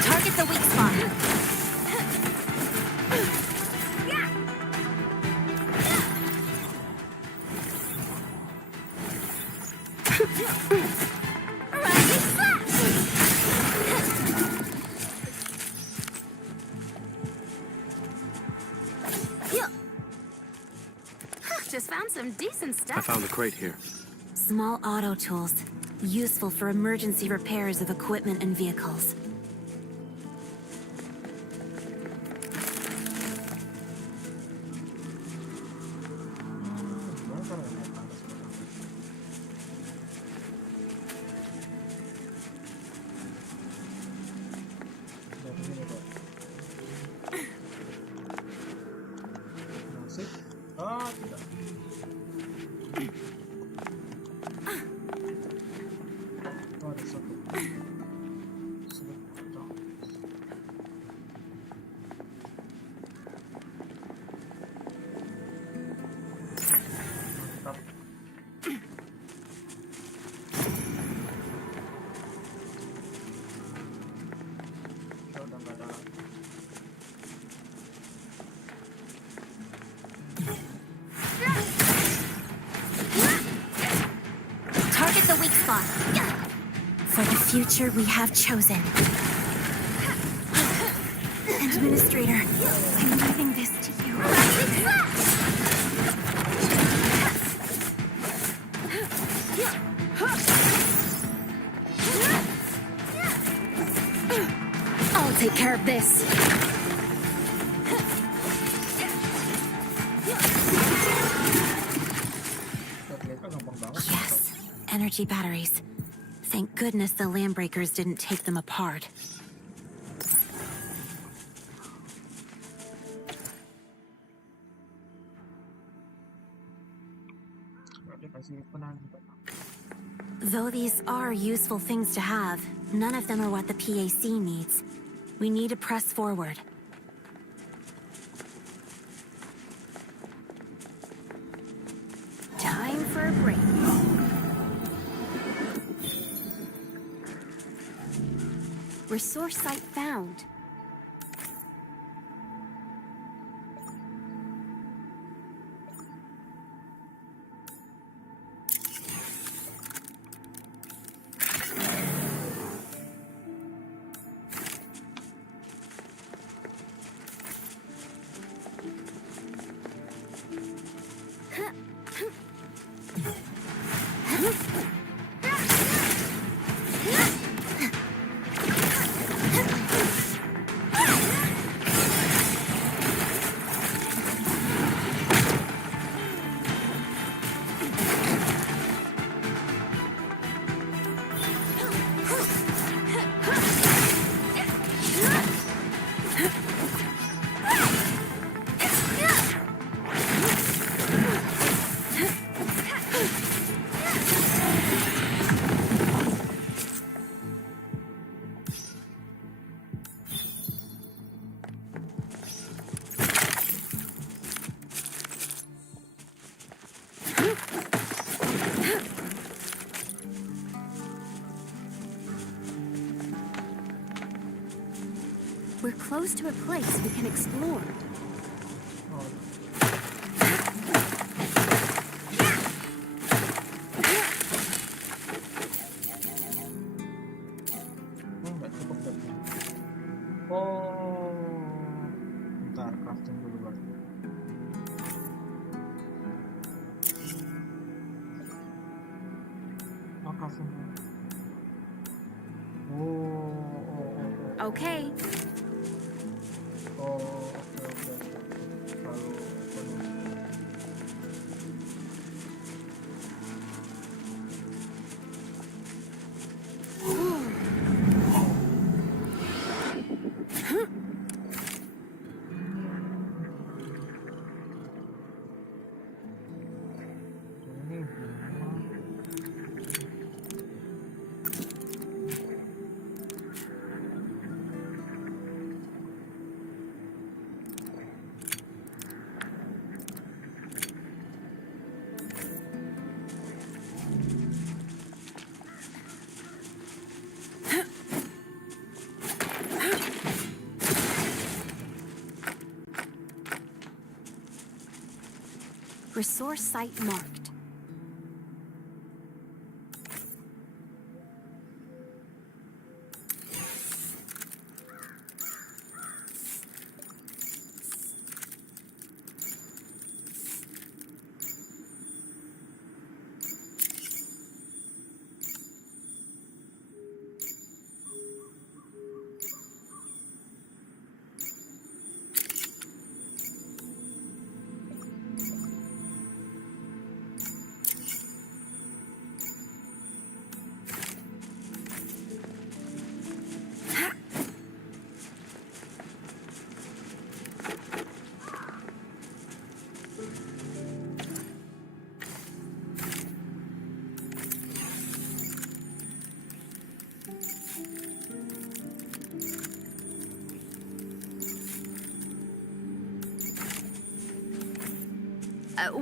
Target the weak spot. Rising flash! Just found some decent stuff. I found a crate here. Small auto tools, useful for emergency repairs of equipment and vehicles. Target the weak spot. For the future we have chosen. Administrator, I'm leaving this to you. I'll take care of this. Yes, energy batteries. Thank goodness the Landbreakers didn't take them apart. Though these are useful things to have, none of them are what the PAC needs. We need to press forward. Time for a break. Resource site found. We're close to a place we can explore. Nggak cukup tadi. Oh, bentar, crafting dulu berarti. Oh, crafting. Okay. Oh, oke. Lalu Resource site marked.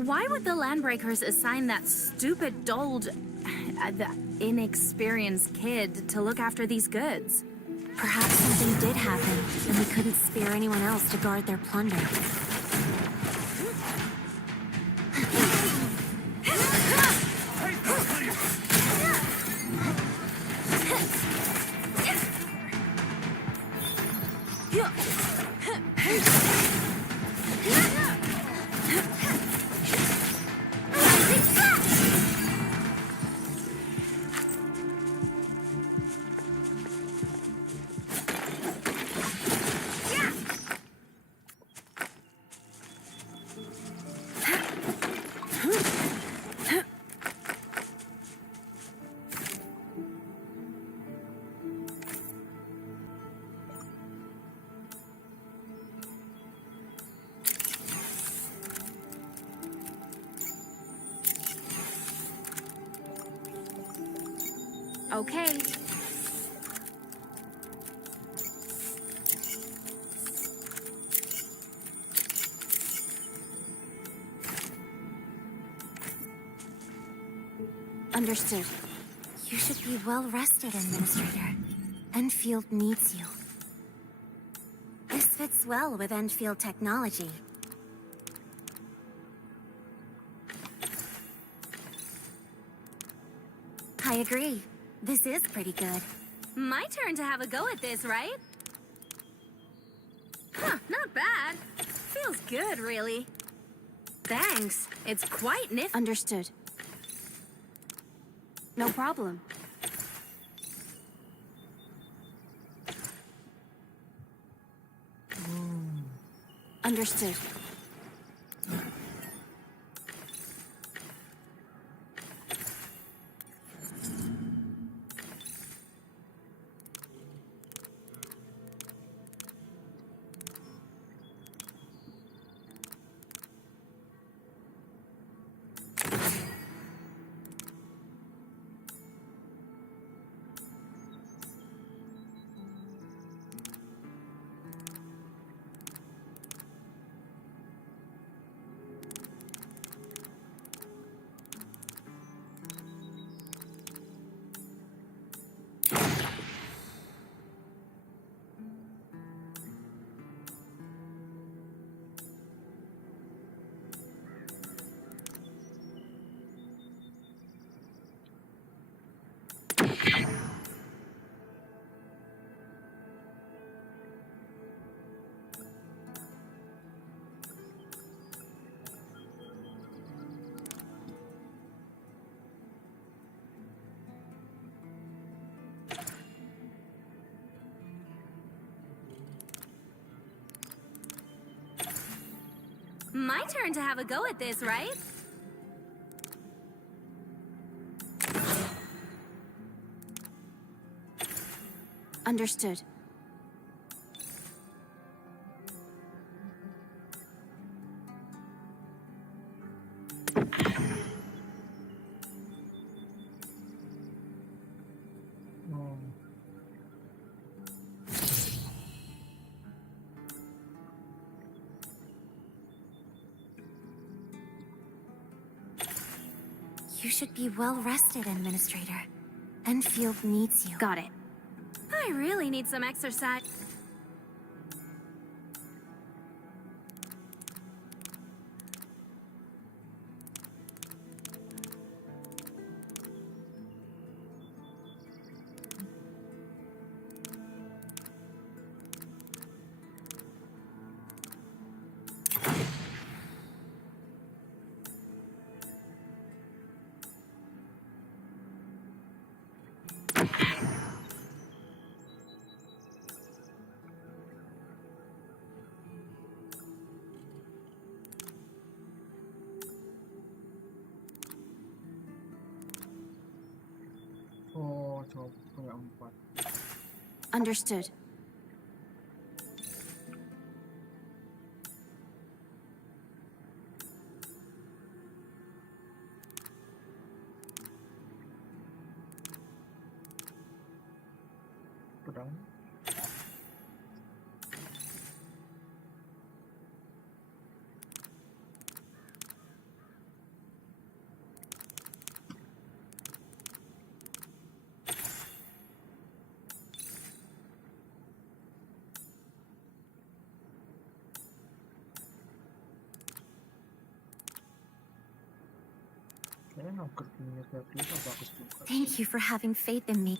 Why would the Landbreakers assign that stupid, dulled, the inexperienced kid to look after these goods? Perhaps something did happen, and we couldn't spare anyone else to guard their plunder. Okay. Understood. You should be well rested, Administrator. Enfield needs you. This fits well with Enfield technology. I agree. This is pretty good. My turn to have a go at this, right? Huh, not bad. Feels good, really. Thanks. It's quite nifty. Understood. No problem. Understood. My turn to have a go at this, right? Understood. You should be well rested, Administrator. Enfield needs you. Got it. I really need some exercise. Oh, coba punya 4. Understood. Pedang. Kayaknya upgrade minyak kita bagus juga. Thank you for having faith in me.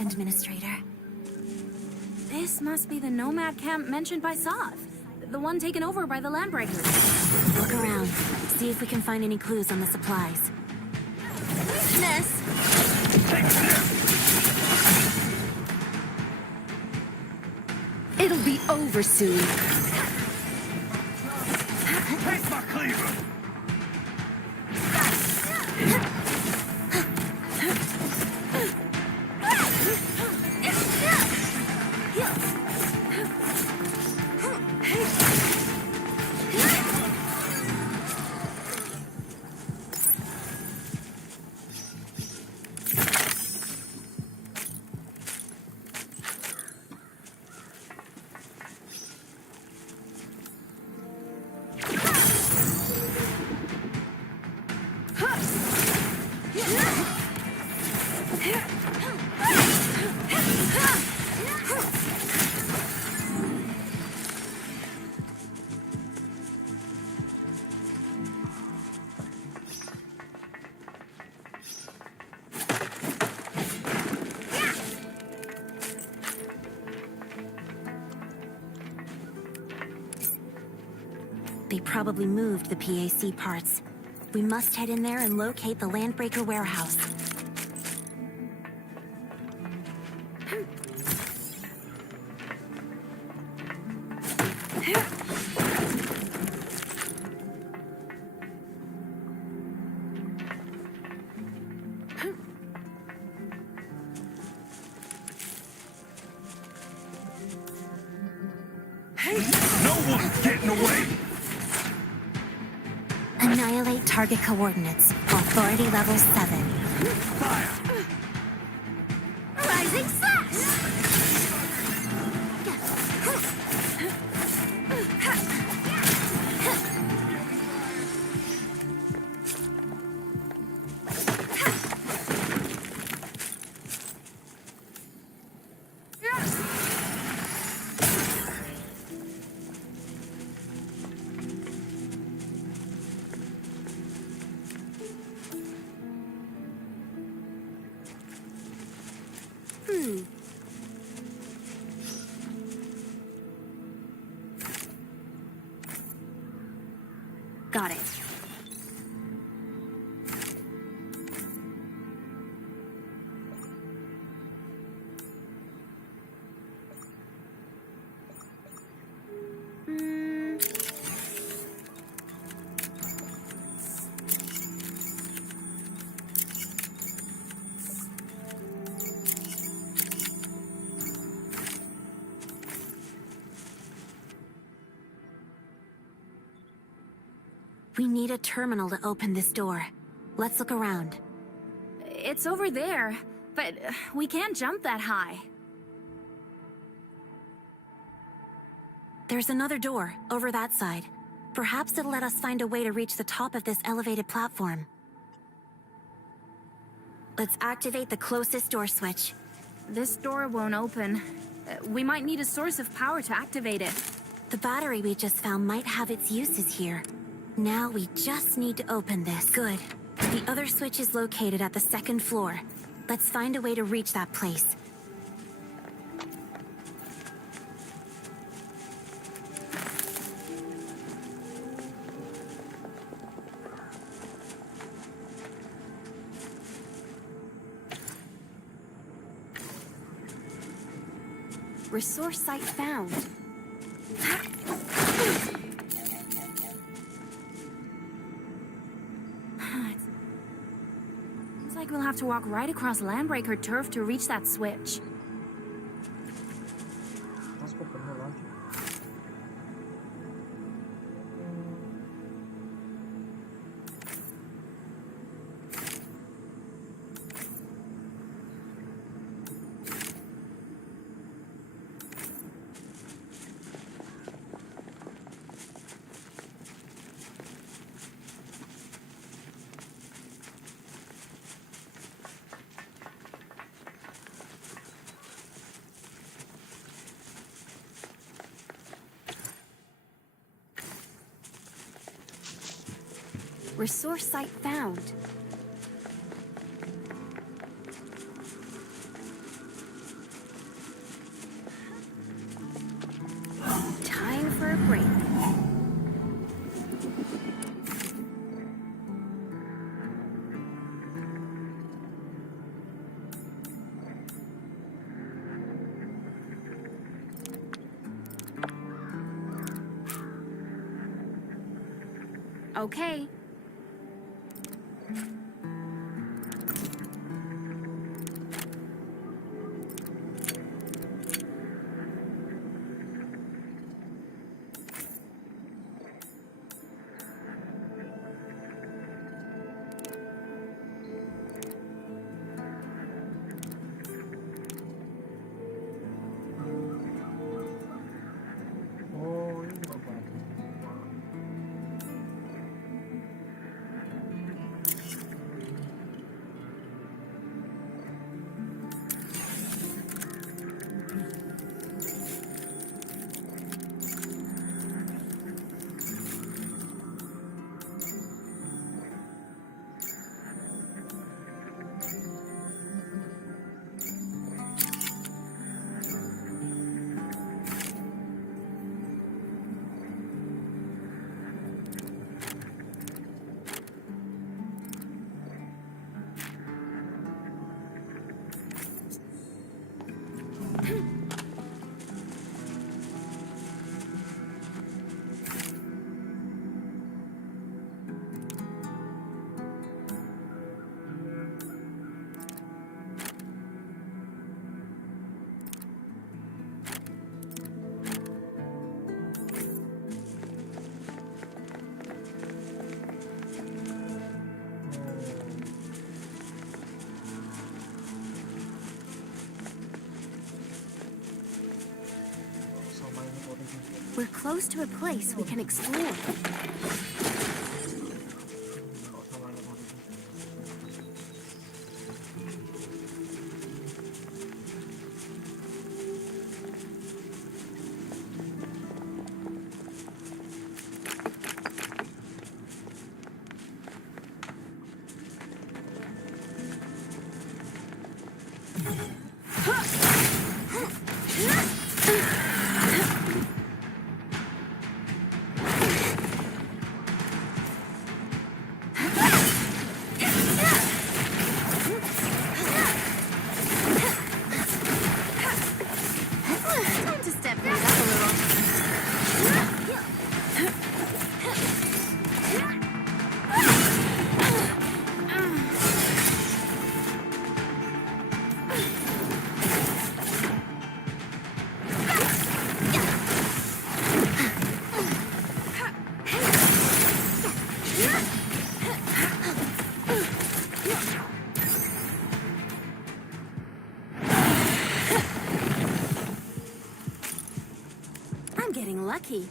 Administrator. This must be the nomad camp mentioned by Soth. The one taken over by the Landbreakers. Look around. See if we can find any clues on the supplies. Miss! It'll be over soon. Take my cleaver! They probably moved the PAC parts. We must head in there and locate the Landbreaker warehouse. No one's getting away! Annihilate target coordinates. Authority level 7. Fire! Rising slash! Got it. We need a terminal to open this door. Let's look around. It's over there, but we can't jump that high. There's another door over that side. Perhaps it'll let us find a way to reach the top of this elevated platform. Let's activate the closest door switch. This door won't open. We might need a source of power to activate it. The battery we just found might have its uses here. Now we just need to open this. Good. The other switch is located at the second floor. Let's find a way to reach that place. Resource site found. Looks like we'll have to walk right across Landbreaker turf to reach that switch. Resource site found. Time for a break. Okay. We're close to a place we can explore. getting lucky.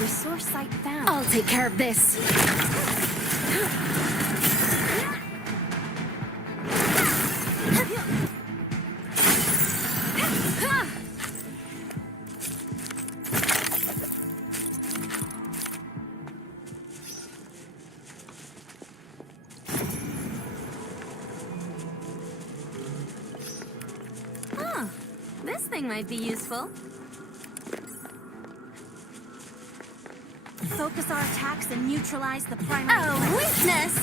Resource site found. I'll take care of this. Oh, this thing might be useful. Focus our attacks and neutralize the primary. Oh, weakness!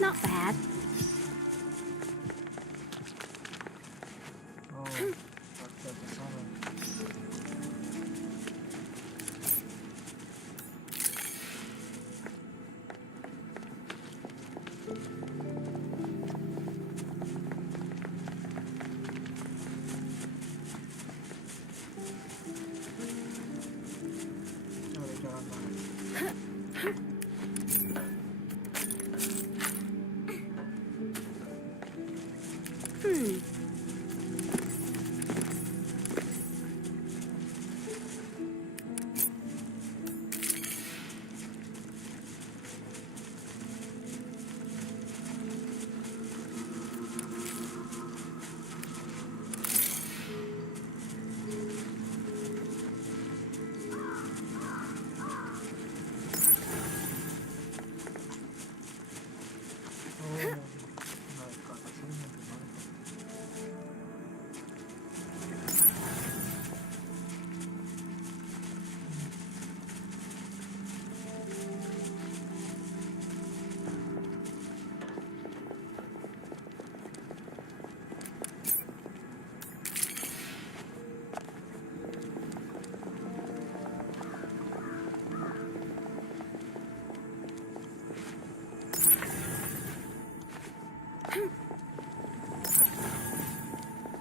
Not bad.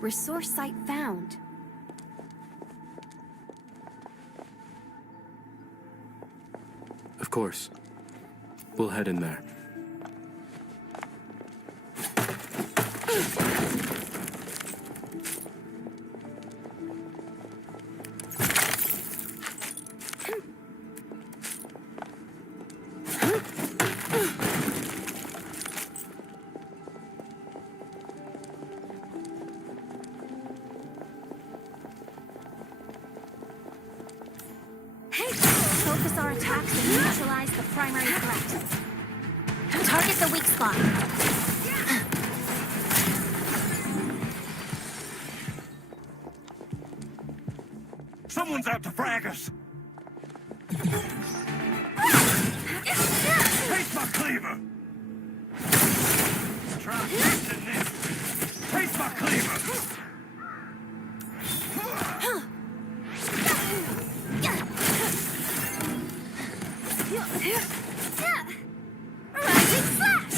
Resource site found. Of course. We'll head in there. Focus our attacks and neutralize the primary threat. Target the weak spot. Someone's out to frag us! Face my cleaver! Try twisting this! Face my cleaver! Rising flash!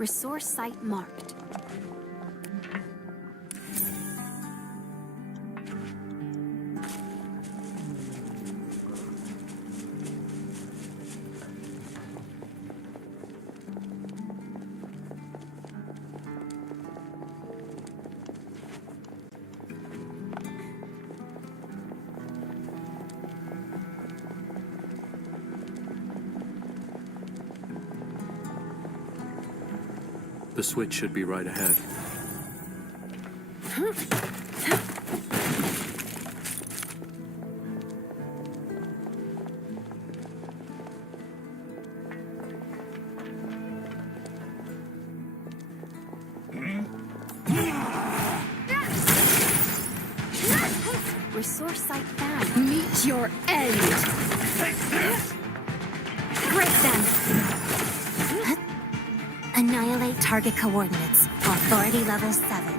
Resource site marked. The switch should be right ahead. Resource site found. Meet your end. Break them. Annihilate target coordinates. Authority level 7.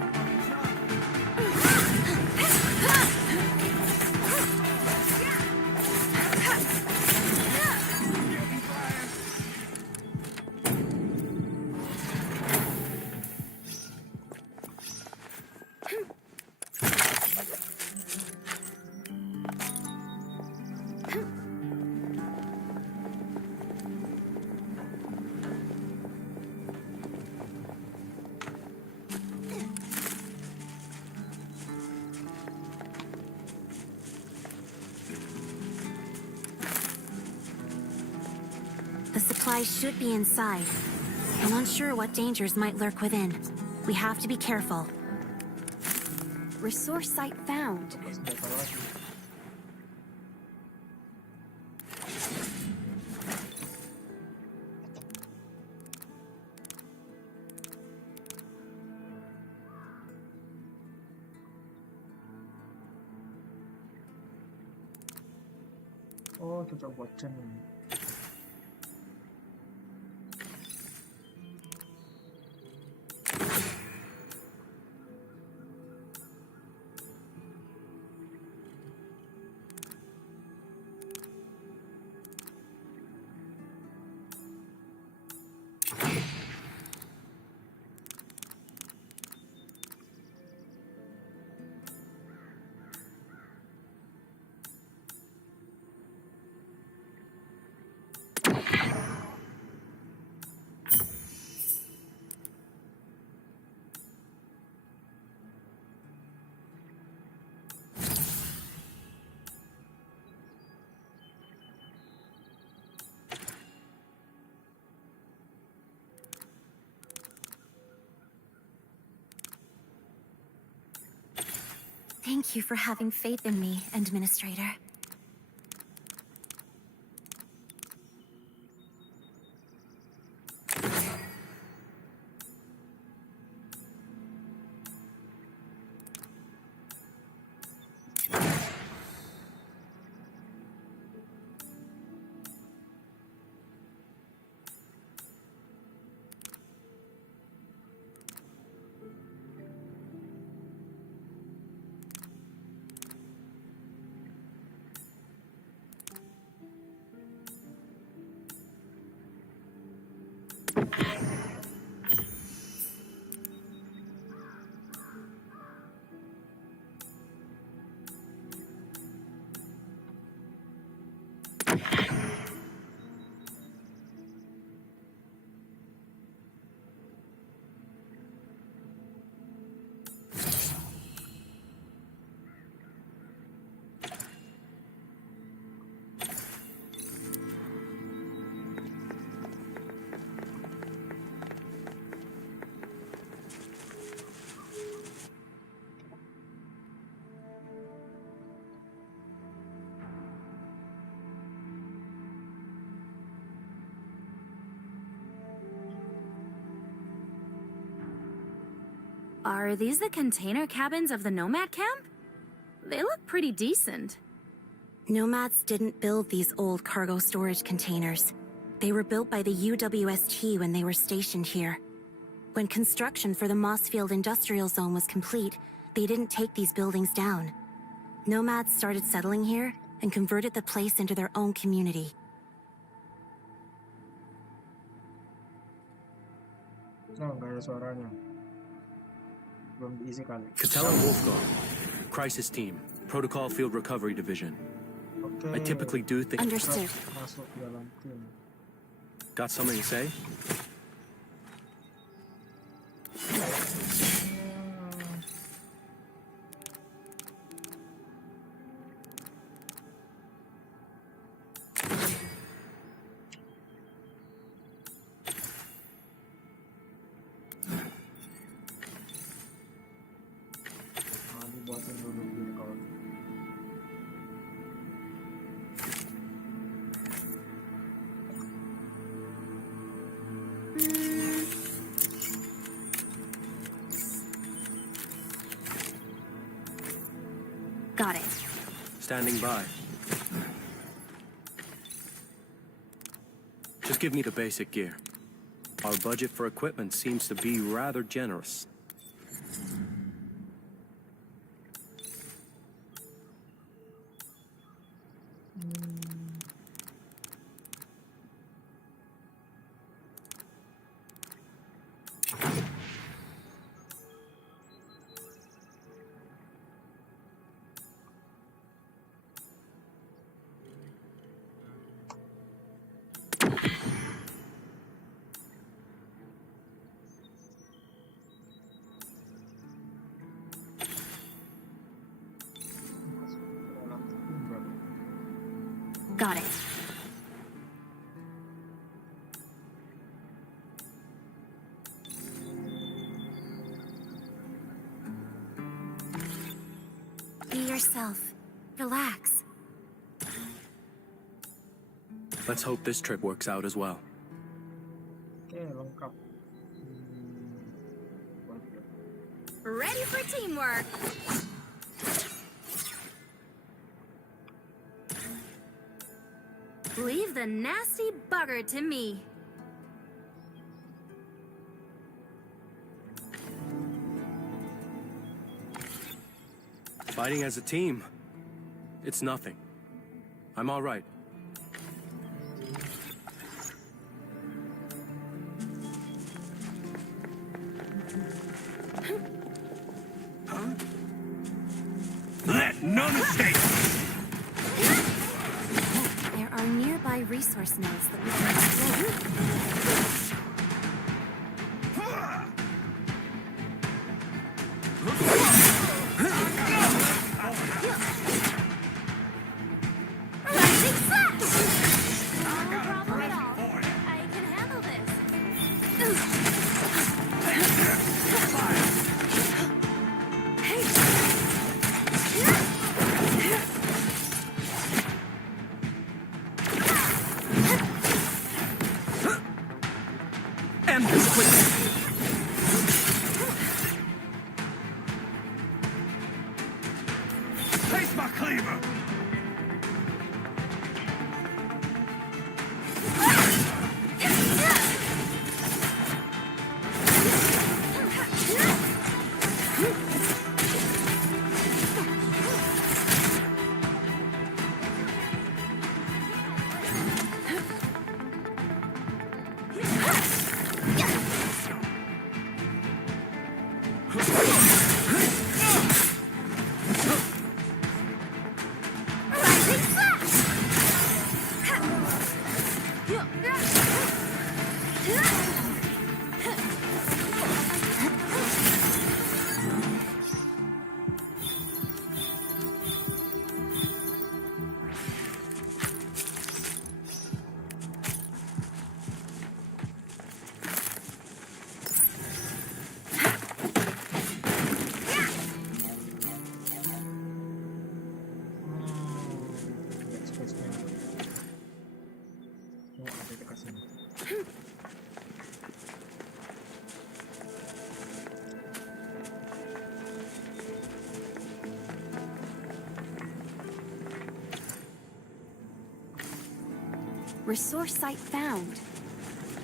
The supplies should be inside. I'm unsure what dangers might lurk within. We have to be careful. Resource site found. Oh, cocok buat Chen ini. Thank you for having faith in me, Administrator. Are these the container cabins of the Nomad camp? They look pretty decent. Nomads didn't build these old cargo storage containers. They were built by the UWST when they were stationed here. When construction for the Mossfield Industrial Zone was complete, they didn't take these buildings down. Nomads started settling here and converted the place into their own community. ada suaranya. Belum diisi kali. Catella Wolfgang, Crisis Team, Protocol Field Recovery Division. Oke. I typically do things. Understood. Masuk dalam tim. Got something to say? Dibuatin dulu gitu kalau. Got it. Standing by. Just give me the basic gear. Our budget for equipment seems to be rather generous. Got it. Be yourself. Relax. Let's hope this trip works out as well. Oke, lengkap. Ready for teamwork. Leave the nasty bugger to me. Fighting as a team, it's nothing. I'm all right. Let none escape! There are nearby resource nodes that we can explore. Rising slash! No problem at all. I can handle this. End this quickly! Place my cleaver! Rising slash! Space-nya. Oh, ada dekat sini. Resource site found.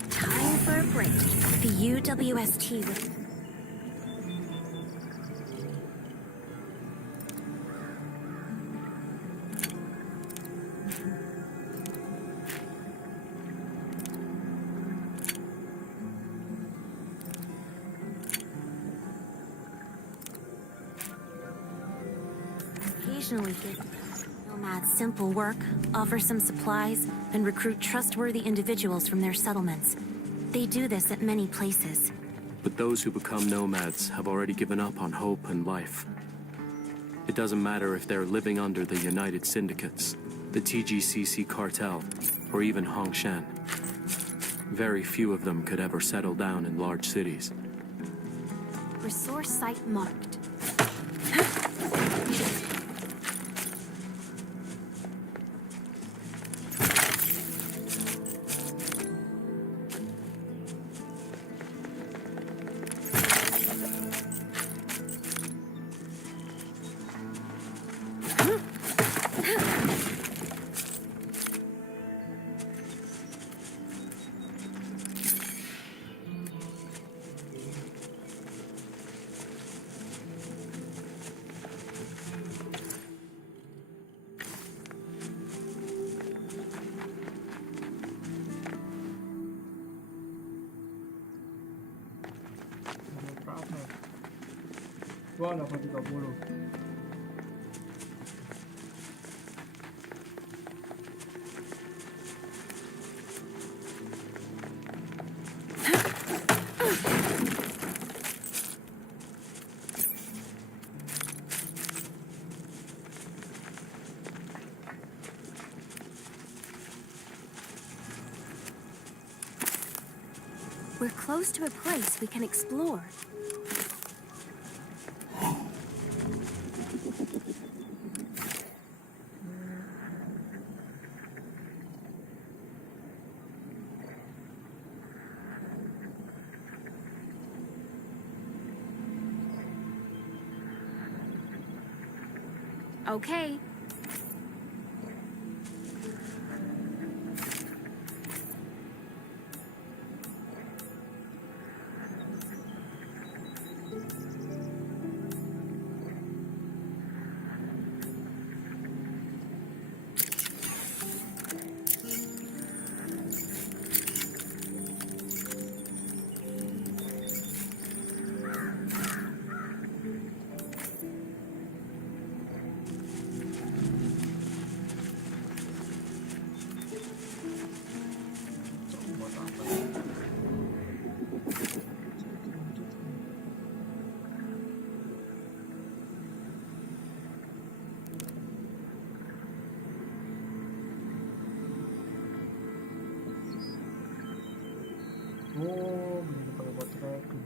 Time for a break. The UWST would... occasionally give nomads simple work, offer some supplies, and recruit trustworthy individuals from their settlements. They do this at many places. But those who become nomads have already given up on hope and life. It doesn't matter if they're living under the United Syndicates, the TGCC cartel, or even Hongshan. Very few of them could ever settle down in large cities. Resource site marked. Gua 830. We're close to a place we can explore. Okay. Oh, begini pakai buat tracking.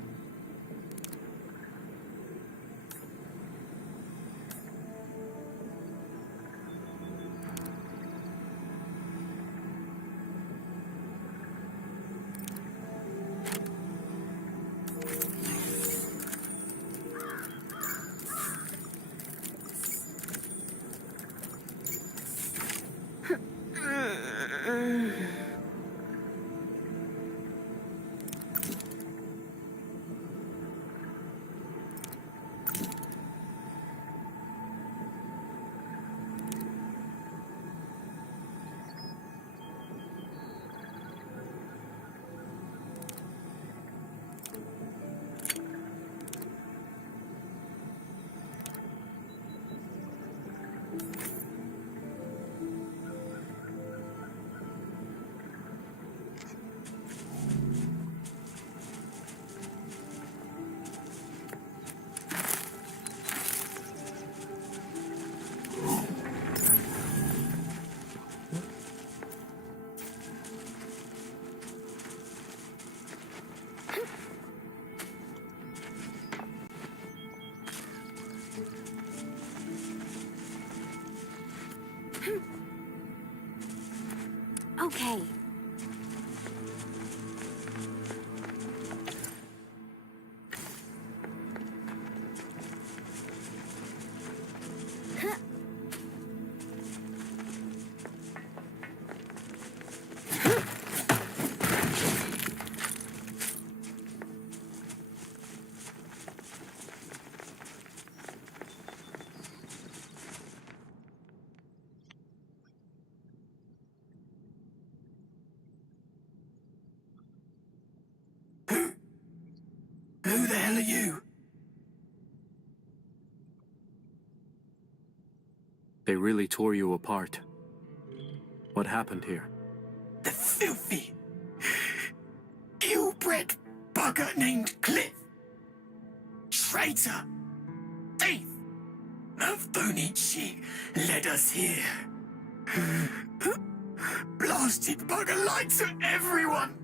Okay. Who the hell are you? They really tore you apart. What happened here? The filthy, ill-bred bugger named Cliff. Traitor. Thief. No phony shit led us here. Blasted bugger lied to everyone.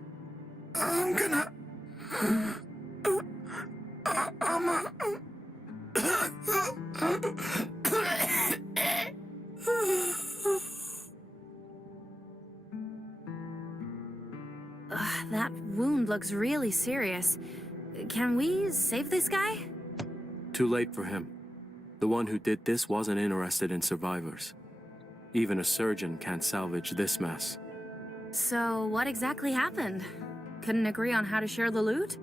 I'm gonna... That wound looks really serious. Can we save this guy? Too late for him. The one who did this wasn't interested in survivors. Even a surgeon can't salvage this mess. So what exactly happened? Couldn't agree on how to share the loot?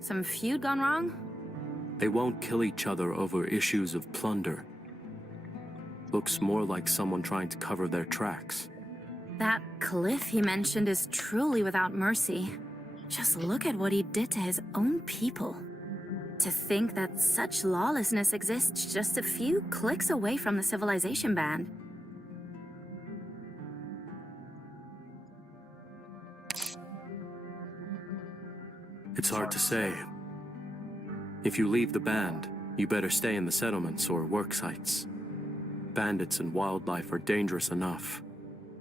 Some feud gone wrong? They won't kill each other over issues of plunder. Looks more like someone trying to cover their tracks. That Cliff he mentioned is truly without mercy. Just look at what he did to his own people. To think that such lawlessness exists just a few clicks away from the civilization ban. It's hard to say. If you leave the band, you better stay in the settlements or work sites. Bandits and wildlife are dangerous enough,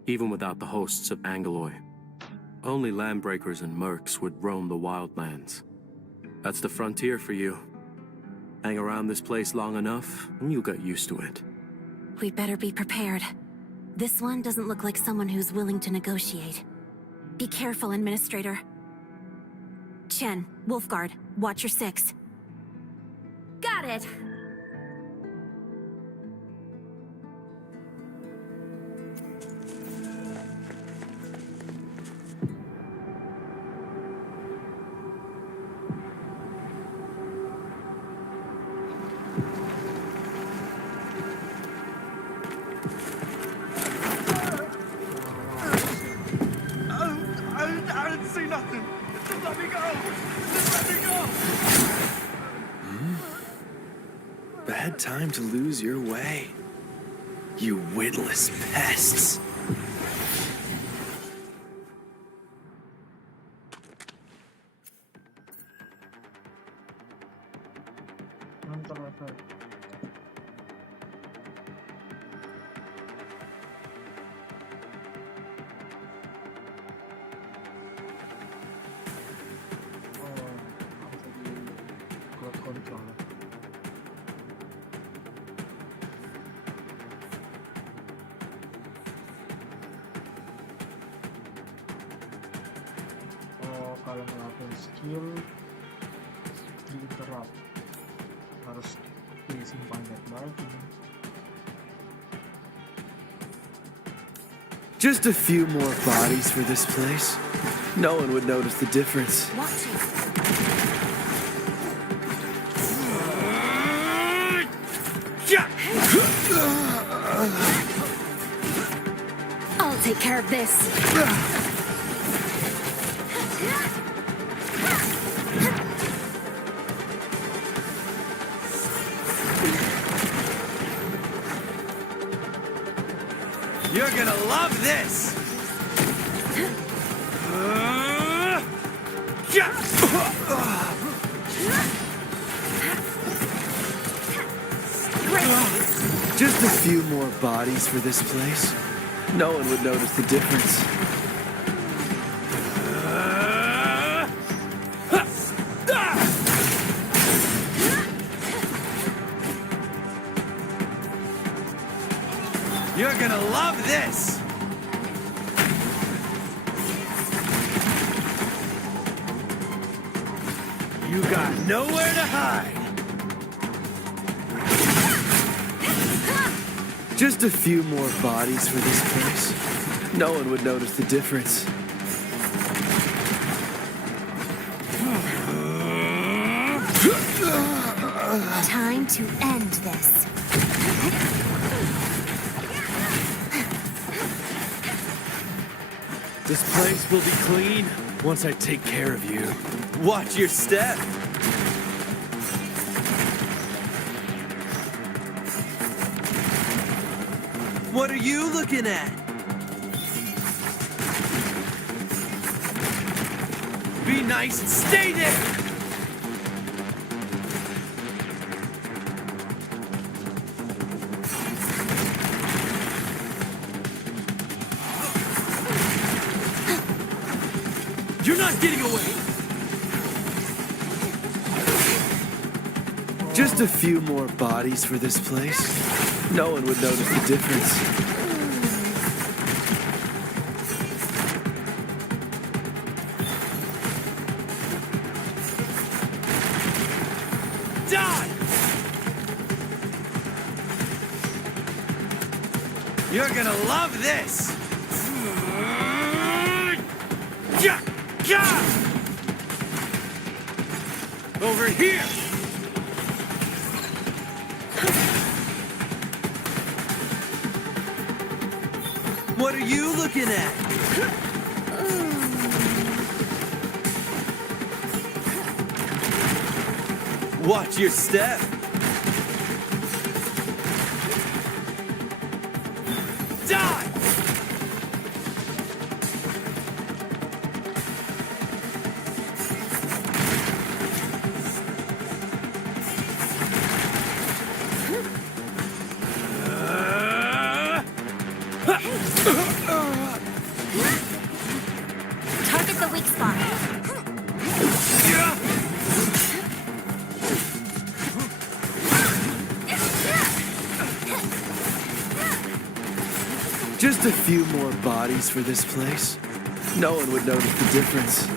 even without the hosts of Angoloi. Only landbreakers and mercs would roam the wildlands. That's the frontier for you. Hang around this place long enough, and you'll get used to it. We'd better be prepared. This one doesn't look like someone who's willing to negotiate. Be careful, Administrator. Chen, Wolfguard, watch your six. Got it! I didn't see nothing. Just let me go. Just let me go. Bad time to lose your way. You witless pests. Kalau ngelakuin skill di interrupt harus disimpan baik-baik ini. Just a few more bodies for this place. No one would notice the difference. I'll take care of this. You're gonna love this! Just a few more bodies for this place. No one would notice the difference. You're gonna love this! You got nowhere to hide! Just a few more bodies for this place. No one would notice the difference. Time to end this. This place will be clean once I take care of you. Watch your step. What are you looking at? Be nice and stay there! You're not getting away! Just a few more bodies for this place. No one would notice the difference. Die! You're gonna love this! Yeah! Yeah! Over here! What are you looking at? Watch your step. Die! Target the weak spot. Just a few more bodies for this place. No one would notice the difference.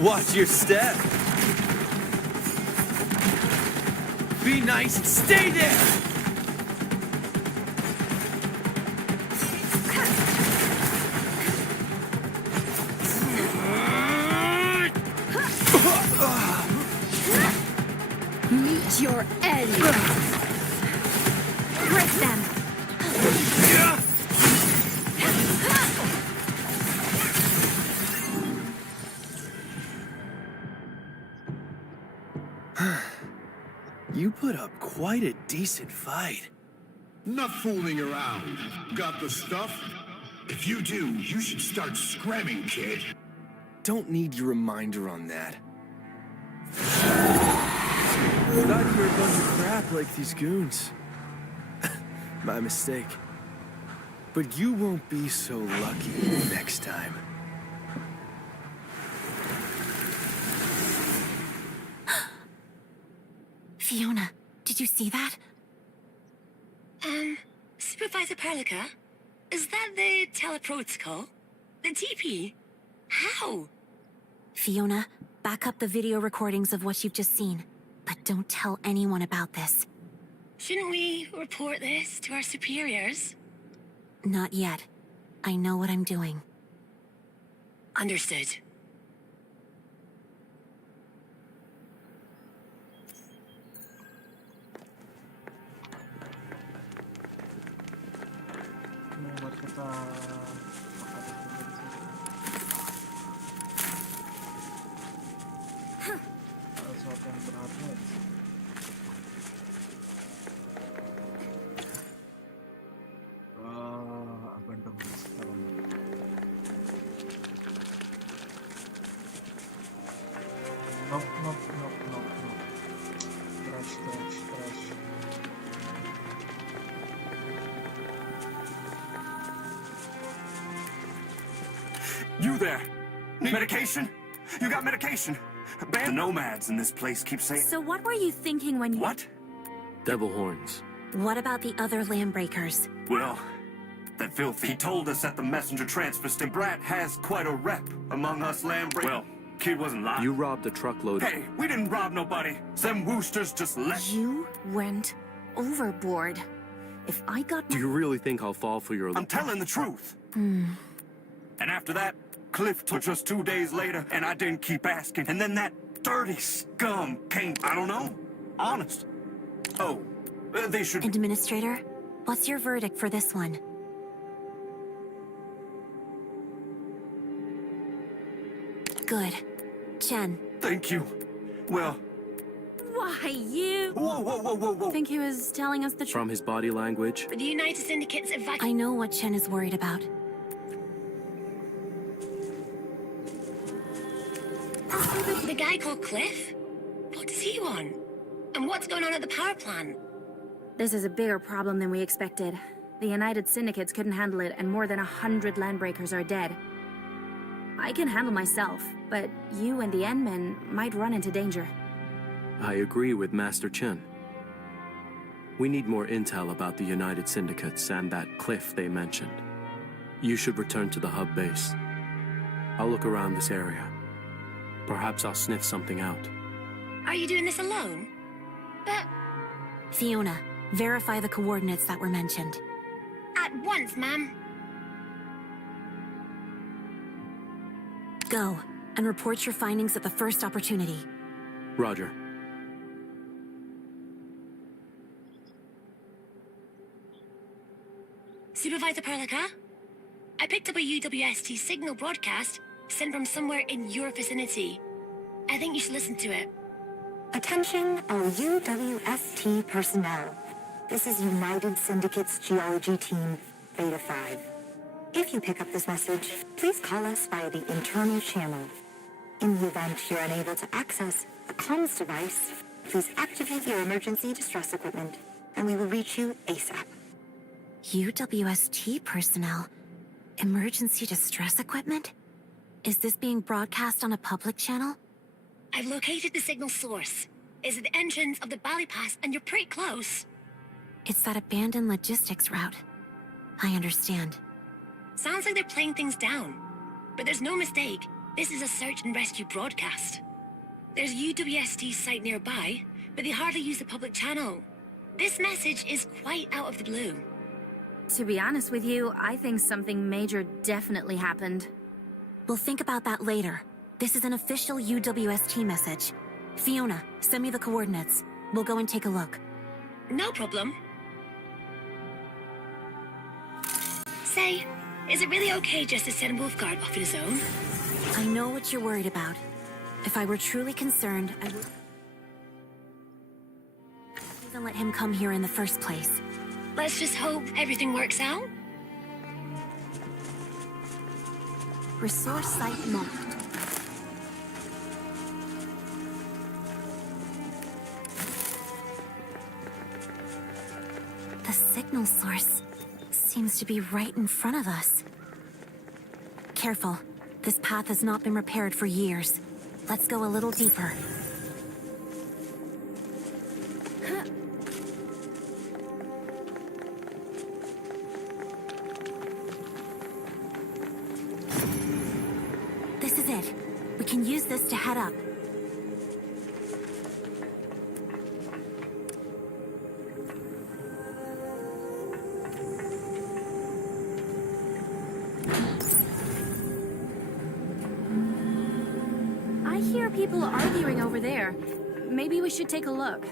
Watch your step. Be nice and stay there! Meet your end. Break them. You put up quite a decent fight. Enough fooling around. Got the stuff? If you do, you should start scramming, kid. Don't need your reminder on that. Thought you were a bunch of crap like these goons. My mistake. But you won't be so lucky next time. Fiona, did you see that? Supervisor Perlica? Is that the teleprotocol? The TP? How? Fiona, back up the video recordings of what you've just seen. But don't tell anyone about this. Shouldn't we report this to our superiors? Not yet. I know what I'm doing. Understood. Buat kita sesuatu yang berharga. Abandon sekarang. Knock. Trash. You there! Medication? You got medication? The nomads in this place keep saying... So what were you thinking when you... What? Devil horns. What about the other landbreakers? Well, that filthy... He told us at the messenger transfer station Brat has quite a rep among us landbreakers. Well, kid wasn't lying. You robbed a truckload. Hey, we didn't rob nobody. Them woosters just let... You went overboard. If I got... Do you really think I'll fall for your... I'm telling the truth. And after that, Cliff took us 2 days later, and I didn't keep asking. And then that dirty scum came... I don't know. Honest. Oh, they should... Administrator, what's your verdict for this one? Good. Chen. Thank you. Well, Why, you... Whoa, whoa, whoa, whoa, whoa. Think he was telling us the truth? From his body language, The United Syndicate's I know what Chen is worried about. The guy called Cliff? What does he want? And what's going on at the power plant? This is a bigger problem than we expected. The United Syndicates couldn't handle it, and more than 100 landbreakers are dead. I can handle myself, but you and the N-men might run into danger. I agree with Master Chen. We need more intel about the United Syndicates and that cliff they mentioned. You should return to the hub base. I'll look around this area. Perhaps I'll sniff something out. Are you doing this alone? But... Fiona, verify the coordinates that were mentioned. At once, ma'am. Go, and report your findings at the first opportunity. Roger. Supervisor Perlica? I picked up a UWST signal broadcast sent from somewhere in your vicinity. I think you should listen to it. Attention all UWST personnel. This is United Syndicate's Geology Team, Beta 5. If you pick up this message, please call us via the internal channel. In the event you're unable to access a comms device, please activate your emergency distress equipment, and we will reach you ASAP. UWST personnel? Emergency distress equipment? Is this being broadcast on a public channel? I've located the signal source. It's at the entrance of the Bali Pass, and you're pretty close. It's that abandoned logistics route. I understand. Sounds like they're playing things down. But there's no mistake. This is a search and rescue broadcast. There's UWST site nearby, but they hardly use the public channel. This message is quite out of the blue. To be honest with you, I think something major definitely happened. We'll think about that later. This is an official UWST message. Fiona, send me the coordinates. We'll go and take a look. No problem. Say, is it really okay just to send Wolfguard off on his own? I know what you're worried about. If I were truly concerned, I would... Even let him come here in the first place. Let's just hope everything works out. Resource site marked. The signal source seems to be right in front of us. Careful. This path has not been repaired for years. Let's go a little deeper. This is it. We can use this to head up. I hear people arguing over there. Maybe we should take a look.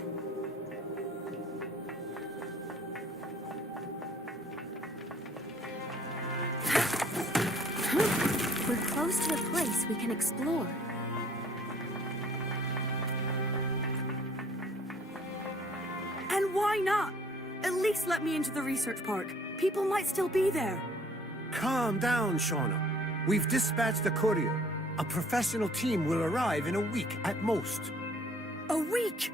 We're close to a place we can explore. And why not? At least let me into the research park. People might still be there. Calm down, Shauna. We've dispatched a courier. A professional team will arrive in a week at most. A week?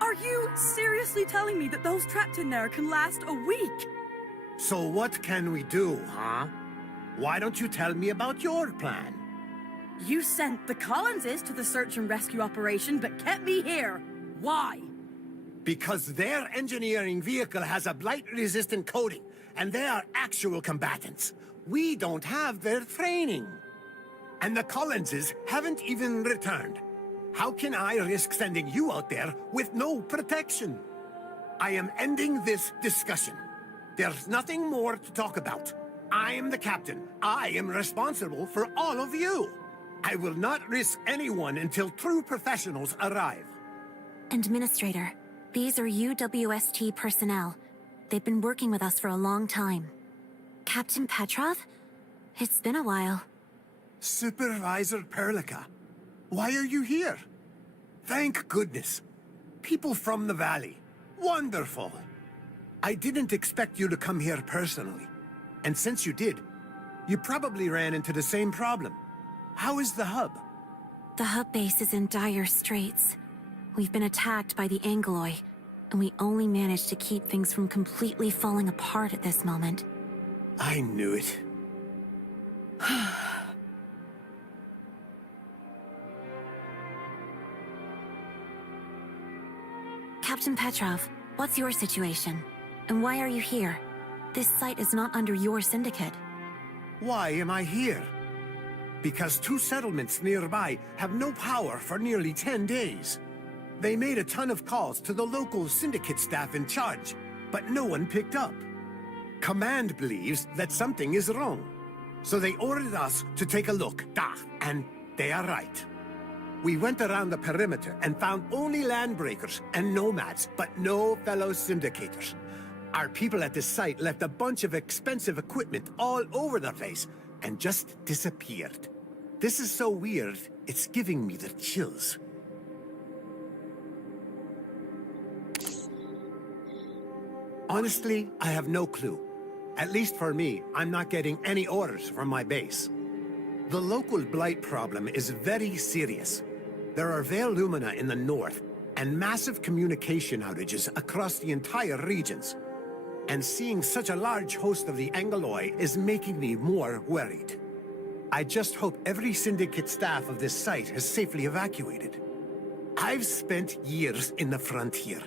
Are you seriously telling me that those trapped in there can last a week? So what can we do, huh? Why don't you tell me about your plan? You sent the Collinses to the search and rescue operation, but kept me here. Why? Because their engineering vehicle has a blight-resistant coating, and they are actual combatants. We don't have their training. And the Collinses haven't even returned. How can I risk sending you out there with no protection? I am ending this discussion. There's nothing more to talk about. I am the captain. I am responsible for all of you. I will not risk anyone until true professionals arrive. Administrator, these are UWST personnel. They've been working with us for a long time. Captain Petrov? It's been a while. Supervisor Perlica, why are you here? Thank goodness. People from the valley. Wonderful. I didn't expect you to come here personally. And since you did, you probably ran into the same problem. How is the hub? The hub base is in dire straits. We've been attacked by the Angoloi, and we only managed to keep things from completely falling apart at this moment. I knew it. Captain Petrov, what's your situation? And why are you here? This site is not under your syndicate. Why am I here? Because 2 settlements nearby have no power for nearly 10 days. They made a ton of calls to the local syndicate staff in charge, but no one picked up. Command believes that something is wrong. So they ordered us to take a look, and they are right. We went around the perimeter and found only landbreakers and nomads, but no fellow syndicators. Our people at the site left a bunch of expensive equipment all over the place and just disappeared. This is so weird, it's giving me the chills. Honestly, I have no clue. At least for me, I'm not getting any orders from my base. The local blight problem is very serious. There are Veil Lumina in the north, and massive communication outages across the entire regions. And seeing such a large host of the Angoloi is making me more worried. I just hope every syndicate staff of this site has safely evacuated. I've spent years in the frontier.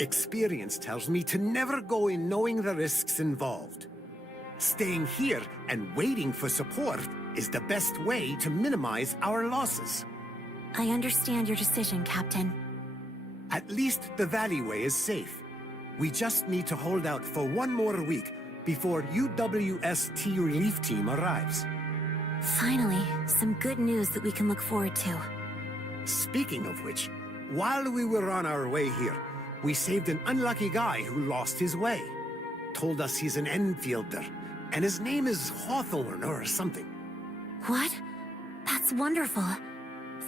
Experience tells me to never go in knowing the risks involved. Staying here and waiting for support is the best way to minimize our losses. I understand your decision, Captain. At least the Valleyway is safe. We just need to hold out for 1 more week before UWST relief team arrives. Finally, some good news that we can look forward to. Speaking of which, while we were on our way here, we saved an unlucky guy who lost his way. Told us he's an ENDFIELDer, and his name is Hawthorne or something. What? That's wonderful.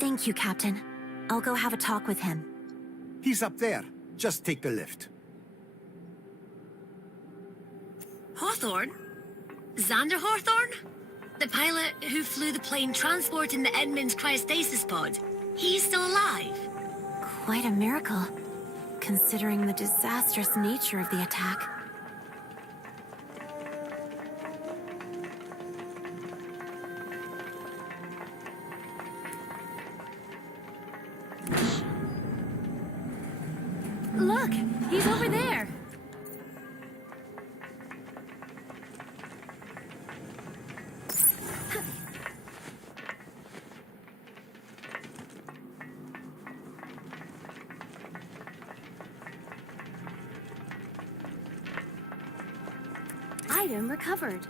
Thank you, Captain. I'll go have a talk with him. He's up there. Just take the lift. Hawthorne? Xander Hawthorne? The pilot who flew the plane transporting the Edmund's cryostasis pod. He's still alive. Quite a miracle, considering the disastrous nature of the attack. Look! He's over there! Item recovered.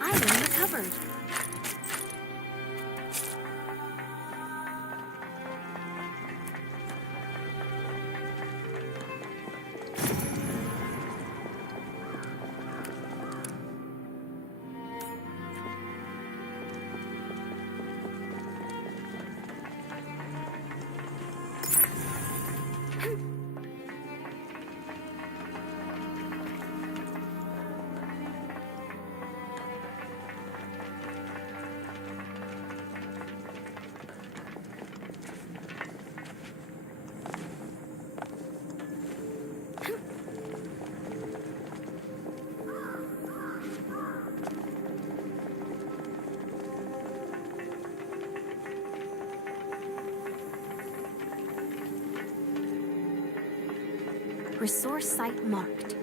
Item recovered. Resource site marked.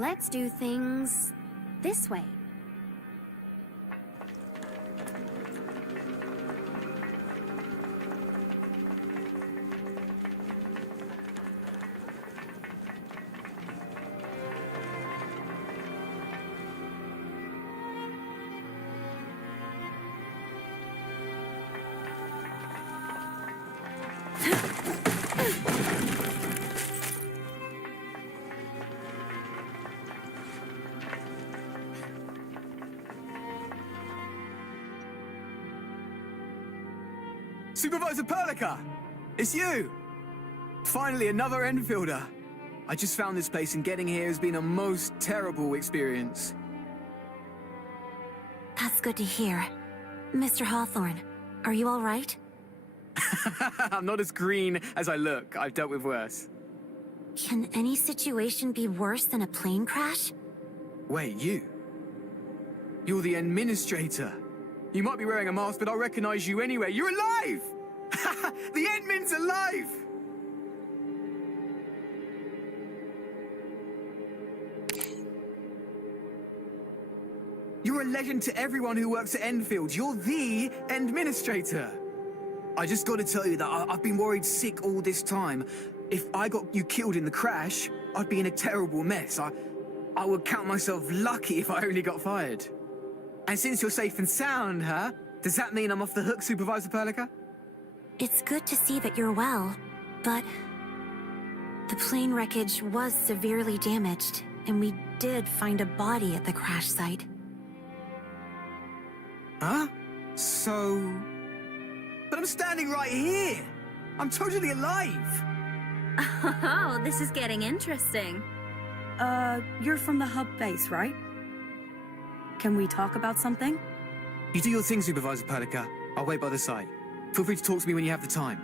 Let's do things this way. Supervisor Perlica! It's you! Finally, another Enfielder. I just found this place and getting here has been a most terrible experience. That's good to hear. Mr. Hawthorne, are you all right? I'm not as green as I look. I've dealt with worse. Can any situation be worse than a plane crash? Wait, you? You're the administrator. You might be wearing a mask, but I recognize you anyway. You're alive! The admin's alive! You're a legend to everyone who works at Enfield. You're the administrator. I just gotta tell you that I've been worried sick all this time. If I got you killed in the crash, I'd be in a terrible mess. I would count myself lucky if I only got fired. And since you're safe and sound, huh? Does that mean I'm off the hook, Supervisor Perlica? It's good to see that you're well, but the plane wreckage was severely damaged, and we did find a body at the crash site. Huh? So... But I'm standing right here! I'm totally alive! Oh, this is getting interesting. You're from the hub base, right? Can we talk about something? You do your thing, Supervisor Perlica. I'll wait by the side. Feel free to talk to me when you have the time.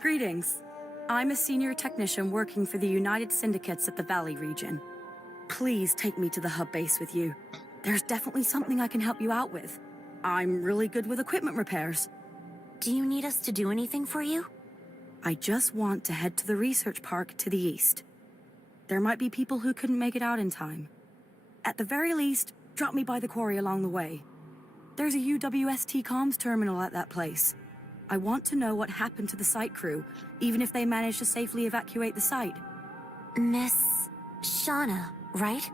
Greetings. I'm a senior technician working for the United Syndicates at the Valley region. Please take me to the hub base with you. There's definitely something I can help you out with. I'm really good with equipment repairs. Do you need us to do anything for you? I just want to head to the research park to the east. There might be people who couldn't make it out in time. At the very least, drop me by the quarry along the way. There's a UWST comms terminal at that place. I want to know what happened to the site crew, even if they managed to safely evacuate the site. Miss Shauna, right?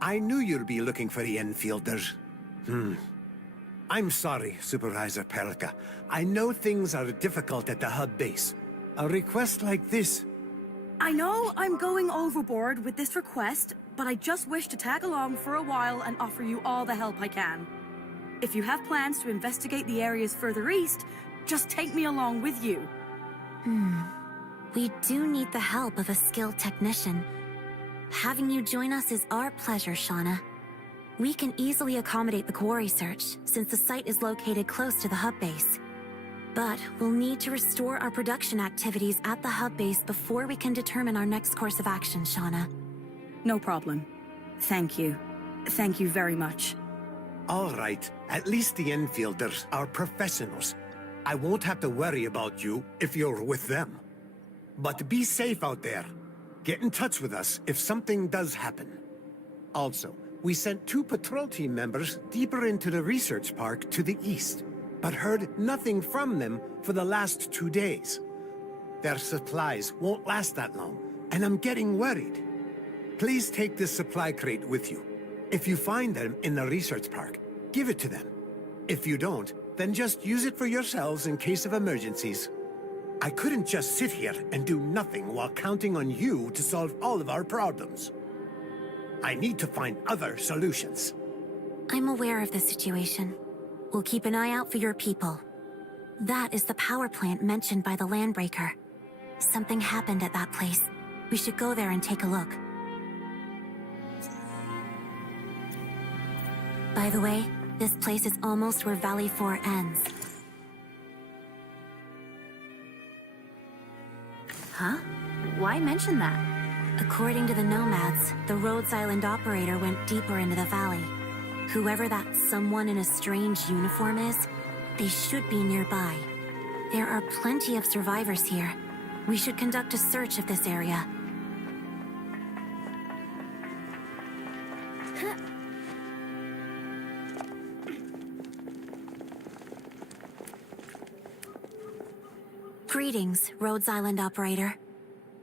I knew you'd be looking for the Enfielders. I'm sorry, Supervisor Perlica. I know things are difficult at the hub base. A request like this... I know I'm going overboard with this request, but I just wish to tag along for a while and offer you all the help I can. If you have plans to investigate the areas further east, just take me along with you. We do need the help of a skilled technician. Having you join us is our pleasure, Shauna. We can easily accommodate the quarry search, since the site is located close to the hub base. But we'll need to restore our production activities at the hub base before we can determine our next course of action, Shauna. No problem. Thank you. Thank you very much. All right. At least the Enfielders are professionals. I won't have to worry about you if you're with them. But be safe out there. Get in touch with us if something does happen. Also, we sent 2 patrol team members deeper into the research park to the east, but heard nothing from them for the last 2 days. Their supplies won't last that long, and I'm getting worried. Please take this supply crate with you. If you find them in the research park, give it to them. If you don't, then just use it for yourselves in case of emergencies. I couldn't just sit here and do nothing while counting on you to solve all of our problems. I need to find other solutions. I'm aware of the situation. We'll keep an eye out for your people. That is the power plant mentioned by the Landbreaker. Something happened at that place. We should go there and take a look. By the way, this place is almost where Valley 4 ends. Huh? Why mention that? According to the nomads, the Rhodes Island operator went deeper into the valley. Whoever that someone in a strange uniform is, they should be nearby. There are plenty of survivors here. We should conduct a search of this area. Greetings, Rhodes Island operator.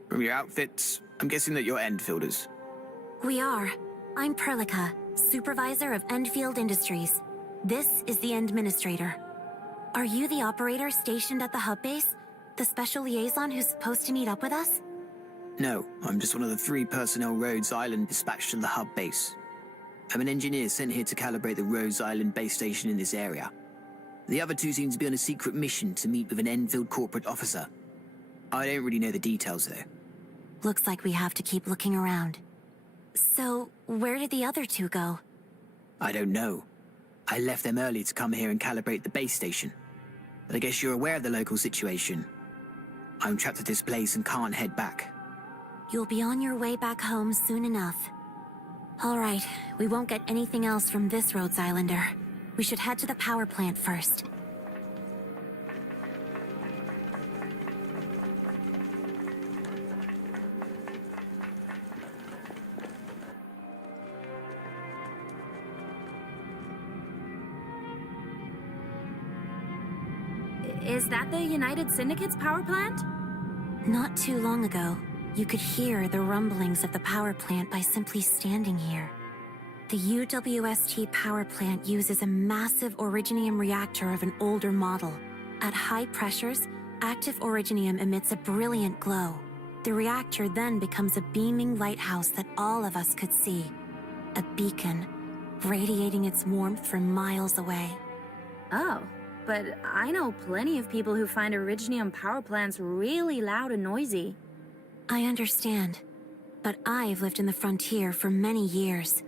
From your outfits, I'm guessing that you're Endfielders. We are. I'm Perlica, supervisor of Endfield Industries. This is the Administrator. Are you the operator stationed at the hub base? The special liaison who's supposed to meet up with us? No, I'm just one of the 3 personnel Rhodes Island dispatched to the hub base. I'm an engineer sent here to calibrate the Rhodes Island base station in this area. The other 2 seem to be on a secret mission to meet with an Enfield corporate officer. I don't really know the details, though. Looks like we have to keep looking around. So, where did the other 2 go? I don't know. I left them early to come here and calibrate the base station. But I guess you're aware of the local situation. I'm trapped at this place and can't head back. You'll be on your way back home soon enough. All right, we won't get anything else from this Rhodes Islander. We should head to the power plant first. Is that the United Syndicate's power plant? Not too long ago, you could hear the rumblings of the power plant by simply standing here. The UWST power plant uses a massive originium reactor of an older model. At high pressures, active originium emits a brilliant glow. The reactor then becomes a beaming lighthouse that all of us could see. A beacon, radiating its warmth from miles away. Oh, but I know plenty of people who find originium power plants really loud and noisy. I understand, but I've lived in the frontier for many years.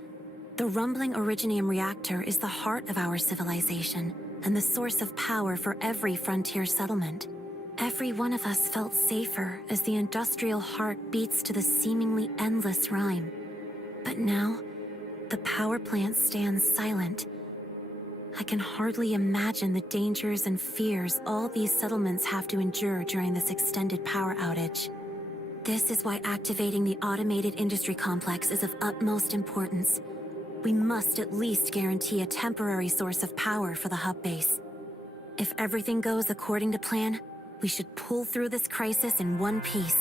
The rumbling originium reactor is the heart of our civilization and the source of power for every frontier settlement. Every one of us felt safer as the industrial heart beats to the seemingly endless rhyme. But now, the power plant stands silent. I can hardly imagine the dangers and fears all these settlements have to endure during this extended power outage. This is why activating the automated industry complex is of utmost importance. We must at least guarantee a temporary source of power for the hub base. If everything goes according to plan, we should pull through this crisis in one piece.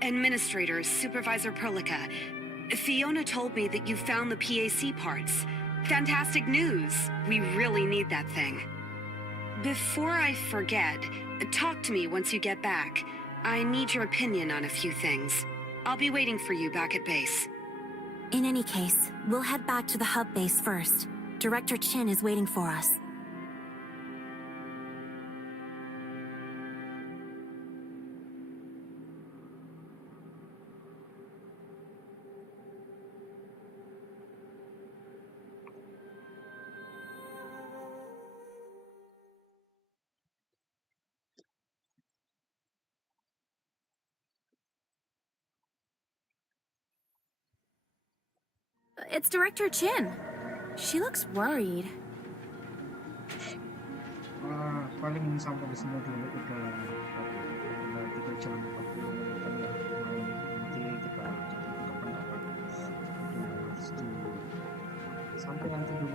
Administrator, Supervisor Perlica. Fiona told me that you found the PAC parts. Fantastic news. We really need that thing. Before I forget, talk to me once you get back. I need your opinion on a few things. I'll be waiting for you back at base. In any case, we'll head back to the hub base first. Director Chin is waiting for us. It's Director Chin. She looks worried. Paling sampai di sini dulu udah 3 jam 40 menitan ya. Nanti kita tukar pendapat. Sampai nanti dulu.